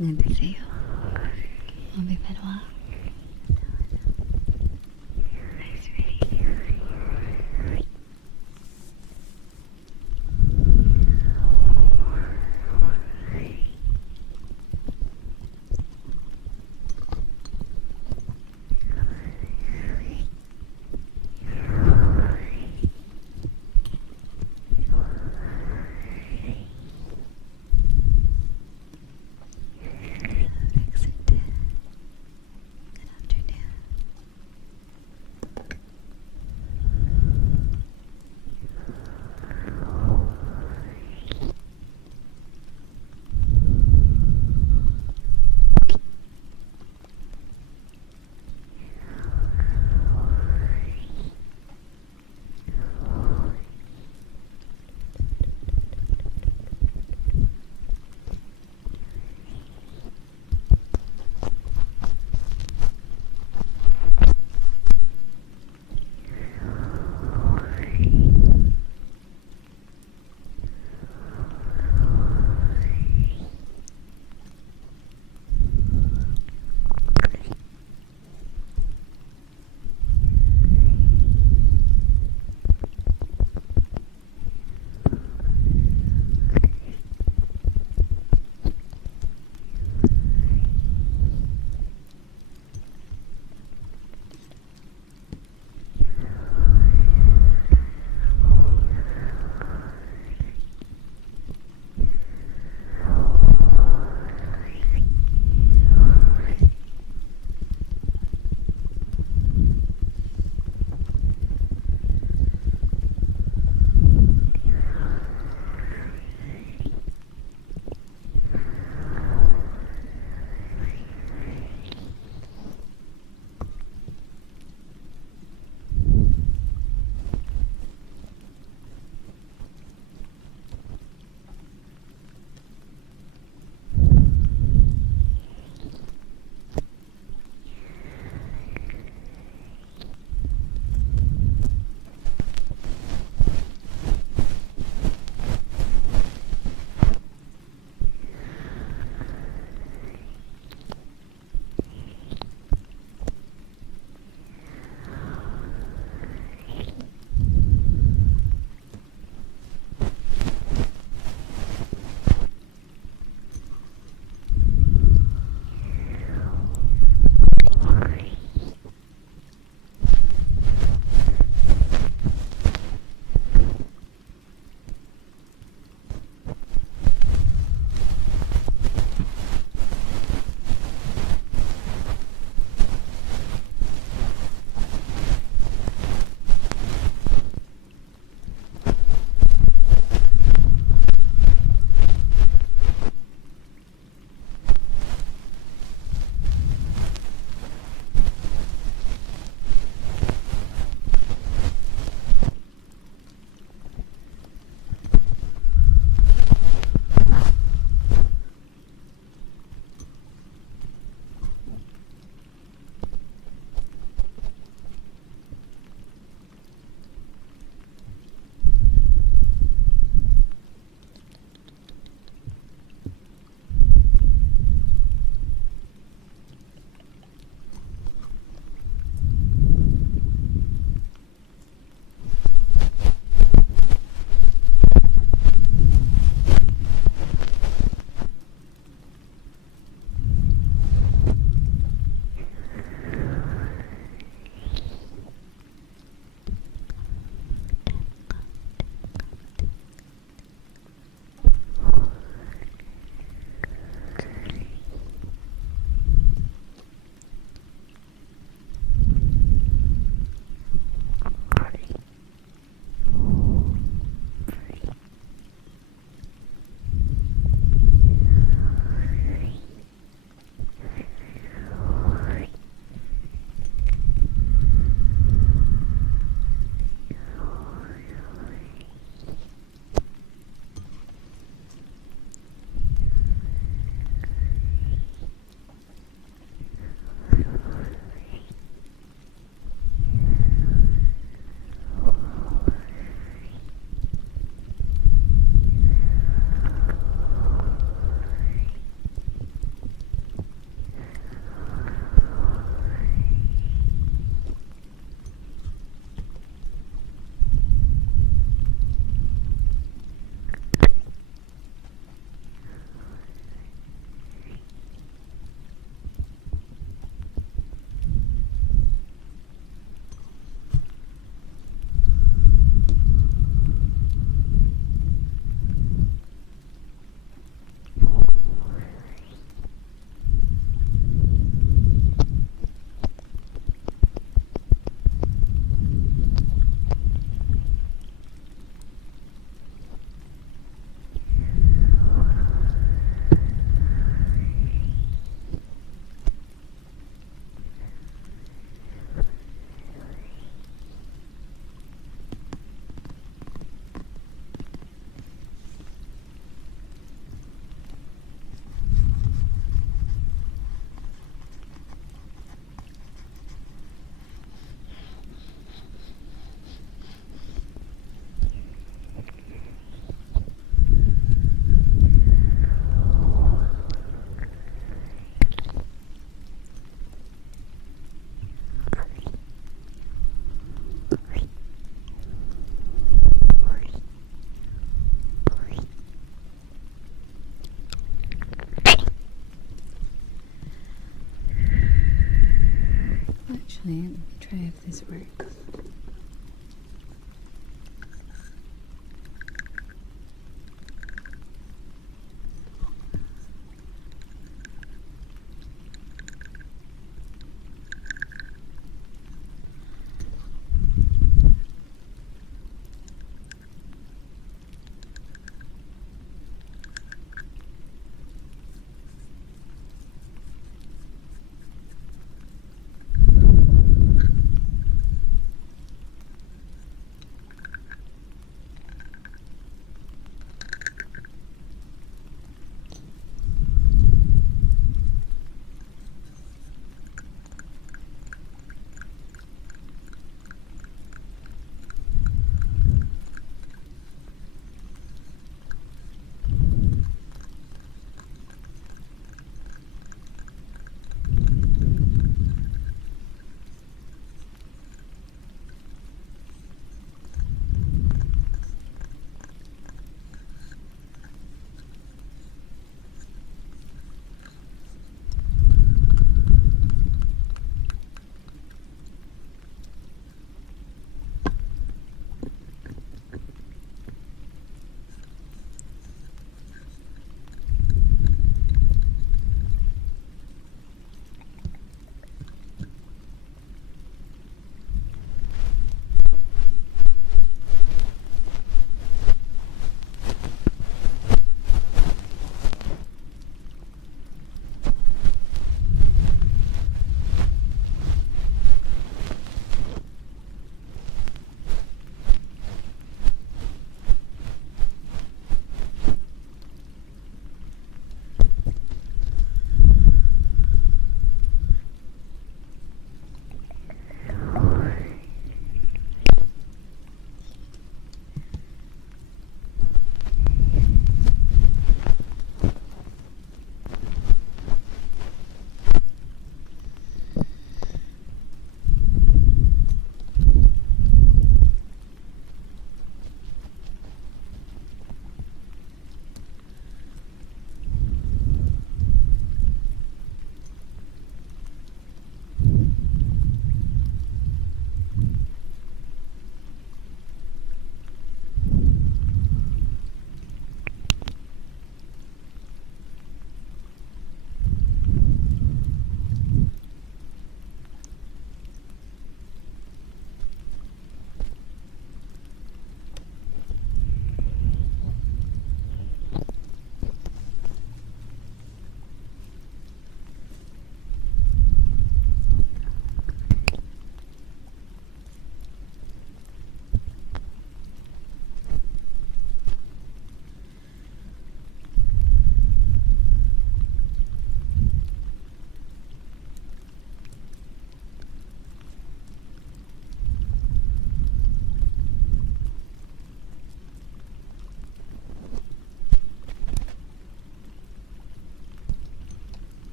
안녕하세요. 어비베로와 Actually, let me try if this works.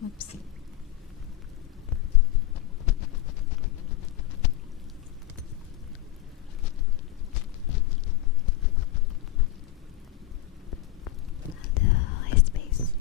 Whoops. Space.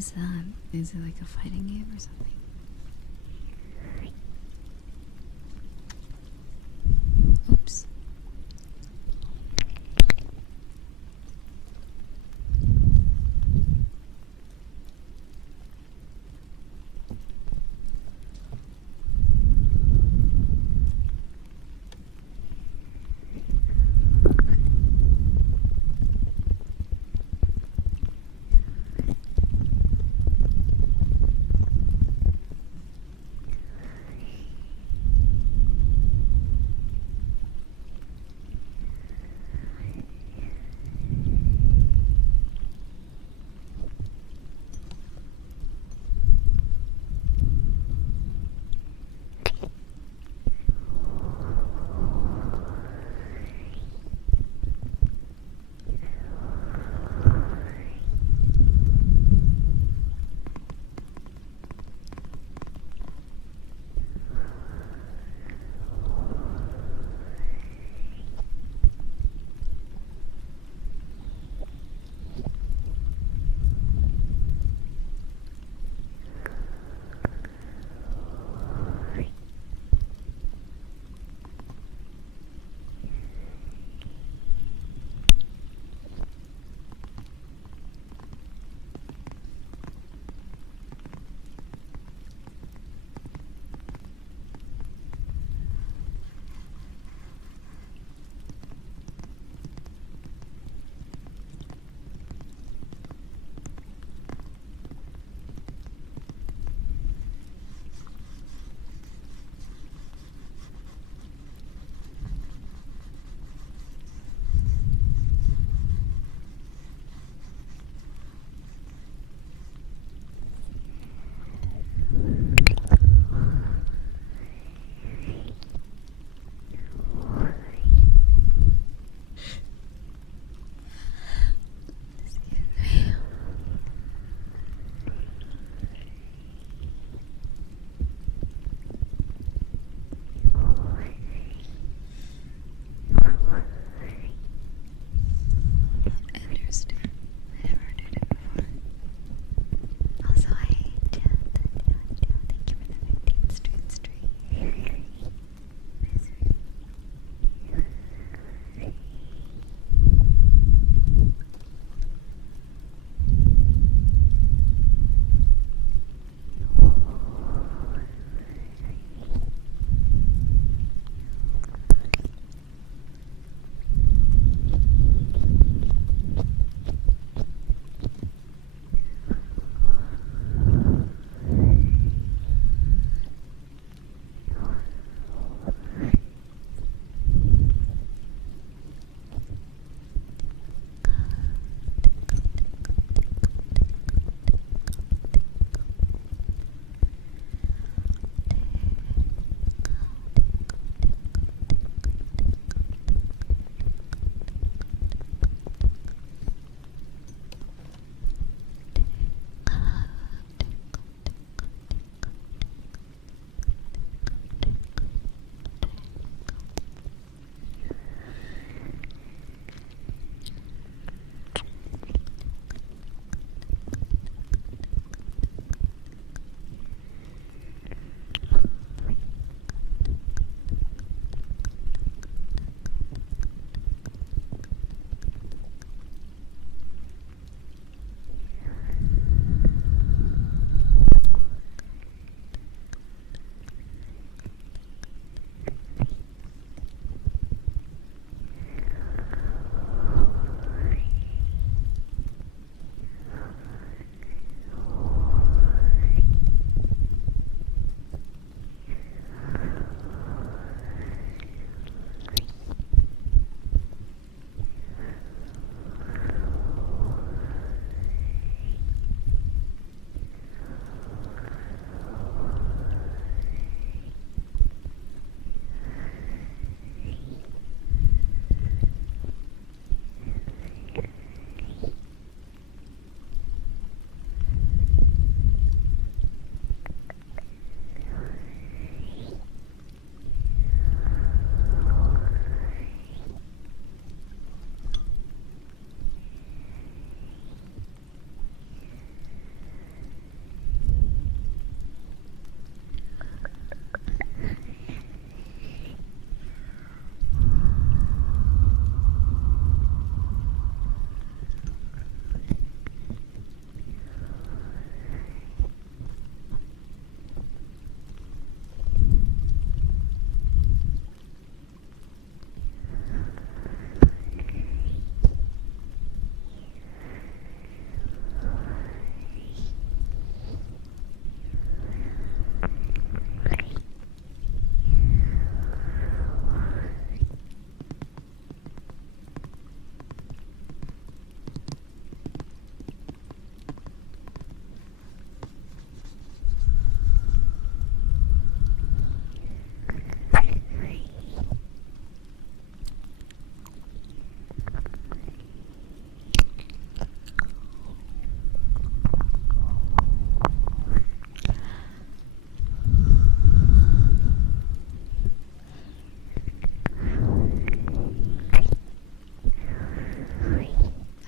is that? Is it like a fighting game or something? Oops.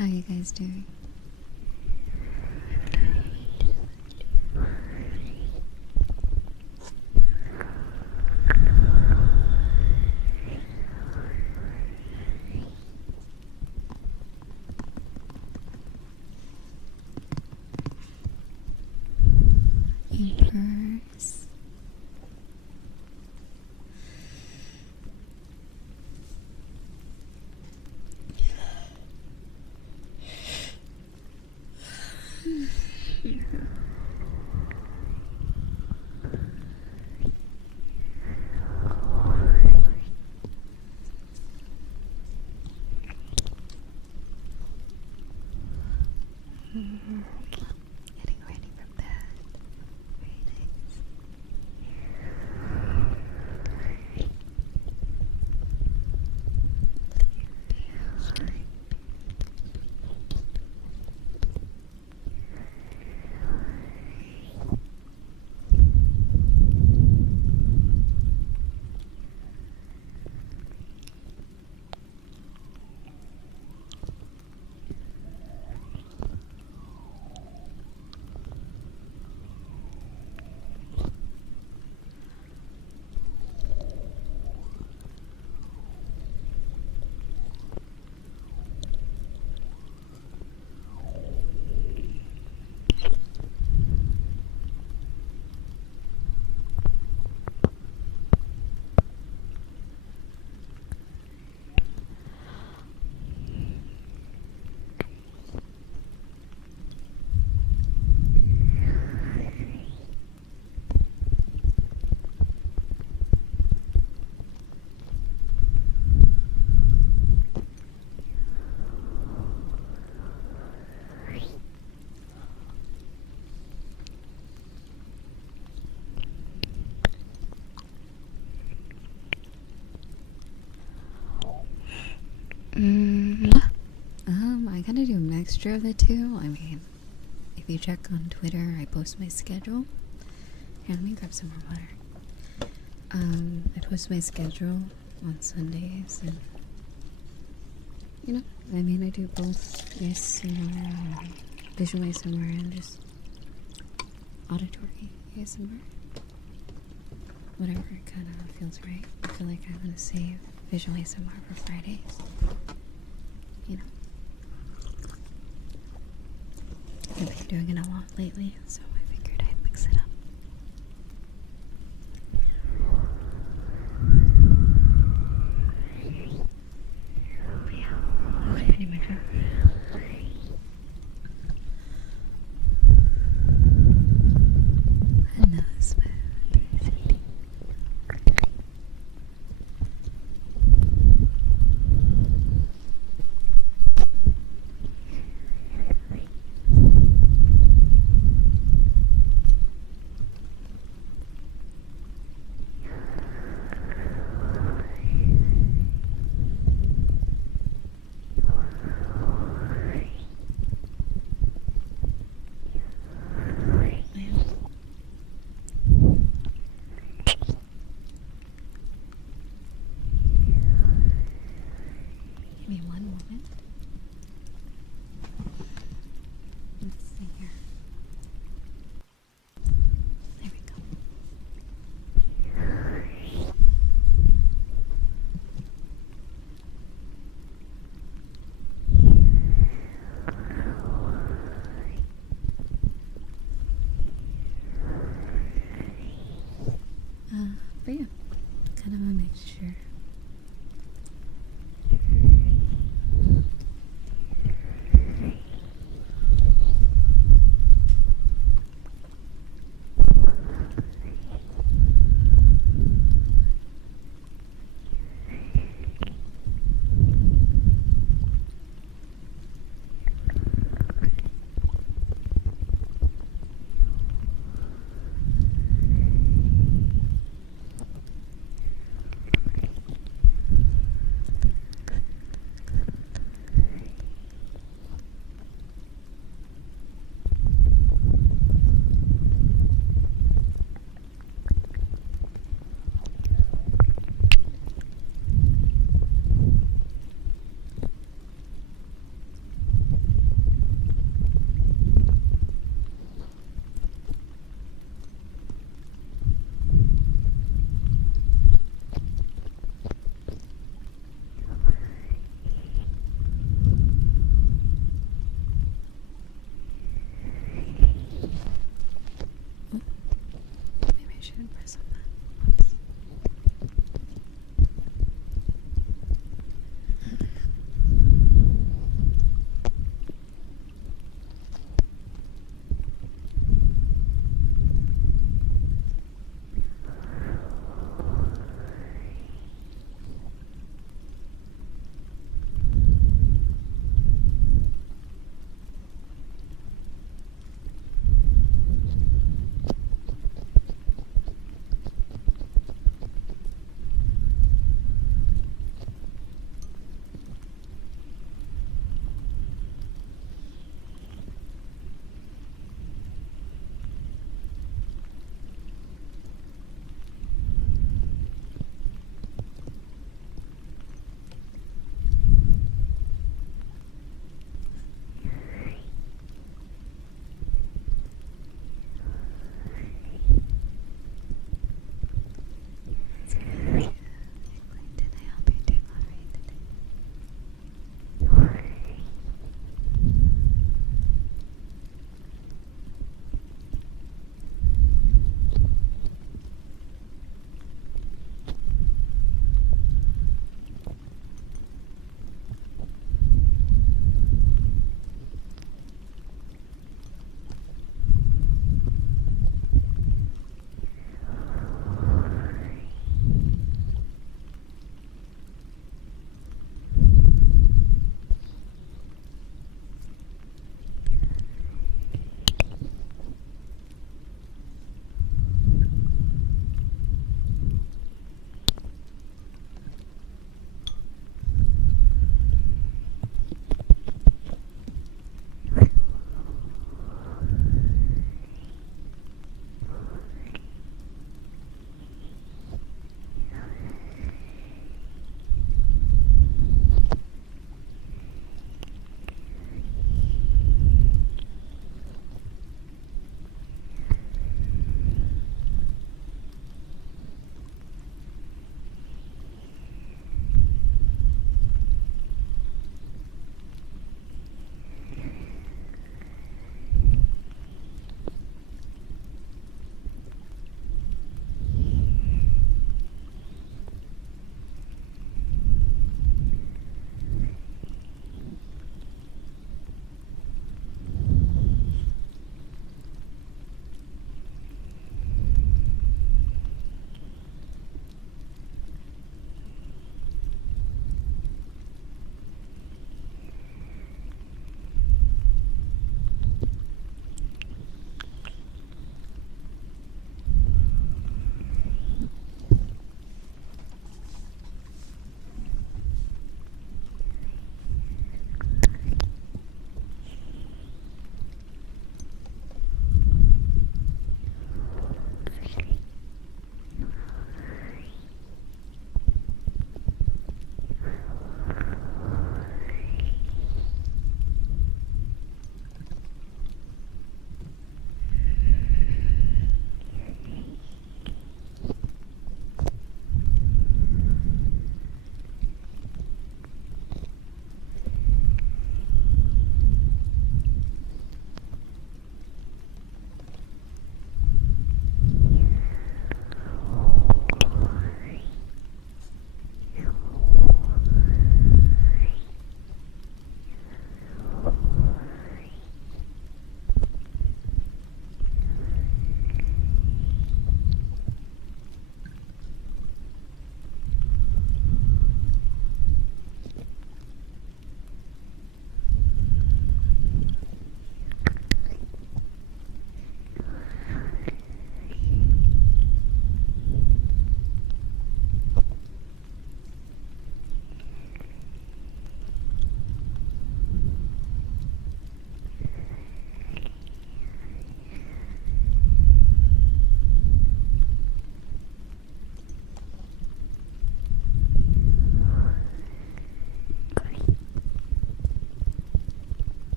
How you guys doing? Papers. Getting ready for bed. Very nice. I gotta do a mixture of the two. I mean, if you check on Twitter, I post my schedule. Here, let me grab some more water. I post my schedule on Sundays, and you know, I mean, I do both ASMR, visual ASMR, and just auditory ASMR. Whatever kind of feels right. I feel like I want to save visual ASMR for Fridays. You know, I've been doing it a lot lately, so I figured I'd mix it up. But yeah, I need my phone. Hello, Smooth.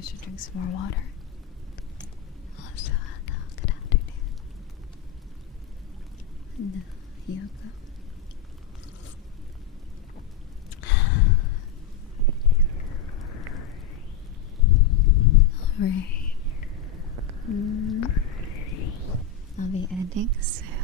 I should drink some more water. Also, hello, good afternoon. And yoga. Alright. I'll be ending soon.